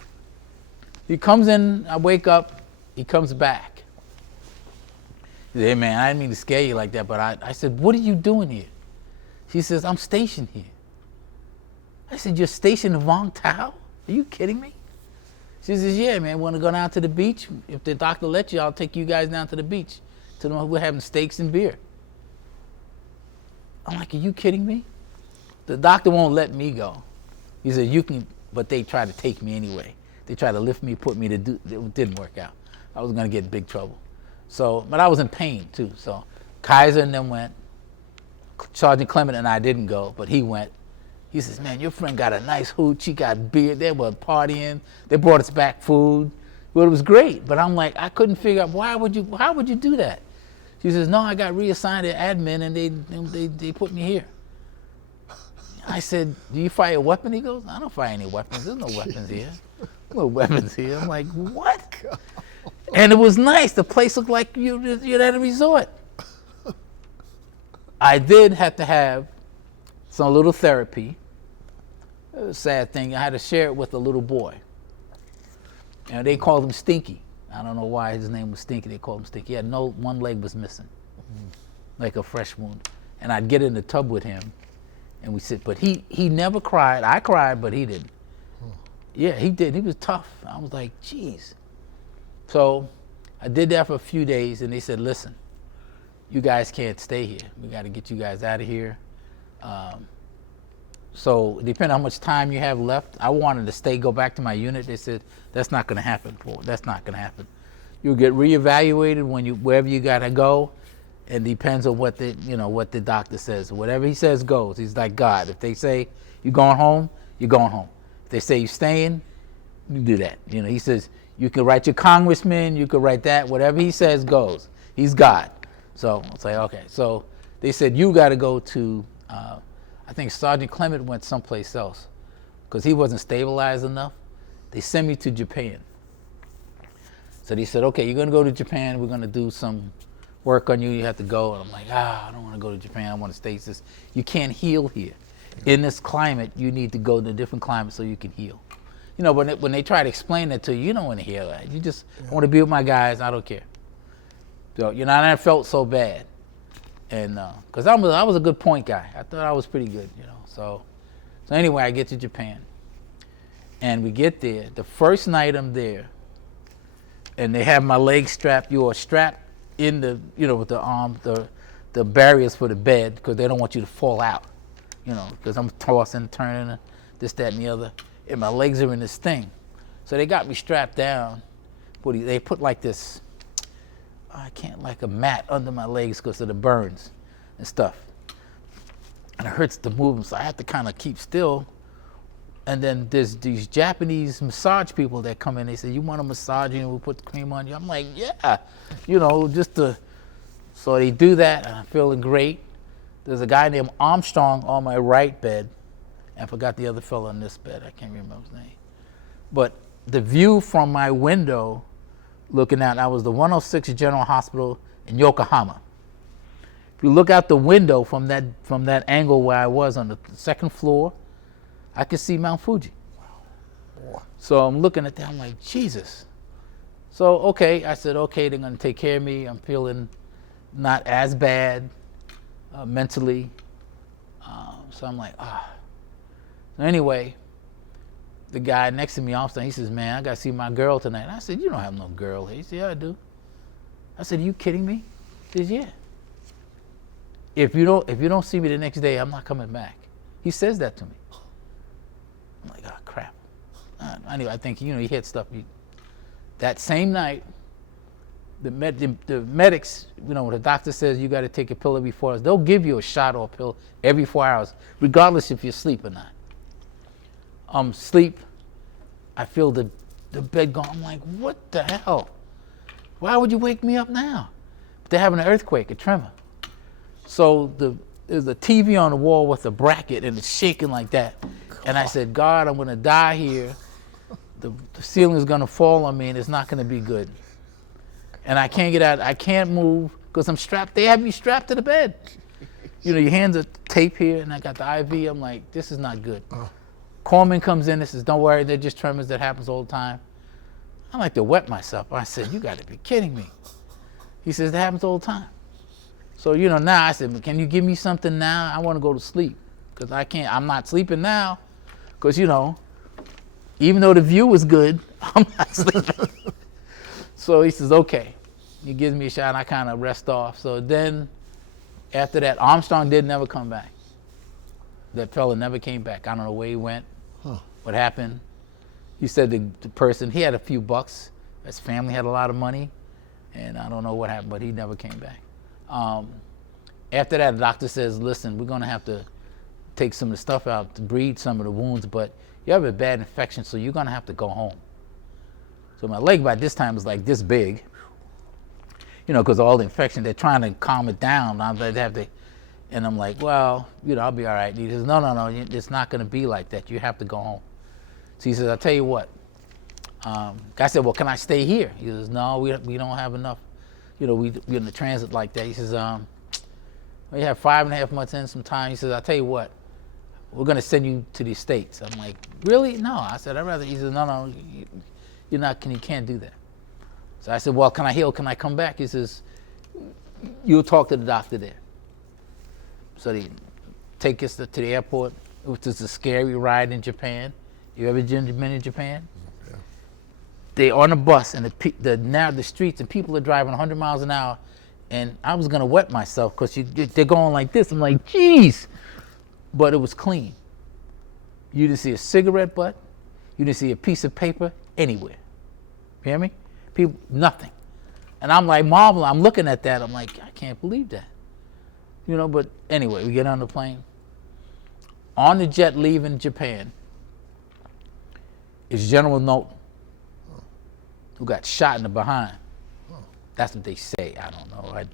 He comes in, I wake up, he comes back. He said, hey man, I didn't mean to scare you like that, but I said, what are you doing here? She says, I'm stationed here. I said, you're stationed in Vong Tau? Are you kidding me? She says, yeah man, want to go down to the beach? If the doctor lets you, I'll take you guys down to the beach. We're having steaks and beer. I'm like, are you kidding me? The doctor won't let me go. He said, you can, but they try to take me anyway. They try to lift me, put me to do, it didn't work out. I was gonna get in big trouble. So, but I was in pain too. So Kaiser and them went. Sergeant Clement and I didn't go, but he went. He says, man, your friend got a nice hooch, he got beer, they were partying, they brought us back food. Well, it was great, but I'm like, I couldn't figure out, how would you do that? She says, no, I got reassigned to admin and they put me here. I said, do you fire a weapon? He goes, I don't fire any weapons. There's no weapons here. No weapons here. I'm like, what? And it was nice. The place looked like you're at a resort. I did have to have some little therapy. It was a sad thing. I had to share it with a little boy. And they called him Stinky. I don't know why his name was Stinky. They called him Stinky. He had one leg was missing, like a fresh wound. And I'd get in the tub with him, and we sit. But he never cried. I cried, but he didn't. Yeah, he did. He was tough. I was like, geez. So I did that for a few days, and they said, listen, you guys can't stay here. We got to get you guys out of here. So depending on how much time you have left, I wanted to go back to my unit. They said, that's not gonna happen, Paul. That's not gonna happen. You'll get reevaluated wherever you gotta go. It depends on what the doctor says. Whatever he says goes. He's like God. If they say you're going home, you're going home. If they say you're staying, you do that. He says you can write your congressman, you can write that. Whatever he says goes. He's God. So it's like, okay. So they said you got to go to. I think Sergeant Clement went someplace else because he wasn't stabilized enough. They sent me to Japan. So they said, okay, you're gonna go to Japan. We're gonna do some work on you. You have to go. And I'm like, I don't want to go to Japan. I want to stay. He says, you can't heal here. In this climate, you need to go to a different climate so you can heal. When they try to explain that to you, you don't want to hear that. You just want to be with my guys. I don't care. So, and I felt so bad. And because I was a good point guy. I thought I was pretty good, So anyway, I get to Japan. And we get there. The first night I'm there, and they have my legs strapped. You are strapped in the, with the arm, the barriers for the bed, because they don't want you to fall out, because I'm tossing, turning, this, that, and the other, and my legs are in this thing. So they got me strapped down. They put like this, like a mat under my legs because of the burns and stuff. And it hurts to move them, so I have to kind of keep still. And then there's these Japanese massage people that come in. They say, you want a massage you and we'll put the cream on you? I'm like, yeah, so they do that and I'm feeling great. There's a guy named Armstrong on my right bed. I forgot the other fellow on this bed. I can't remember his name. But the view from my window looking out, I was the 106 General Hospital in Yokohama. If you look out the window from that angle where I was on the second floor, I could see Mount Fuji. Wow. So I'm looking at that, I'm like, Jesus. So, okay, I said, okay, they're gonna take care of me. I'm feeling not as bad mentally. So I'm like, So anyway, the guy next to me, he says, man, I gotta see my girl tonight. And I said, you don't have no girl here. He said, yeah, I do. I said, are you kidding me? He says, yeah. If you don't see me the next day, I'm not coming back. He says that to me. I'm like, oh, crap. Anyway, I think, he hit stuff. That same night, the medics, when the doctor says you got to take a pill every 4 hours, they'll give you a shot or a pill every 4 hours, regardless if you sleep or not. Sleep, I feel the bed going. I'm like, what the hell? Why would you wake me up now? They're having an earthquake, a tremor. So there's a TV on the wall with a bracket and it's shaking like that. And I said, God, I'm gonna die here. The ceiling is gonna fall on me and it's not gonna be good. And I can't get out, I can't move because I'm strapped. They have me strapped to the bed. Your hands are taped here and I got the IV. I'm like, this is not good. Corpsman comes in and says, don't worry, they're just tremors, that happens all the time. I like to wet myself. I said, you gotta be kidding me. He says, that happens all the time. So, now I said, can you give me something now? I wanna go to sleep because I'm not sleeping now. Because, even though the view was good, I'm not sleeping. So he says, okay. He gives me a shot and I kind of rest off. So then after that, Armstrong did never come back. That fella never came back. I don't know where he went, what happened. He said the person, he had a few bucks. His family had a lot of money. And I don't know what happened, but he never came back. After that, the doctor says, listen, we're going to have to take some of the stuff out to breed some of the wounds, but you have a bad infection, so you're gonna have to go home. So my leg by this time is like this big, because all the infection, they're trying to calm it down. And I'm like, well, I'll be all right. He says, no, it's not gonna be like that. You have to go home. So he says, I'll tell you what. I said, well, can I stay here? He says, no, we don't have enough. We're in the transit like that. He says, we have 5.5 months in some time. He says, I'll tell you what. We're going to send you to the States. I'm like, really? No. I said, I'd rather. He says, no, you can't do that. So I said, well, can I heal? Can I come back? He says, you'll talk to the doctor there. So they take us to the airport, which is a scary ride in Japan. You ever been in Japan? Yeah. They're on a bus and the streets and people are driving 100 miles an hour. And I was going to wet myself because they're going like this. I'm like, geez. But it was clean. You didn't see a cigarette butt. You didn't see a piece of paper anywhere. You hear me? People, nothing. And I'm like marveling. I'm looking at that. I'm like, I can't believe that. You know, but anyway, we get on the plane. On the jet leaving Japan is General Norton, who got shot in the behind. That's what they say. I don't know.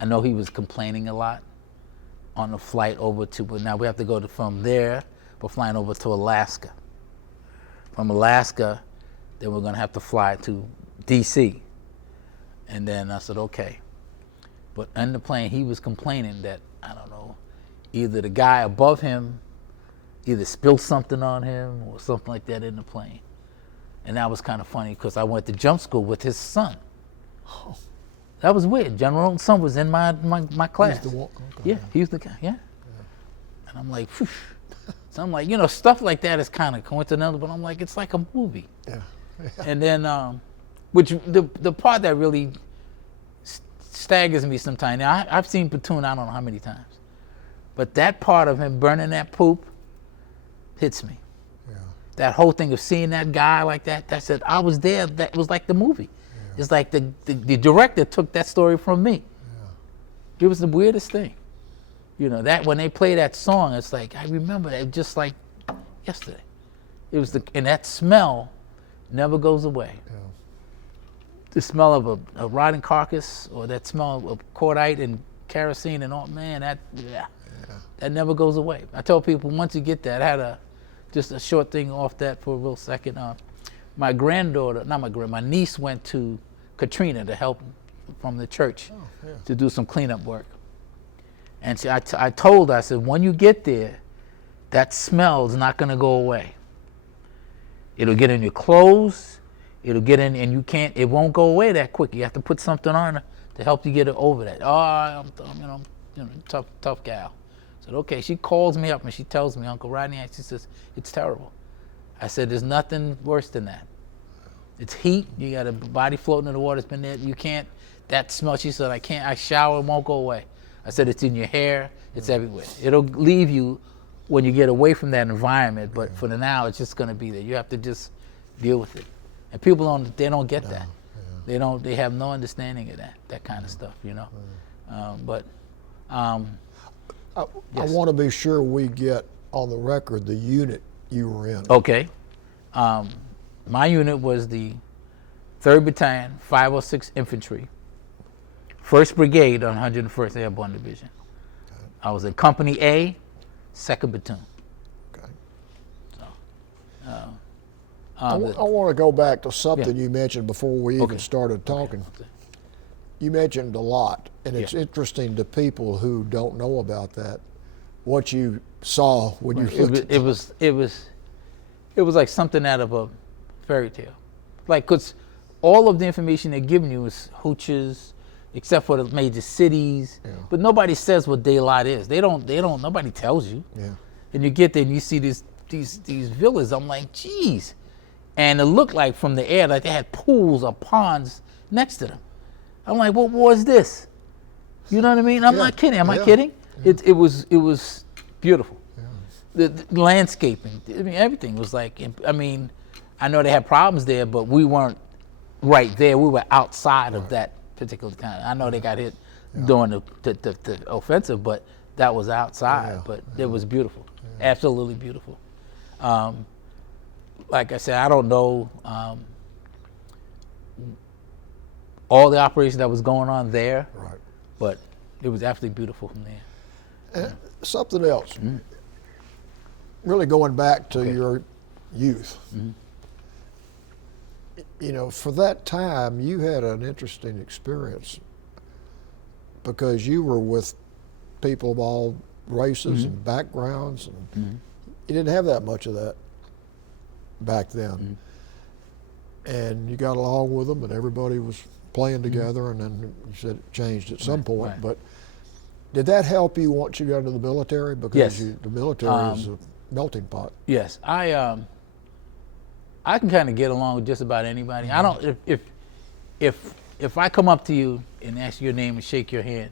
I know he was complaining a lot on the flight over to, but now we have to go from there, we're flying over to Alaska. From Alaska, then we're gonna have to fly to DC. And then I said, okay. But on the plane, he was complaining that, I don't know, either the guy above him either spilled something on him or something like that in the plane. And that was kind of funny because I went to jump school with his son. Oh. That was weird. General Norton's son was in my class. He's the one? Okay. Yeah, he was the guy, yeah. And I'm like, phew. So I'm like, you know, stuff like that is kind of coincidental, but I'm like, it's like a movie. Yeah. And then, which the part that really staggers me sometimes. Now, I've seen Platoon, I don't know how many times, but that part of him burning that poop hits me. Yeah. That whole thing of seeing that guy like that, that said, I was there, that was like the movie. Yeah. It's like the director took that story from me. Yeah. It was the weirdest thing. You know, that when they play that song, it's like, I remember that just like yesterday. It was and that smell never goes away. Yeah. The smell of a rotting carcass, or that smell of cordite and kerosene and all, man, that never goes away. I tell people, once you get that, I had just a short thing off that for a real second. My granddaughter, my niece went to Katrina to help from the church to do some cleanup work. And I told her, I said, when you get there, that smell is not gonna go away. It'll get in your clothes, it'll get in, and it won't go away that quick. You have to put something on to help you get it over that. Oh, I'm tough gal. I said, okay. She calls me up and she tells me, Uncle Rodney, she says, it's terrible. I said, there's nothing worse than that. It's heat, you got a body floating in the water, it's been there, you can't, that smell, she said, I shower, it won't go away. I said, it's in your hair, it's everywhere. It'll leave you when you get away from that environment, but for the now, it's just gonna be there. You have to just deal with it. And people don't get that. Yeah. They have no understanding of that kind of stuff, you know? I want to be sure we get on the record the unit you were in. Okay. My unit was the 3rd Battalion, 506 Infantry, 1st Brigade on 101st Airborne Division. Okay. I was in Company A, 2nd Platoon. Okay. So, I want to go back to something you mentioned before we even started talking. Okay. You mentioned a lot, and it's interesting to people who don't know about that, what you saw when you looked at it was like something out of a fairy tale. Like, because all of the information they're giving you is hooches, except for the major cities, but nobody says what daylight is. They don't, nobody tells you. Yeah. And you get there and you see these villas, I'm like, geez. And it looked like from the air, like they had pools or ponds next to them. I'm like, what was this? You know what I mean? I'm not kidding. Am I kidding? Yeah. It was beautiful. Yeah. The landscaping, I mean, everything was like, I mean, I know they had problems there, but we weren't right there. We were outside of that particular time. I know they got hit during the offensive, but that was outside. But it was beautiful, absolutely beautiful. Like I said, I don't know all the operations that was going on there, but it was absolutely beautiful from there. And something else, really going back to your youth. You know, for that time, you had an interesting experience because you were with people of all races and backgrounds, and you didn't have that much of that back then. And you got along with them, and everybody was playing together, and then you said it changed at some point. But did that help you once you got into the military? Because the military is a melting pot. Yes, I can kind of get along with just about anybody. I don't, if I come up to you and ask your name and shake your hand,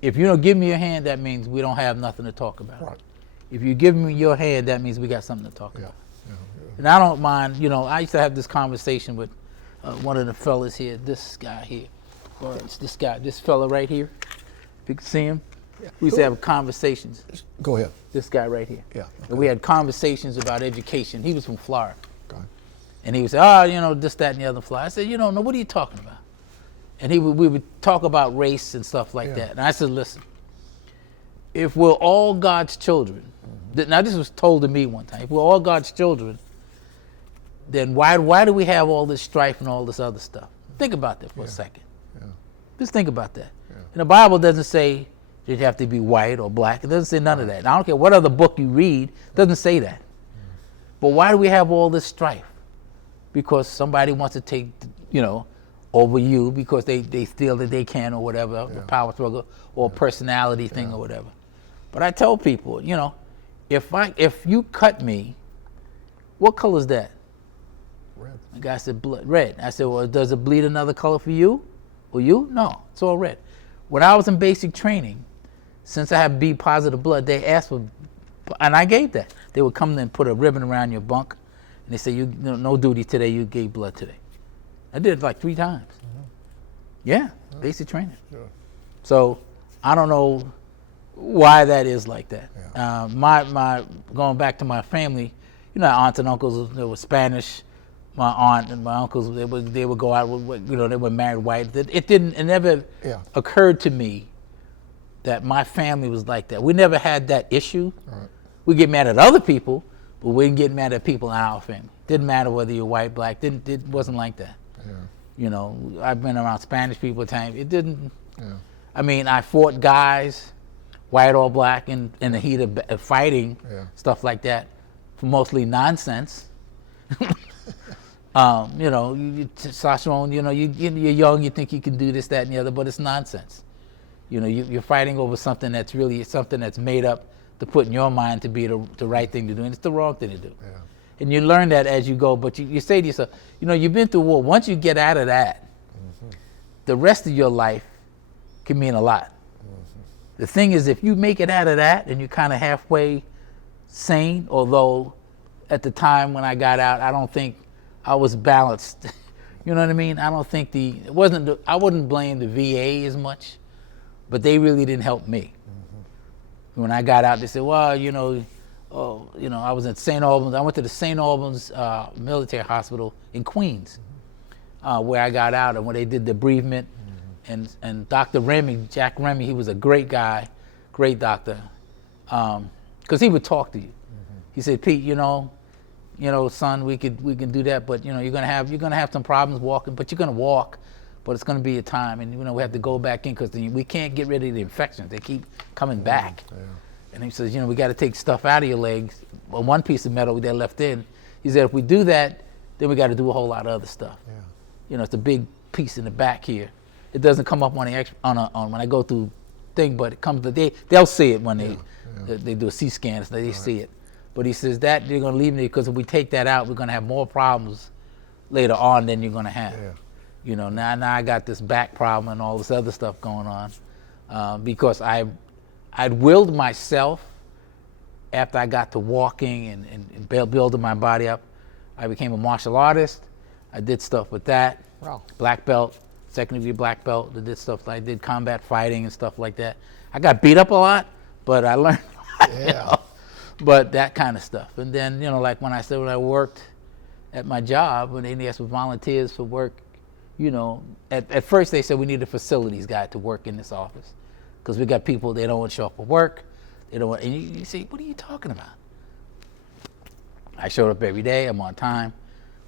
if you don't give me your hand, that means we don't have nothing to talk about. Right. If you give me your hand, that means we got something to talk about. Yeah. And I don't mind, I used to have this conversation with one of the fellas here, this guy here, or it's this fella right here. If you can see him, we used to have conversations. Go ahead. This guy right here. Yeah. And we had conversations about education. He was from Florida. Okay. And he would say, this, that, and the other fly. I said, no, what are you talking about? And we would talk about race and stuff like that. And I said, listen, if we're all God's children, now this was told to me one time, if we're all God's children, then why do we have all this strife and all this other stuff? Think about that for a second. Yeah. Just think about that. And the Bible doesn't say you have to be white or black. It doesn't say none of that. And I don't care what other book you read, it doesn't say that. But why do we have all this strife? Because somebody wants to take, over you because they feel that they can or whatever, a power struggle or a personality thing or whatever. But I tell people, if you cut me, what color is that? Red. The guy said, red. I said, well, does it bleed another color for you? Or you? No, it's all red. When I was in basic training, since I have B positive blood, they asked for, and I gave that. They would come and put a ribbon around your bunk, and they say, no duty today, you gave blood today. I did it like 3 times. Yeah, basic training. Yeah. So I don't know why that is like that. Yeah. My going back to my family, aunts and uncles, they were Spanish. My aunt and my uncles, they would go out with, they were married white. It never occurred to me that my family was like that. We never had that issue. Right. We get mad at other people, but we didn't get mad at people in our family. Didn't matter whether you're white, black. It wasn't like that. Yeah. I've been around Spanish people time. It didn't. Yeah. I mean, I fought guys, white or black, in the heat of fighting, stuff like that, for mostly nonsense. Testosterone, you're young, you think you can do this, that, and the other, but it's nonsense. You're fighting over something that's really something that's made up to put in your mind to be the right thing to do, and it's the wrong thing to do. Yeah. And you learn that as you go, but you say to yourself, you've been through war. Once you get out of that, the rest of your life can mean a lot. The thing is, if you make it out of that and you're kind of halfway sane, although at the time when I got out, I don't think I was balanced. You know what I mean? I don't think I wouldn't blame the VA as much, but they really didn't help me. When I got out, they said, well, I was at St. Albans. I went to the St. Albans military hospital in Queens, where I got out, and when they did the bereavement, and Dr. Remy, Jack Remy, he was a great guy, great doctor, because he would talk to you. He said, Pete, son, we can do that, but you're gonna have some problems walking, but you're gonna walk, but it's gonna be a time, and we have to go back in because we can't get rid of the infections. They keep coming back. Yeah. And he says, we got to take stuff out of your legs. Well, one piece of metal they left in. He said, if we do that, then we got to do a whole lot of other stuff. Yeah. It's a big piece in the back here. It doesn't come up on when I go through thing, but it comes. They'll see it when they do a CT scan. So they see it. But he says that they're going to leave me because if we take that out, we're going to have more problems later on than you're going to have. Yeah. Now I got this back problem and all this other stuff going on because I'd willed myself after I got to walking and building my body up. I became a martial artist. I did stuff with that. Wow. Black belt, second degree black belt. I did stuff like did combat fighting and stuff like that. I got beat up a lot, but I learned. Yeah. But that kind of stuff. And then, like when I worked at my job, when they asked for volunteers for work, at first they said we need a facilities guy to work in this office. Because we got people, they don't want to show up for work. They don't want, and you say, what are you talking about? I showed up every day, I'm on time.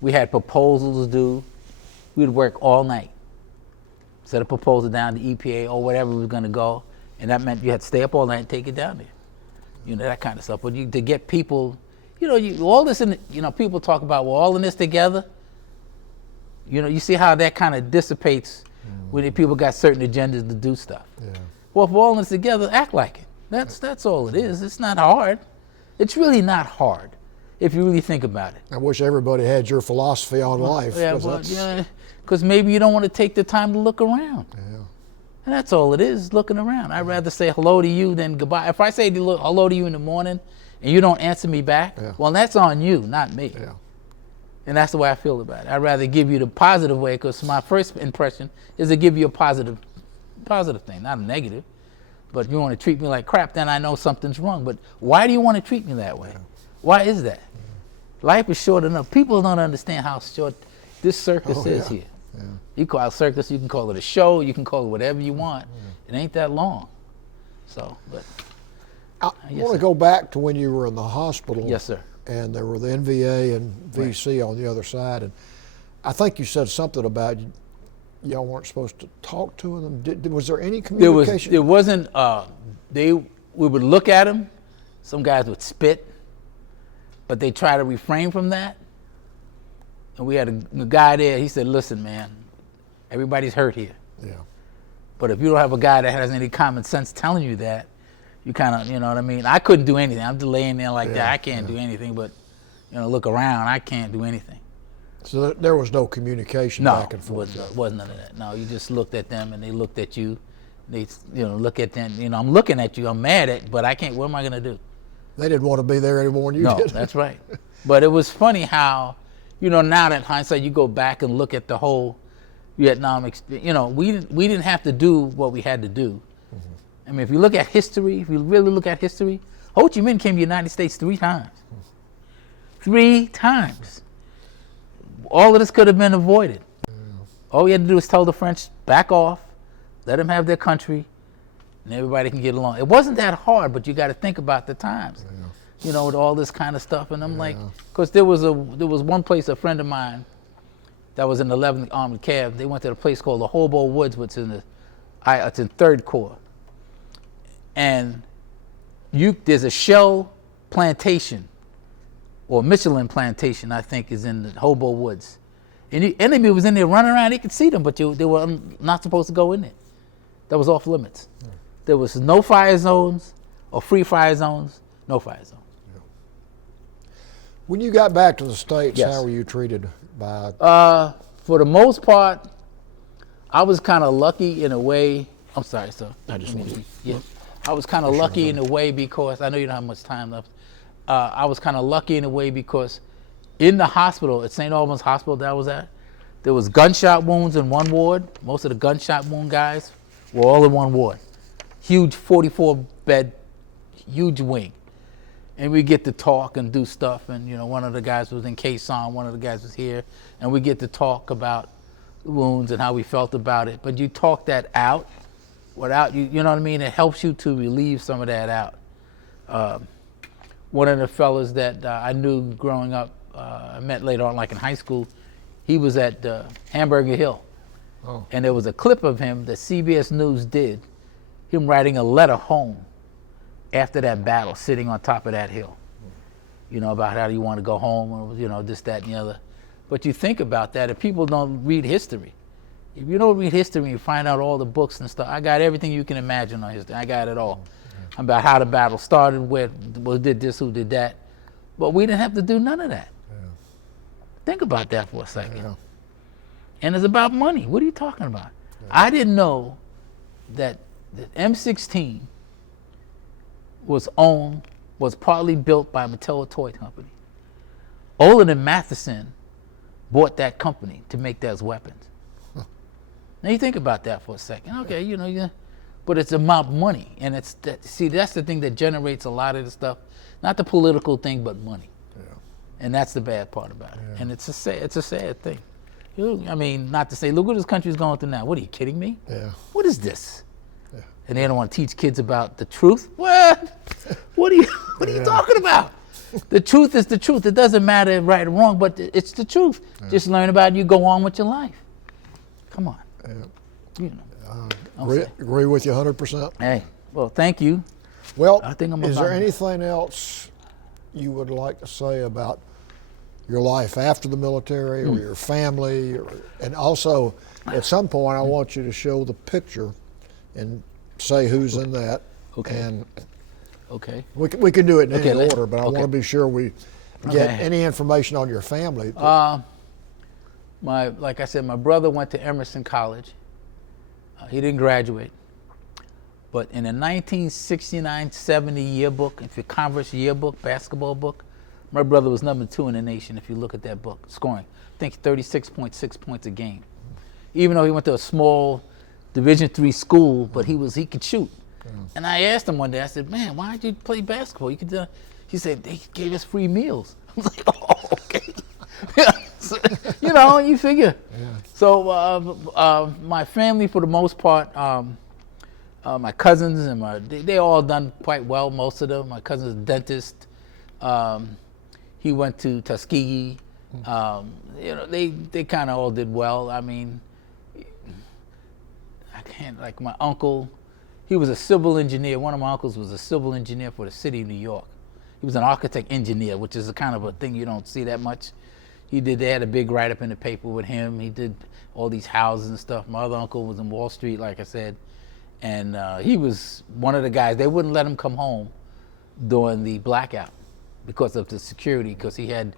We had proposals due. We'd work all night. Set a proposal down to EPA or whatever we were gonna go. And that meant you had to stay up all night and take it down there. That kind of stuff. But to get people, all this, people talk about, we're all in this together. You see how that kind of dissipates when people got certain agendas to do stuff. Yeah. Well, if we're all in this together, act like it. That's all it is. It's not hard. It's really not hard if you really think about it. I wish everybody had your philosophy on life. Yeah, because maybe you don't want to take the time to look around. Yeah. And that's all it is, looking around. I'd rather say hello to you than goodbye. If I say hello to you in the morning and you don't answer me back, Yeah. well, that's on you, not me. Yeah. And that's the way I feel about it. I'd rather give you the positive way, because my first impression is to give you a positive thing, not a negative. But if you want to treat me like crap, then I know something's wrong. But why do you want to treat me that way? Why is that? Life is short enough. People don't understand how short this circus is here. Yeah. You call it circus, you can call it a show, you can call it whatever you want. It ain't that long. So, but I Yes, want sir. to go back to when you were in the hospital. yes, sir. And there were the NVA and VC on the other side. And I think you said something about y'all weren't supposed to talk to them. Was there any communication? There wasn't. We would look at them. Some guys would spit, but they try to refrain from that. And we had a guy there. He said, "Listen, man, everybody's hurt here. Yeah. But if you don't have a guy that has any common sense telling you that, you kind of, you know what I mean? I couldn't do anything. I'm just laying there like that. I can't do anything but, look around. I can't do anything." So there was no communication No, back and forth. wasn't none of that. No, you just looked at them and they looked at you. They, look at them. I'm looking at you. I'm mad at, but I can't. What am I gonna do? They didn't want to be there any more than you No, did. that's right. But it was funny how, now that in hindsight, you go back and look at the whole Vietnam. We didn't have to do what we had to do. I mean, if you look at history, if you really look at history, Ho Chi Minh came to the United States 3 times. 3 times. All of this could have been avoided. All we had to do was tell the French, back off, let them have their country, and everybody can get along. It wasn't that hard, but you got to think about the times, with all this kind of stuff. And I'm like, because there was one place, a friend of mine that was in the 11th Armored Cav, they went to a place called the Hobo Woods, which is it's in 3rd Corps. And there's a Shell plantation, or Michelin plantation, I think, is in the Hobo Woods. And the enemy was in there running around. He could see them, but they were not supposed to go in there. That was off limits. There was no fire zones or free fire zones, no fire zones. When you got back to the States, Yes. how were you treated by? For the most part, I was kind of lucky in a way. I'm sorry, sir. I was kind of lucky in a way because I know you don't have much time left. I was kind of lucky in a way because in the hospital, at St. Albans Hospital that I was at, there was gunshot wounds in one ward. Most of the gunshot wound guys were all in one ward. Huge 44-bed, huge wing. And we get to talk and do stuff. And, one of the guys was in Quezon, one of the guys was here. And we get to talk about the wounds and how we felt about it. But you talk that out without, you know what I mean? It helps you to relieve some of that out. One of the fellas that I knew growing up, I met later on, like in high school, he was at Hamburger Hill. Oh. And there was a clip of him that CBS News did, him writing a letter home after that battle, sitting on top of that hill, about how you want to go home, or, this, that, and the other. But you think about that, if people don't read history, if you don't read history and you find out all the books and stuff, I got everything you can imagine on history. I got it all. About how the battle started, who did this, who did that. But we didn't have to do none of that. Think about that for a second. Yeah. And it's about money. What are you talking about? I didn't know that the M16 was partly built by Mattel Toy Company. Olin and Matheson bought that company to make those weapons. Now you think about that for a second. Okay, but it's about money, and that's the thing that generates a lot of the stuff, not the political thing, but money. And that's the bad part about it. And it's a sad thing. Not to say, look what this country's going through now. What, are you kidding me? Yeah. What is this? Yeah. And they don't want to teach kids about the truth? What? What are you talking about? The truth is the truth. It doesn't matter right or wrong, but it's the truth. Just learn about it, you go on with your life. Come on. Agree with you 100%. Hey, well, thank you. Well, I think I'm is there about- anything else you would like to say about your life after the military or your family? And also, at some point, I want you to show the picture and say who's in that. Okay. And Okay. we can do it in any Okay, order, but I want to be sure we get any information on your family. Like I said, my brother went to Emerson College. He didn't graduate. But in a 1969-70 yearbook, if your Converse yearbook, basketball book, my brother was number 2 in the nation if you look at that book, scoring. I think 36.6 points a game. Even though he went to a small Division III school, but he could shoot. And I asked him one day, I said, man, why did you play basketball? You could. He said, they gave us free meals. I was like, oh, okay. So, you know, you figure. Yeah. So my family, for the most part, my cousins and they all done quite well, most of them. My cousin's a dentist. He went to Tuskegee. You know, they kind of all did well. I mean, I can't, like my uncle, he was a civil engineer. One of my uncles was a civil engineer for the city of New York. He was an architect engineer, which is a kind of a thing you don't see that much. They had a big write-up in the paper with him. He did all these houses and stuff. My other uncle was in Wall Street, like I said. And he was one of the guys, they wouldn't let him come home during the blackout because of the security, because he had,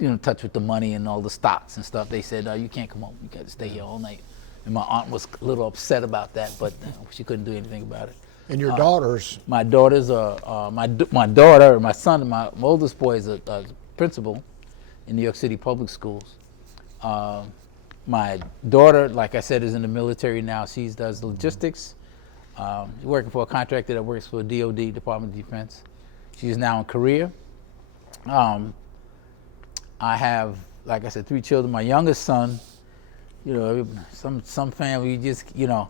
you know, touch with the money and all the stocks and stuff. They said, you can't come home, you got to stay here all night. And my aunt was a little upset about that, but she couldn't do anything about it. And your daughters? My daughters are, my daughter, my son, my oldest boy is a principal in New York City public schools. My daughter, like I said, is in the military now. She does logistics. She's working for a contractor that works for DOD, Department of Defense. She's now in Korea. I have, like I said, 3 children. My youngest son, you know, some family just, you know,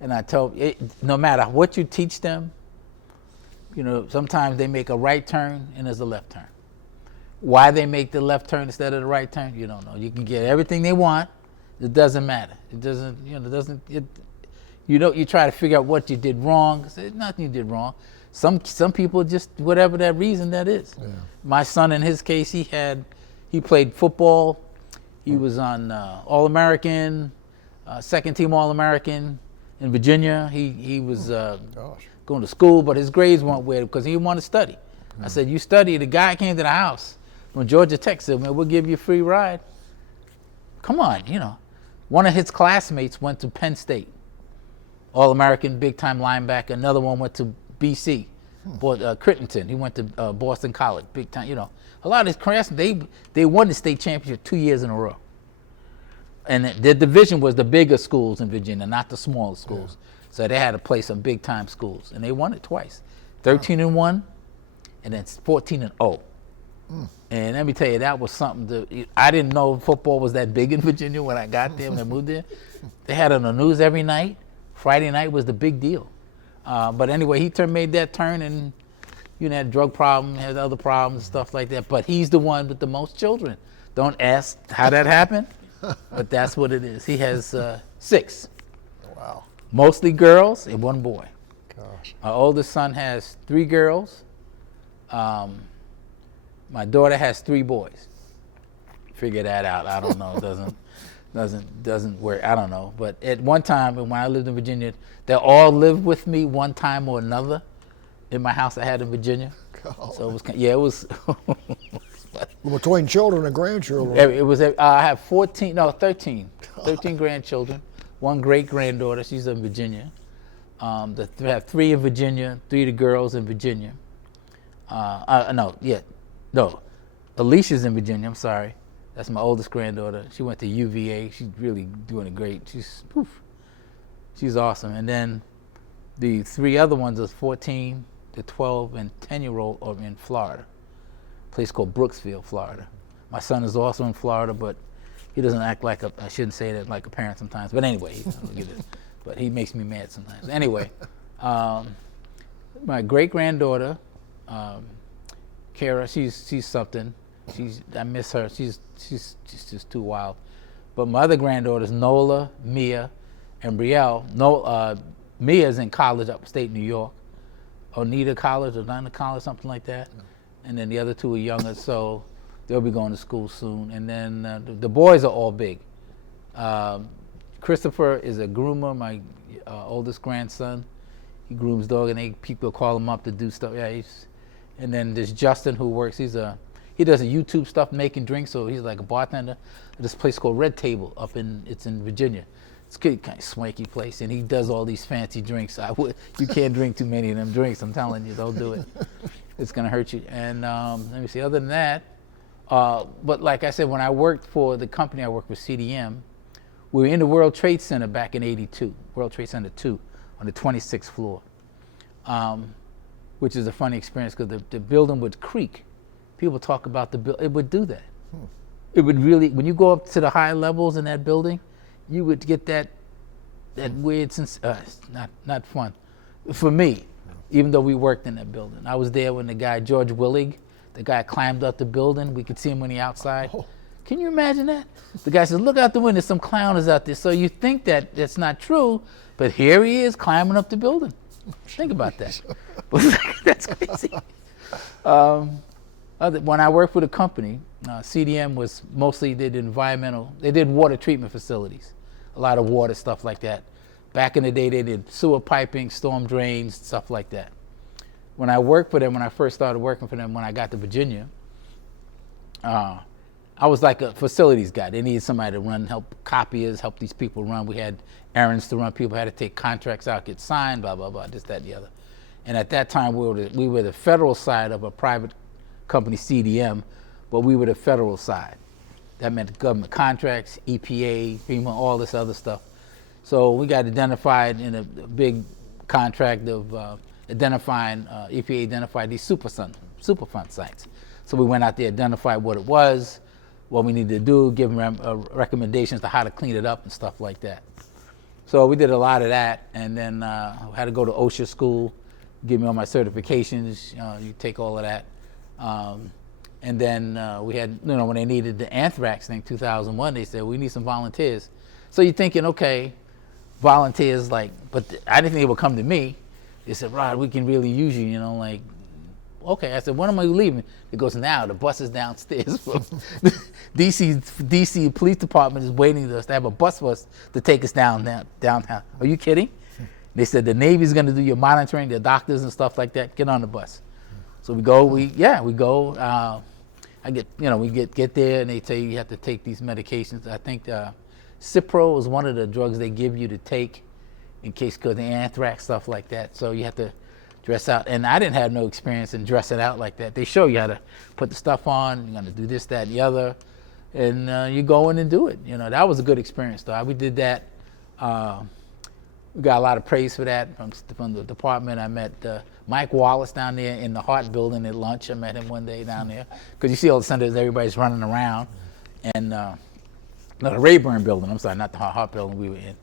and I tell no matter what you teach them, you know, sometimes they make a right turn and there's a left turn. Why they make the left turn instead of the right turn, you don't know. You can get everything they want. It doesn't matter. It doesn't, you know, you try to figure out what you did wrong. There's nothing you did wrong. Some people just, whatever that reason that is. Yeah. My son, in his case, he played football. He was on All-American, second team All-American in Virginia. He was going to school, but his grades weren't weird because he didn't want to study. I said, you study. The guy came to the house from Georgia Tech, said, man, we'll give you a free ride. Come on, you know. One of his classmates went to Penn State, All-American, big-time linebacker. Another one went to BC, Crittenton. He went to Boston College, big-time, you know. A lot of his classmates, they won the state championship 2 years in a row. And their division was the bigger schools in Virginia, not the smaller schools. Yeah. So they had to play some big-time schools, and they won it twice, 13-1. And then 14-0. And let me tell you, that was something I didn't know football was that big in Virginia when I got there, when I moved there. They had it on the news every night. Friday night was the big deal. But anyway, he made that turn and, you know, had drug problem, had other problems, stuff like that. But he's the one with the most children. Don't ask how that happened, but that's what it is. He has 6. Wow. Mostly girls and 1 boy. Gosh. Our oldest son has 3 girls. My daughter has 3 boys. Figure that out. I don't know. Doesn't work. I don't know. But at one time, when I lived in Virginia, they all lived with me one time or another in my house I had in Virginia. God. So it was. Between children and grandchildren. It was. I have 13 grandchildren. 1 great granddaughter. She's in Virginia. I have 3 in Virginia. 3 of the girls in Virginia. Alicia's in Virginia, I'm sorry. That's my oldest granddaughter. She went to UVA. She's really doing it great. She's awesome. And then the 3 other ones are 14, the 12, and 10-year-old are in Florida, a place called Brooksville, Florida. My son is also in Florida, but he doesn't act like I shouldn't say that, like a parent sometimes. But anyway, but he makes me mad sometimes. Anyway, my great-granddaughter, Kara, she's something. I miss her. She's just too wild. But my other granddaughters, Nola, Mia, and Brielle. Mia's in college upstate New York, Oneida College or Nina College, something like that. And then the other 2 are younger, so they'll be going to school soon. And then the boys are all big. Christopher is a groomer, my oldest grandson. He grooms dogs, and people call him up to do stuff. Yeah, and then there's Justin who works. He does a YouTube stuff, making drinks. So he's like a bartender at this place called Red Table it's in Virginia. It's a good kind of swanky place, and he does all these fancy drinks. You can't drink too many of them drinks. I'm telling you, don't do it. It's gonna hurt you. And let me see. Other than that, but like I said, when I worked for the company I worked with, CDM, we were in the World Trade Center back in '82, World Trade Center 2, on the 26th floor, which is a funny experience because the building would creak. People talk about the building. It would do that. It would really, when you go up to the high levels in that building, you would get that weird sense. Not fun for me, even though we worked in that building. I was there when the guy George Willig, the guy climbed up the building. We could see him on the outside. Oh. Can you imagine that? The guy says, "Look out the window. Some clown is out there." So you think that that's not true, but here he is climbing up the building. Think about that. That's crazy. When I worked for the company, CDM was mostly they did water treatment facilities, a lot of water stuff like that. Back in the day, they did sewer piping, storm drains, stuff like that. When I worked for them, when I first started working for them, when I got to Virginia, I was like a facilities guy. They needed somebody to help copiers, help these people run. We had errands to run. People had to take contracts out, get signed, blah, blah, blah, this, that, and the other. And at that time, we were the federal side of a private company, CDM, but we were the federal side. That meant government contracts, EPA, FEMA, all this other stuff. So we got identified in a big contract of identifying, EPA identified these Superfund sites. So we went out there, identified what it was, what we needed to do, give them recommendations to how to clean it up and stuff like that. So we did a lot of that, and then I had to go to OSHA school, give me all my certifications, you take all of that. And then we had, when they needed the anthrax thing, 2001, they said, we need some volunteers. So you're thinking, okay, volunteers, but I didn't think it would come to me. They said, Rod, we can really use you, okay. I said, when am I leaving? It goes, now, the bus is downstairs. DC Police Department is waiting for us to have a bus for us to take us downtown. Are you kidding? They said, the Navy's gonna do your monitoring, the doctors and stuff like that, get on the bus. So we go, we go. We get there and they tell you have to take these medications. I think Cipro is one of the drugs they give you to take in case because the anthrax, stuff like that. So you have to dress out. And I didn't have no experience in dressing out like that. They show you how to put the stuff on, you're gonna do this, that, and the other. And you go in and do it. That was a good experience though. We did that. We got a lot of praise for that from the department. I met Mike Wallace down there in the Hart building at lunch. I met him one day down there. Because you see all the Sundays, everybody's running around. And the Rayburn building, I'm sorry, not the Hart building we were in.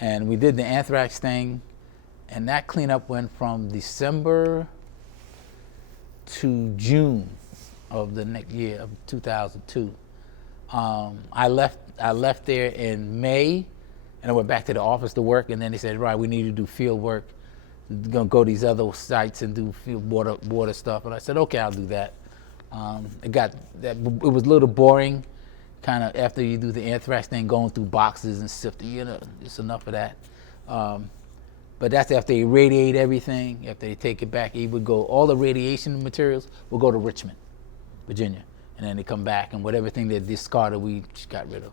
And we did the anthrax thing. And that cleanup went from December to June of the next year of 2002. I left there in May. And I went back to the office to work, and then they said, right, we need to do field work. We're gonna go to these other sites and do field water stuff. And I said, okay, I'll do that. It was a little boring, kind of after you do the anthrax thing, going through boxes and sifting, it's enough of that. But that's after they irradiate everything, after they take it back, all the radiation materials will go to Richmond, Virginia. And then they come back, and whatever thing they discarded, we just got rid of.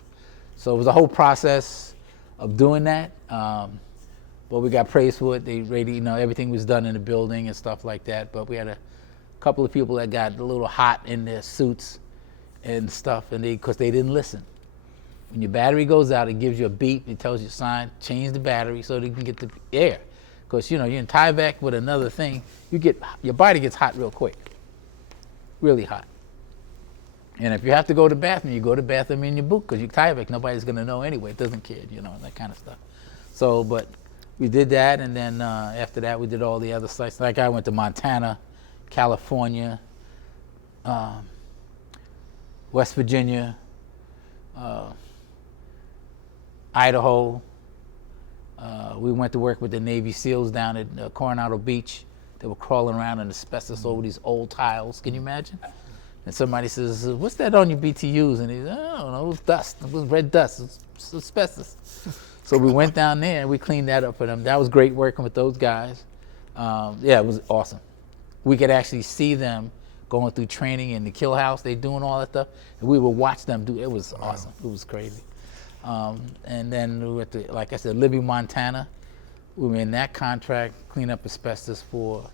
So it was a whole process of doing that, but we got praised for it. Everything was done in the building and stuff like that. But we had a couple of people that got a little hot in their suits and stuff, and because they didn't listen. When your battery goes out, it gives you a beep. It tells you sign, change the battery so they can get the air. Because you're in Tyvek with another thing, your body gets hot real quick, really hot. And if you have to go to the bathroom, you go to the bathroom in your boot because you're Tyvek. Nobody's going to know anyway. It doesn't care, that kind of stuff. So, but we did that, and then after that, we did all the other sites. Like I went to Montana, California, West Virginia, Idaho. We went to work with the Navy SEALs down at Coronado Beach. They were crawling around in asbestos over these old tiles. Can you imagine? And somebody says, what's that on your BTUs? And he said, I don't know, it was dust. It was red dust. It was asbestos. So we went down there and we cleaned that up for them. That was great working with those guys. It was awesome. We could actually see them going through training in the kill house. They doing all that stuff. And we would watch them do it. It was awesome. It was crazy. And then we went to, like I said, Libby, Montana. We were in that contract, clean up asbestos for,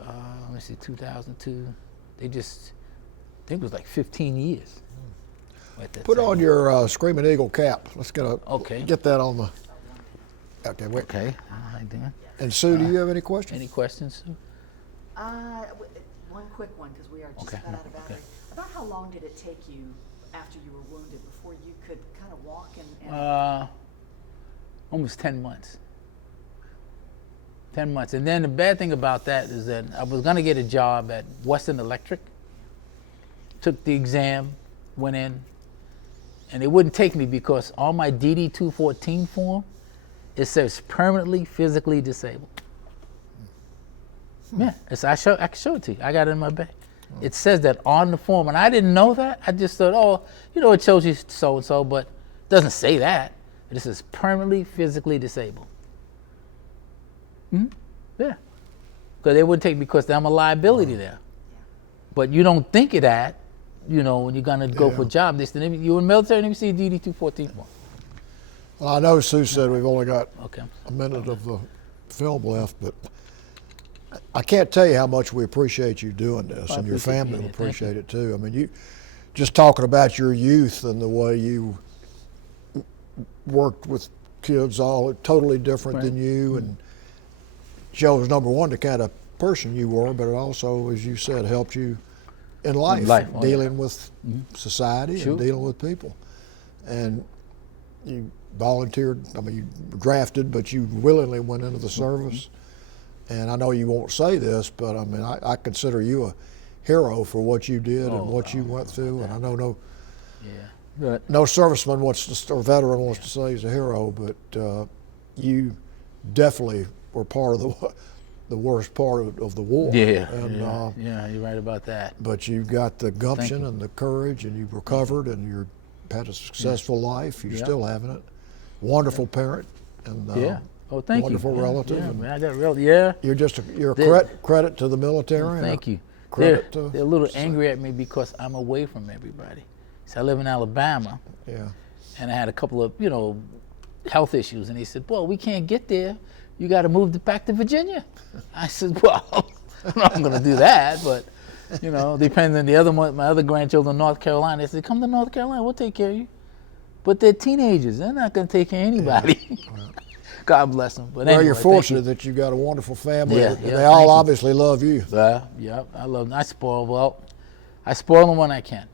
let me see, 2002. They just, I think it was like 15 years. Put on your Screaming Eagle cap. Let's get that on the. Okay, wait. Okay, all right then. And Sue, do you have any questions? Any questions, Sue? One quick one, because we are just Okay, about out of battery. okay. About how long did it take you after you were wounded before you could kind of walk and Almost 10 months. 10 months. And then the bad thing about that is that I was going to get a job at Western Electric. Took the exam, went in, and it wouldn't take me because on my DD-214 form, it says permanently physically disabled. Yeah, I can show it to you. I got it in my bag. It says that on the form, and I didn't know that. I just thought, oh, it shows you so-and-so, but it doesn't say that. It says permanently physically disabled. Yeah, because they wouldn't take me because I'm a liability there. But you don't think of that, when you're gonna go for a job. You in the military, let me see DD-214 form. Well, I know Sue said we've only got Okay. a minute of the film left, but I can't tell you how much we appreciate you doing this, and your family will appreciate it too. I mean, you just talking about your youth and the way you worked with kids, all totally different than you, and shows, number one, the kind of person you were, but it also, as you said, helped you in life, dealing with society and dealing with people. And you volunteered, I mean, you were drafted, but you willingly went into the service. And I know you won't say this, but I mean, I consider you a hero for what you did and what you went through. And I know no serviceman wants to, or veteran wants to say he's a hero, but you definitely were part of the worst part of the war. Yeah, you're right about that. But you got the gumption and the courage, and you've recovered, and you've had a successful life. You're still having it. Wonderful parent, and oh, thank wonderful you. relative. Yeah, man, I got You're just you're a credit to the military. Thank you. They're a little angry at me because I'm away from everybody. So I live in Alabama. Yeah. And I had a couple of health issues, and they said, "Well, we can't get there. You got to move back to Virginia." I said, "Well, I'm not going to do that, but depends on my other grandchildren, North Carolina. They said, come to North Carolina, we'll take care of you." But they're teenagers. They're not going to take care of anybody. Yeah. God bless them. But anyway, you're fortunate that you got a wonderful family. Yeah, they all obviously love you. Yeah, I love them. I spoil them when I can,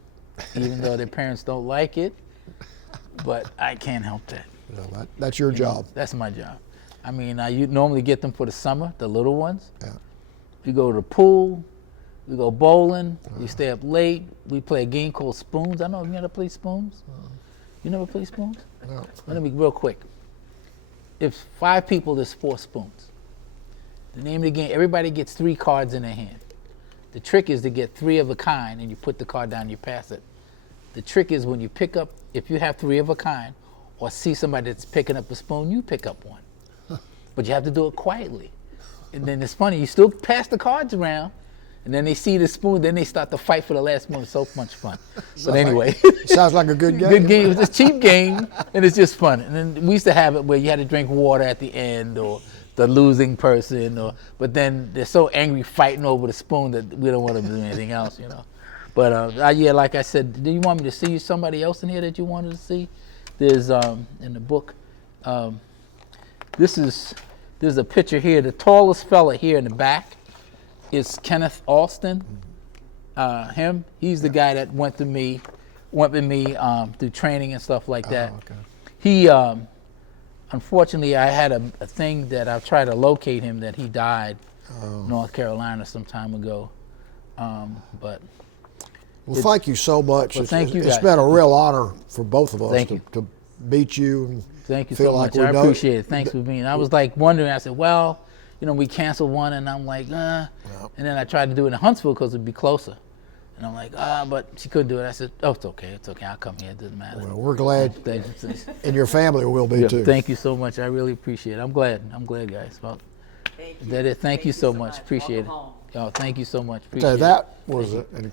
even though their parents don't like it. But I can't help that. No, that's your job. That's my job. I mean, you normally get them for the summer, the little ones. Yeah. We go to the pool. We go bowling. We stay up late. We play a game called Spoons. I don't know if you ever play Spoons. You never play Spoons? No. Let me be real quick. If 5 people, there's 4 spoons. The name of the game, everybody gets 3 cards in their hand. The trick is to get 3 of a kind, and you put the card down and you pass it. The trick is when you pick up, if you have 3 of a kind, or see somebody that's picking up a spoon, you pick up one. But you have to do it quietly. And then it's funny, you still pass the cards around, and then they see the spoon, then they start to fight for the last spoon. It's so much fun. But anyway. Sounds like a good game. Good game. It's a cheap game, and it's just fun. And then we used to have it where you had to drink water at the end, or the losing person, but then they're so angry fighting over the spoon that we don't want to do anything else, But like I said, do you want me to see somebody else in here that you wanted to see? There's in the book, there's a picture here. The tallest fella here in the back is Kenneth Alston. He's the guy that went with me through training and stuff like that. Oh, okay. He, unfortunately, I had a thing that I've tried to locate him, that he died in North Carolina some time ago. But well, thank you so much. Well, thank you guys. It's been a real honor for both of us Thank you. to meet you. And thank you feel so like much. I appreciate it. Thanks for being. I was like wondering. I said, well, we canceled one, and I'm like, And then I tried to do it in Huntsville because it'd be closer. And I'm like, but she couldn't do it. I said, oh, it's okay. I'll come here. It doesn't matter. Well, we're glad, Thank you. and your family will be too. Thank you so much. I really appreciate it. I'm glad, guys. Well, thank you. That it. Thank you so much. Appreciate it. Welcome home. Oh, thank you so much. Appreciate it. That was an incredible.